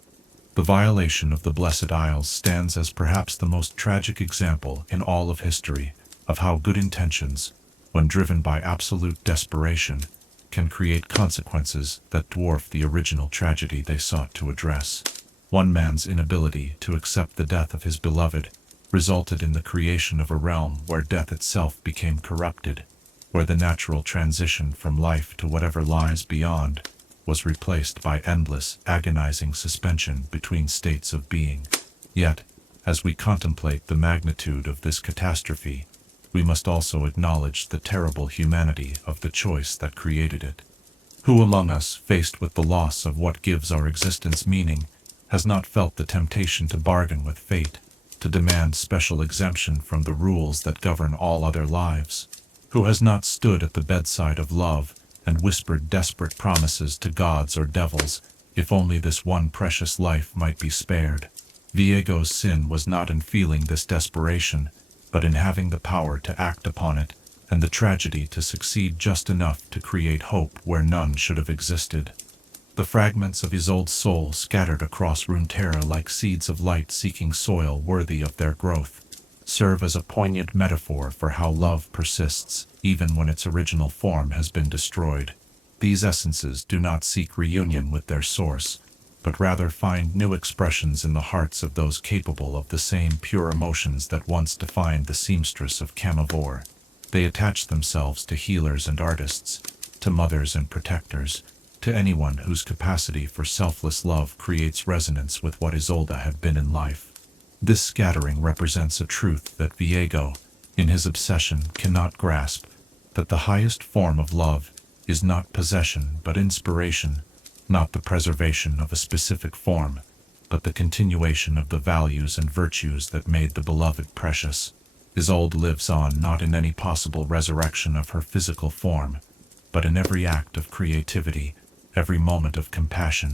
The violation of the Blessed Isles stands as perhaps the most tragic example in all of history of how good intentions, when driven by absolute desperation, can create consequences that dwarf the original tragedy they sought to address. One man's inability to accept the death of his beloved resulted in the creation of a realm where death itself became corrupted, where the natural transition from life to whatever lies beyond was replaced by endless, agonizing suspension between states of being. Yet, as we contemplate the magnitude of this catastrophe, we must also acknowledge the terrible humanity of the choice that created it. Who among us, faced with the loss of what gives our existence meaning, has not felt the temptation to bargain with fate, to demand special exemption from the rules that govern all other lives? Who has not stood at the bedside of love and whispered desperate promises to gods or devils, if only this one precious life might be spared? Viego's sin was not in feeling this desperation, but in having the power to act upon it, and the tragedy to succeed just enough to create hope where none should have existed. The fragments of Isolde's soul scattered across Runeterra like seeds of light seeking soil worthy of their growth, serve as a poignant metaphor for how love persists even when its original form has been destroyed. These essences do not seek reunion with their source, but rather find new expressions in the hearts of those capable of the same pure emotions that once defined the seamstress of Camavoran. They attach themselves to healers and artists, to mothers and protectors, to anyone whose capacity for selfless love creates resonance with what Isolde had been in life. This scattering represents a truth that Viego, in his obsession, cannot grasp, that the highest form of love is not possession but inspiration, not the preservation of a specific form, but the continuation of the values and virtues that made the beloved precious. Isolde lives on not in any possible resurrection of her physical form, but in every act of creativity, every moment of compassion,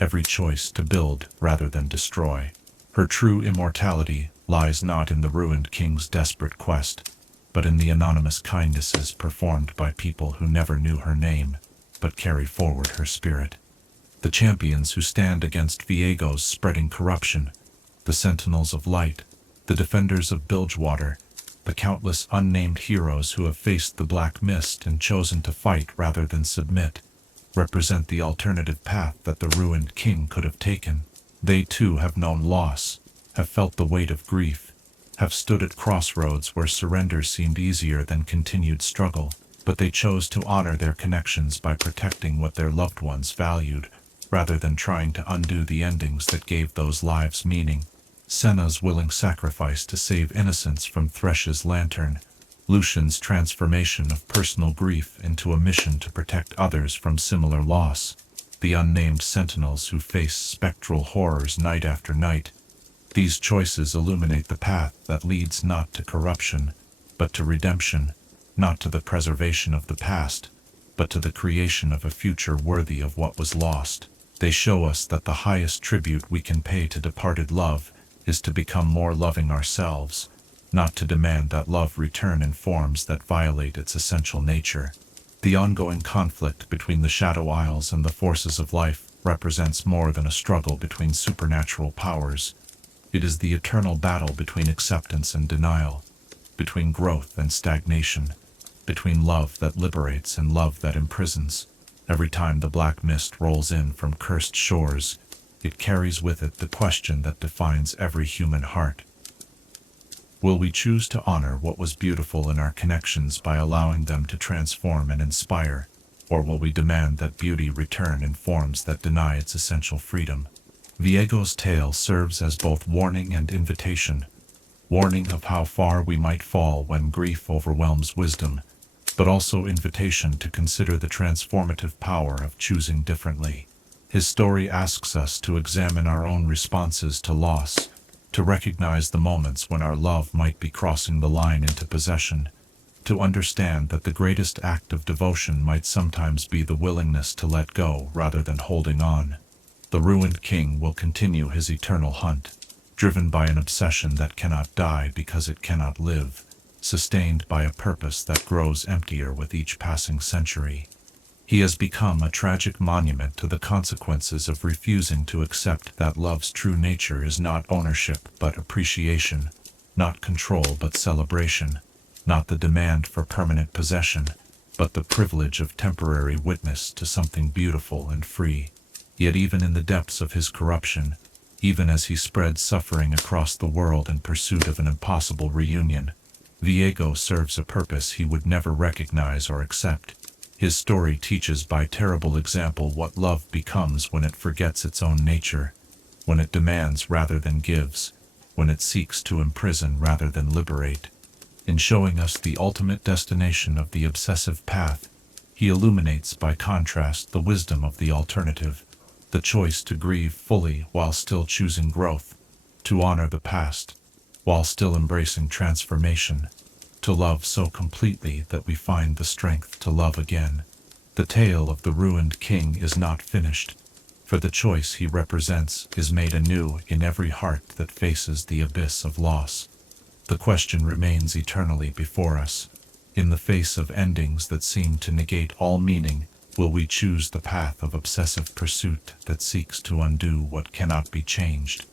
every choice to build rather than destroy. Her true immortality lies not in the ruined king's desperate quest, but in the anonymous kindnesses performed by people who never knew her name, but carry forward her spirit. The champions who stand against Viego's spreading corruption, the Sentinels of Light, the defenders of Bilgewater, the countless unnamed heroes who have faced the black mist and chosen to fight rather than submit, represent the alternative path that the ruined king could have taken. They too have known loss, have felt the weight of grief, have stood at crossroads where surrender seemed easier than continued struggle, but they chose to honor their connections by protecting what their loved ones valued, rather than trying to undo the endings that gave those lives meaning. Senna's willing sacrifice to save innocence from Thresh's lantern, Lucian's transformation of personal grief into a mission to protect others from similar loss, the unnamed Sentinels who face spectral horrors night after night. These choices illuminate the path that leads not to corruption, but to redemption, not to the preservation of the past, but to the creation of a future worthy of what was lost. They show us that the highest tribute we can pay to departed love is to become more loving ourselves, not to demand that love return in forms that violate its essential nature. The ongoing conflict between the Shadow Isles and the forces of life represents more than a struggle between supernatural powers. It is the eternal battle between acceptance and denial, between growth and stagnation, between love that liberates and love that imprisons. Every time the black mist rolls in from cursed shores, it carries with it the question that defines every human heart. Will we choose to honor what was beautiful in our connections by allowing them to transform and inspire, or will we demand that beauty return in forms that deny its essential freedom? Viego's tale serves as both warning and invitation, warning of how far we might fall when grief overwhelms wisdom, but also invitation to consider the transformative power of choosing differently. His story asks us to examine our own responses to loss, to recognize the moments when our love might be crossing the line into possession, to understand that the greatest act of devotion might sometimes be the willingness to let go rather than holding on. The ruined king will continue his eternal hunt, driven by an obsession that cannot die because it cannot live, sustained by a purpose that grows emptier with each passing century. He has become a tragic monument to the consequences of refusing to accept that love's true nature is not ownership but appreciation, not control but celebration, not the demand for permanent possession, but the privilege of temporary witness to something beautiful and free. Yet even in the depths of his corruption, even as he spread suffering across the world in pursuit of an impossible reunion, Viego serves a purpose he would never recognize or accept. His story teaches by terrible example what love becomes when it forgets its own nature, when it demands rather than gives, when it seeks to imprison rather than liberate. In showing us the ultimate destination of the obsessive path, he illuminates by contrast the wisdom of the alternative, the choice to grieve fully while still choosing growth, to honor the past while still embracing transformation, to love so completely that we find the strength to love again. The tale of the ruined king is not finished, for the choice he represents is made anew in every heart that faces the abyss of loss. The question remains eternally before us. In the face of endings that seem to negate all meaning, will we choose the path of obsessive pursuit that seeks to undo what cannot be changed?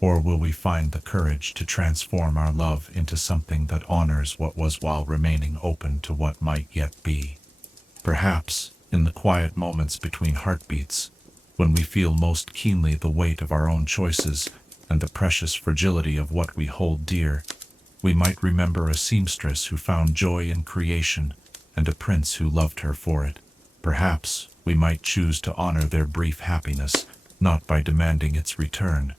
Or will we find the courage to transform our love into something that honors what was while remaining open to what might yet be? Perhaps, in the quiet moments between heartbeats, when we feel most keenly the weight of our own choices and the precious fragility of what we hold dear, we might remember a seamstress who found joy in creation and a prince who loved her for it. Perhaps we might choose to honor their brief happiness, not by demanding its return,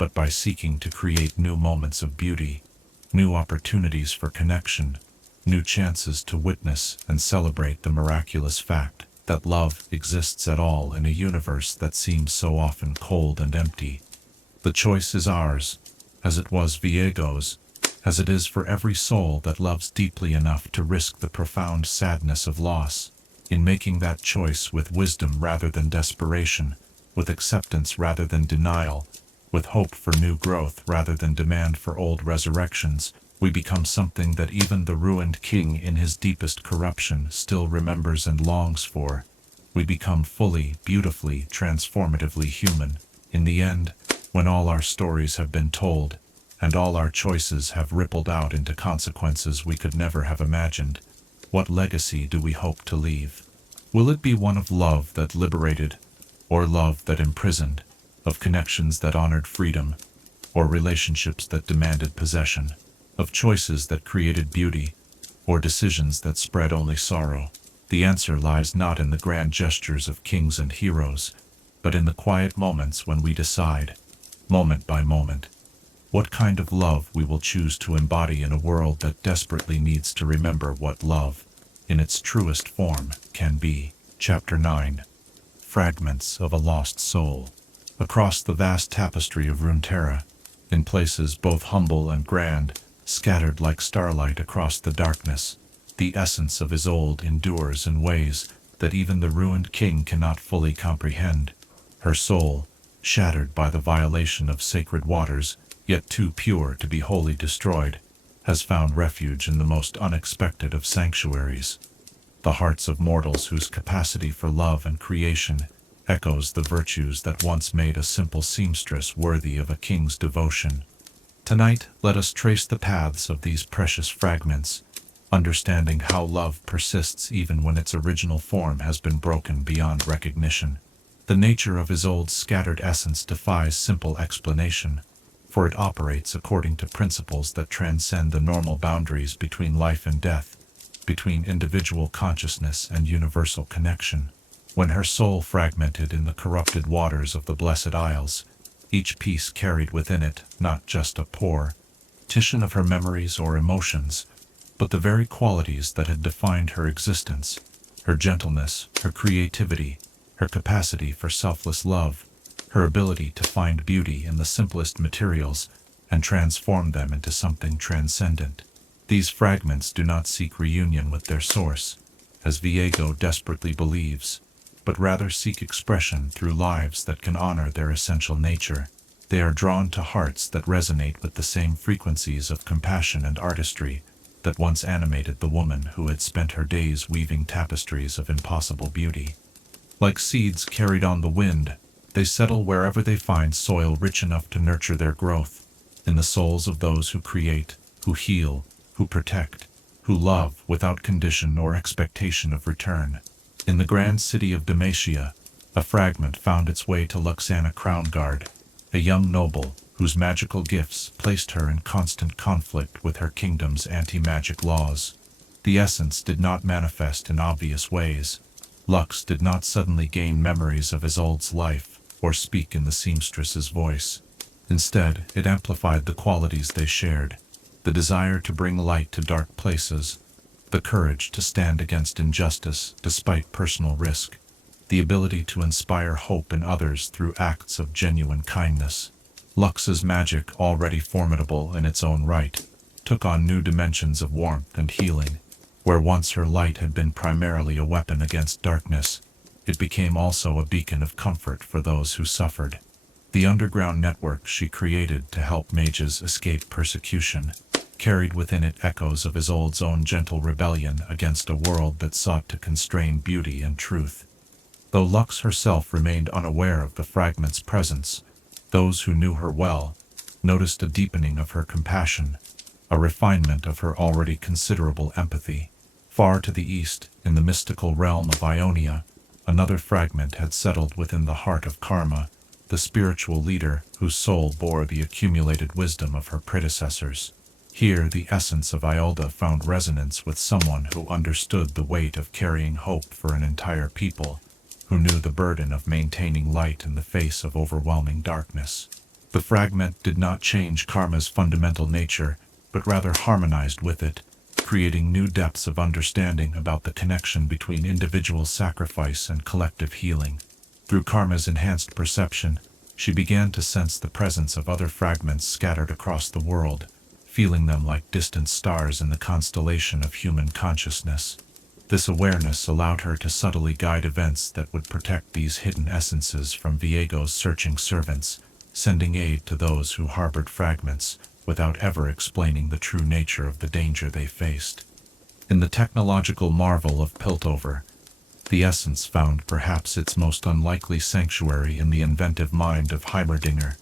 but by seeking to create new moments of beauty, new opportunities for connection, new chances to witness and celebrate the miraculous fact that love exists at all in a universe that seems so often cold and empty. The choice is ours, as it was Viego's, as it is for every soul that loves deeply enough to risk the profound sadness of loss. In making that choice with wisdom rather than desperation, with acceptance rather than denial, with hope for new growth rather than demand for old resurrections, we become something that even the ruined king in his deepest corruption still remembers and longs for. We become fully, beautifully, transformatively human. In the end, when all our stories have been told, and all our choices have rippled out into consequences we could never have imagined, what legacy do we hope to leave? Will it be one of love that liberated, or love that imprisoned, of connections that honored freedom, or relationships that demanded possession, of choices that created beauty, or decisions that spread only sorrow. The answer lies not in the grand gestures of kings and heroes, but in the quiet moments when we decide, moment by moment, what kind of love we will choose to embody in a world that desperately needs to remember what love, in its truest form, can be. Chapter 9. Fragments of a Lost Soul. Across the vast tapestry of Runeterra, in places both humble and grand, scattered like starlight across the darkness, the essence of his old endures in ways that even the ruined king cannot fully comprehend. Her soul, shattered by the violation of sacred waters, yet too pure to be wholly destroyed, has found refuge in the most unexpected of sanctuaries. The hearts of mortals whose capacity for love and creation echoes the virtues that once made a simple seamstress worthy of a king's devotion. Tonight, let us trace the paths of these precious fragments, understanding how love persists even when its original form has been broken beyond recognition. The nature of his old scattered essence defies simple explanation, for it operates according to principles that transcend the normal boundaries between life and death, between individual consciousness and universal connection. When her soul fragmented in the corrupted waters of the Blessed Isles, each piece carried within it not just a poor partition of her memories or emotions, but the very qualities that had defined her existence: her gentleness, her creativity, her capacity for selfless love, her ability to find beauty in the simplest materials and transform them into something transcendent. These fragments do not seek reunion with their source, as Viego desperately believes, but rather seek expression through lives that can honor their essential nature. They are drawn to hearts that resonate with the same frequencies of compassion and artistry that once animated the woman who had spent her days weaving tapestries of impossible beauty. Like seeds carried on the wind, they settle wherever they find soil rich enough to nurture their growth, in the souls of those who create, who heal, who protect, who love without condition or expectation of return. In the grand city of Demacia, a fragment found its way to Luxana Crownguard, a young noble whose magical gifts placed her in constant conflict with her kingdom's anti-magic laws. The essence did not manifest in obvious ways. Lux did not suddenly gain memories of Isolde's life or speak in the seamstress's voice. Instead, it amplified the qualities they shared: the desire to bring light to dark places, the courage to stand against injustice despite personal risk, the ability to inspire hope in others through acts of genuine kindness. Lux's magic, already formidable in its own right, took on new dimensions of warmth and healing. Where once her light had been primarily a weapon against darkness, it became also a beacon of comfort for those who suffered. The underground network she created to help mages escape persecution carried within it echoes of Isolde's own gentle rebellion against a world that sought to constrain beauty and truth. Though Lux herself remained unaware of the fragment's presence, those who knew her well noticed a deepening of her compassion, a refinement of her already considerable empathy. Far to the east, in the mystical realm of Ionia, another fragment had settled within the heart of Karma, the spiritual leader whose soul bore the accumulated wisdom of her predecessors. Here, the essence of Iolda found resonance with someone who understood the weight of carrying hope for an entire people, who knew the burden of maintaining light in the face of overwhelming darkness. The fragment did not change Karma's fundamental nature, but rather harmonized with it, creating new depths of understanding about the connection between individual sacrifice and collective healing. Through Karma's enhanced perception, she began to sense the presence of other fragments scattered across the world, feeling them like distant stars in the constellation of human consciousness. This awareness allowed her to subtly guide events that would protect these hidden essences from Viego's searching servants, sending aid to those who harbored fragments without ever explaining the true nature of the danger they faced. In the technological marvel of Piltover, the essence found perhaps its most unlikely sanctuary in the inventive mind of Heimerdinger,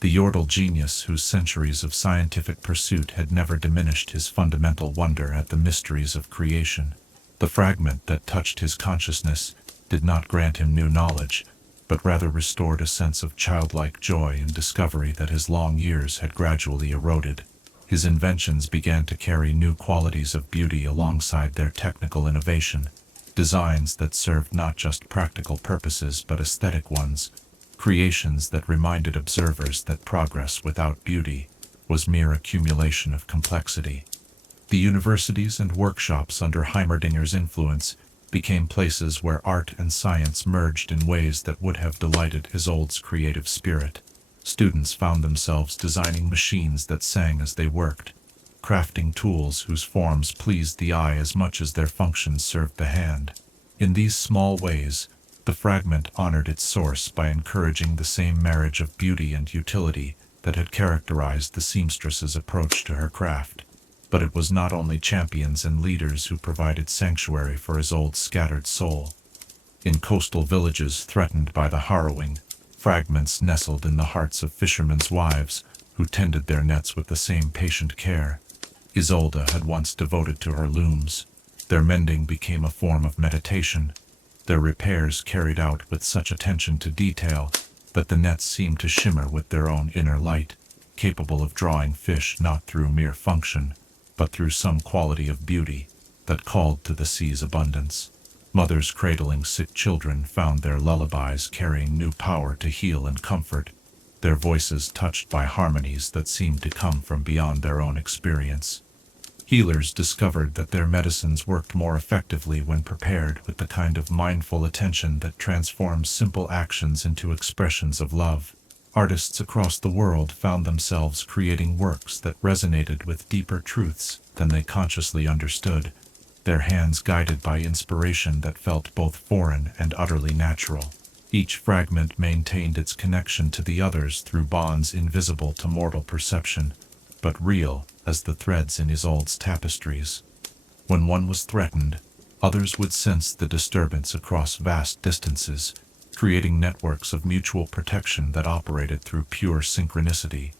the Yordle genius whose centuries of scientific pursuit had never diminished his fundamental wonder at the mysteries of creation. The fragment that touched his consciousness did not grant him new knowledge, but rather restored a sense of childlike joy and discovery that his long years had gradually eroded. His inventions began to carry new qualities of beauty alongside their technical innovation, designs that served not just practical purposes but aesthetic ones, creations that reminded observers that progress without beauty was mere accumulation of complexity. The universities and workshops under Heimerdinger's influence became places where art and science merged in ways that would have delighted Isolde's creative spirit. Students found themselves designing machines that sang as they worked, crafting tools whose forms pleased the eye as much as their functions served the hand. In these small ways, the fragment honored its source by encouraging the same marriage of beauty and utility that had characterized the seamstress's approach to her craft. But it was not only champions and leaders who provided sanctuary for Isolde's scattered soul. In coastal villages threatened by the harrowing, fragments nestled in the hearts of fishermen's wives who tended their nets with the same patient care Isolde had once devoted to her looms. Their mending became a form of meditation, their repairs carried out with such attention to detail that the nets seemed to shimmer with their own inner light, capable of drawing fish not through mere function, but through some quality of beauty that called to the sea's abundance. Mothers cradling sick children found their lullabies carrying new power to heal and comfort, their voices touched by harmonies that seemed to come from beyond their own experience. Healers discovered that their medicines worked more effectively when prepared with the kind of mindful attention that transforms simple actions into expressions of love. Artists across the world found themselves creating works that resonated with deeper truths than they consciously understood, their hands guided by inspiration that felt both foreign and utterly natural. Each fragment maintained its connection to the others through bonds invisible to mortal perception, but real as the threads in Isolde's tapestries. When one was threatened, others would sense the disturbance across vast distances, creating networks of mutual protection that operated through pure synchronicity.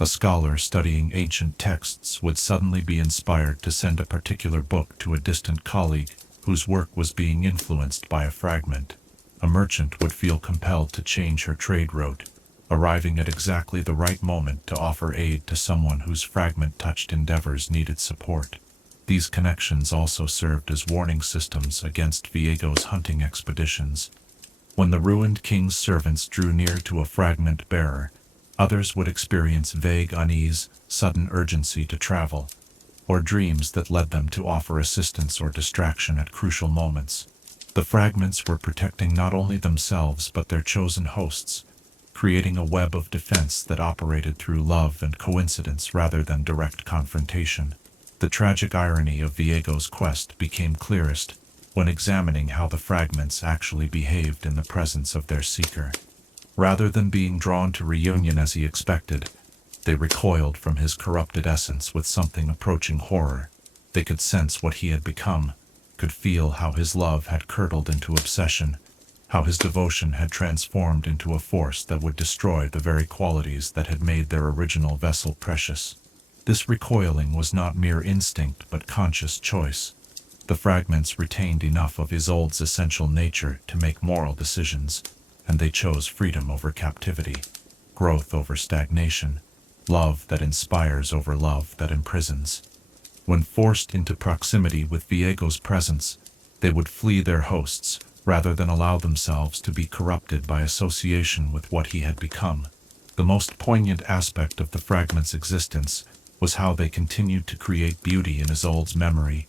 A scholar studying ancient texts would suddenly be inspired to send a particular book to a distant colleague whose work was being influenced by a fragment. A merchant would feel compelled to change her trade route, arriving at exactly the right moment to offer aid to someone whose fragment-touched endeavors needed support. These connections also served as warning systems against Viego's hunting expeditions. When the ruined king's servants drew near to a fragment bearer, others would experience vague unease, sudden urgency to travel, or dreams that led them to offer assistance or distraction at crucial moments. The fragments were protecting not only themselves but their chosen hosts, creating a web of defense that operated through love and coincidence rather than direct confrontation. The tragic irony of Viego's quest became clearest when examining how the fragments actually behaved in the presence of their seeker. Rather than being drawn to reunion as he expected, they recoiled from his corrupted essence with something approaching horror. They could sense what he had become, could feel how his love had curdled into obsession, how his devotion had transformed into a force that would destroy the very qualities that had made their original vessel precious. This recoiling was not mere instinct but conscious choice. The fragments retained enough of Isolde's essential nature to make moral decisions, and they chose freedom over captivity, growth over stagnation, love that inspires over love that imprisons. When forced into proximity with Viego's presence, they would flee their hosts, rather than allow themselves to be corrupted by association with what he had become. The most poignant aspect of the fragment's existence was how they continued to create beauty in Isolde's memory,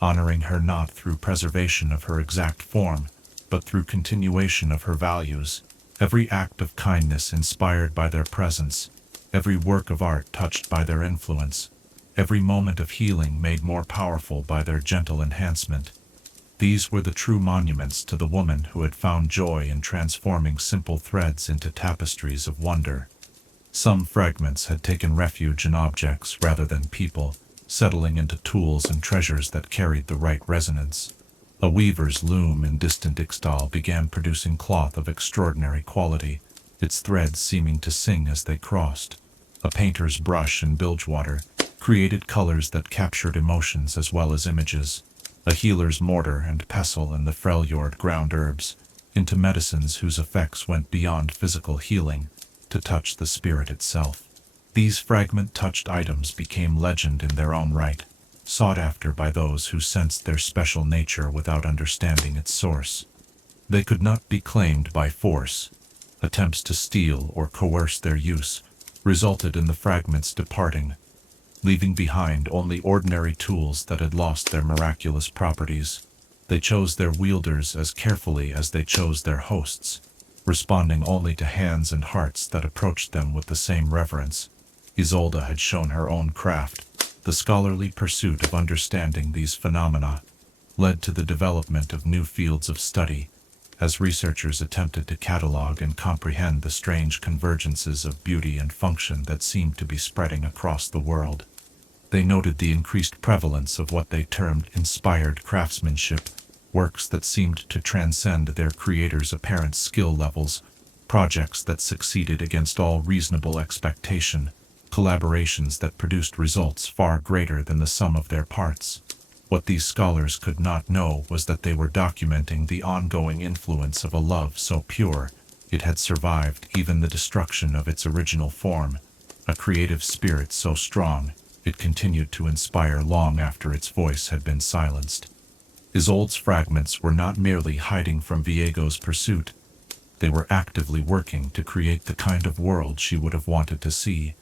honoring her not through preservation of her exact form, but through continuation of her values. Every act of kindness inspired by their presence, every work of art touched by their influence, every moment of healing made more powerful by their gentle enhancement. These were the true monuments to the woman who had found joy in transforming simple threads into tapestries of wonder. Some fragments had taken refuge in objects rather than people, settling into tools and treasures that carried the right resonance. A weaver's loom in distant Ixtal began producing cloth of extraordinary quality, its threads seeming to sing as they crossed. A painter's brush in Bilgewater created colors that captured emotions as well as images. A healer's mortar and pestle in the Freljord ground herbs, into medicines whose effects went beyond physical healing to touch the spirit itself. These fragment-touched items became legend in their own right, sought after by those who sensed their special nature without understanding its source. They could not be claimed by force. Attempts to steal or coerce their use resulted in the fragments departing, leaving behind only ordinary tools that had lost their miraculous properties. They chose their wielders as carefully as they chose their hosts, responding only to hands and hearts that approached them with the same reverence. Isolde had shown her own craft. The scholarly pursuit of understanding these phenomena led to the development of new fields of study, as researchers attempted to catalog and comprehend the strange convergences of beauty and function that seemed to be spreading across the world. They noted the increased prevalence of what they termed inspired craftsmanship, works that seemed to transcend their creators' apparent skill levels, projects that succeeded against all reasonable expectation, collaborations that produced results far greater than the sum of their parts. What these scholars could not know was that they were documenting the ongoing influence of a love so pure it had survived even the destruction of its original form, a creative spirit so strong it continued to inspire long after its voice had been silenced. Isolde's fragments were not merely hiding from Viego's pursuit. They were actively working to create the kind of world she would have wanted to see,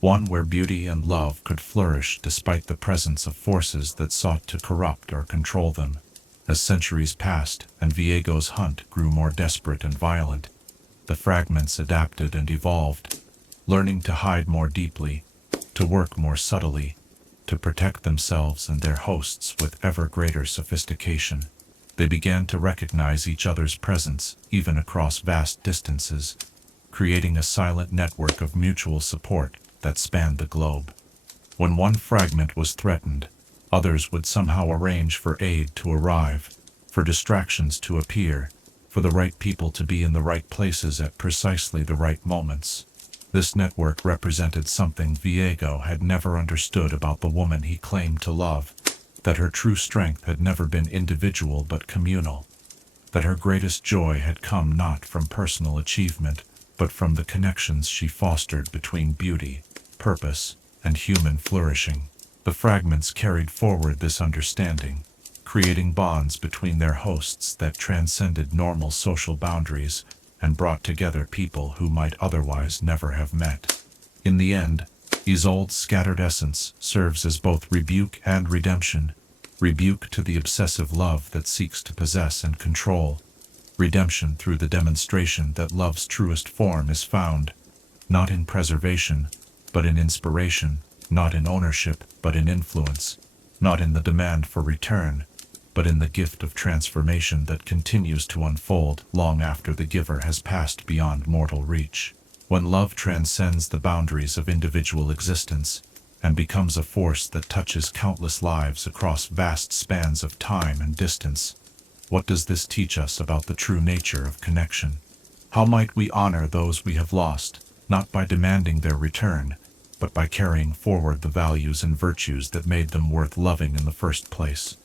one where beauty and love could flourish despite the presence of forces that sought to corrupt or control them. As centuries passed and Viego's hunt grew more desperate and violent, the fragments adapted and evolved, learning to hide more deeply, to work more subtly, to protect themselves and their hosts with ever greater sophistication. They began to recognize each other's presence even across vast distances, creating a silent network of mutual support that spanned the globe. When one fragment was threatened, others would somehow arrange for aid to arrive, for distractions to appear, for the right people to be in the right places at precisely the right moments. This network represented something Viego had never understood about the woman he claimed to love, that her true strength had never been individual but communal, that her greatest joy had come not from personal achievement, but from the connections she fostered between beauty, purpose, and human flourishing. The fragments carried forward this understanding, creating bonds between their hosts that transcended normal social boundaries and brought together people who might otherwise never have met. In the end, Isolde's scattered essence serves as both rebuke and redemption, rebuke to the obsessive love that seeks to possess and control, redemption through the demonstration that love's truest form is found, not in preservation, but in inspiration, not in ownership, but in influence, not in the demand for return, but in the gift of transformation that continues to unfold long after the giver has passed beyond mortal reach. When love transcends the boundaries of individual existence and becomes a force that touches countless lives across vast spans of time and distance, what does this teach us about the true nature of connection? How might we honor those we have lost, not by demanding their return, but by carrying forward the values and virtues that made them worth loving in the first place?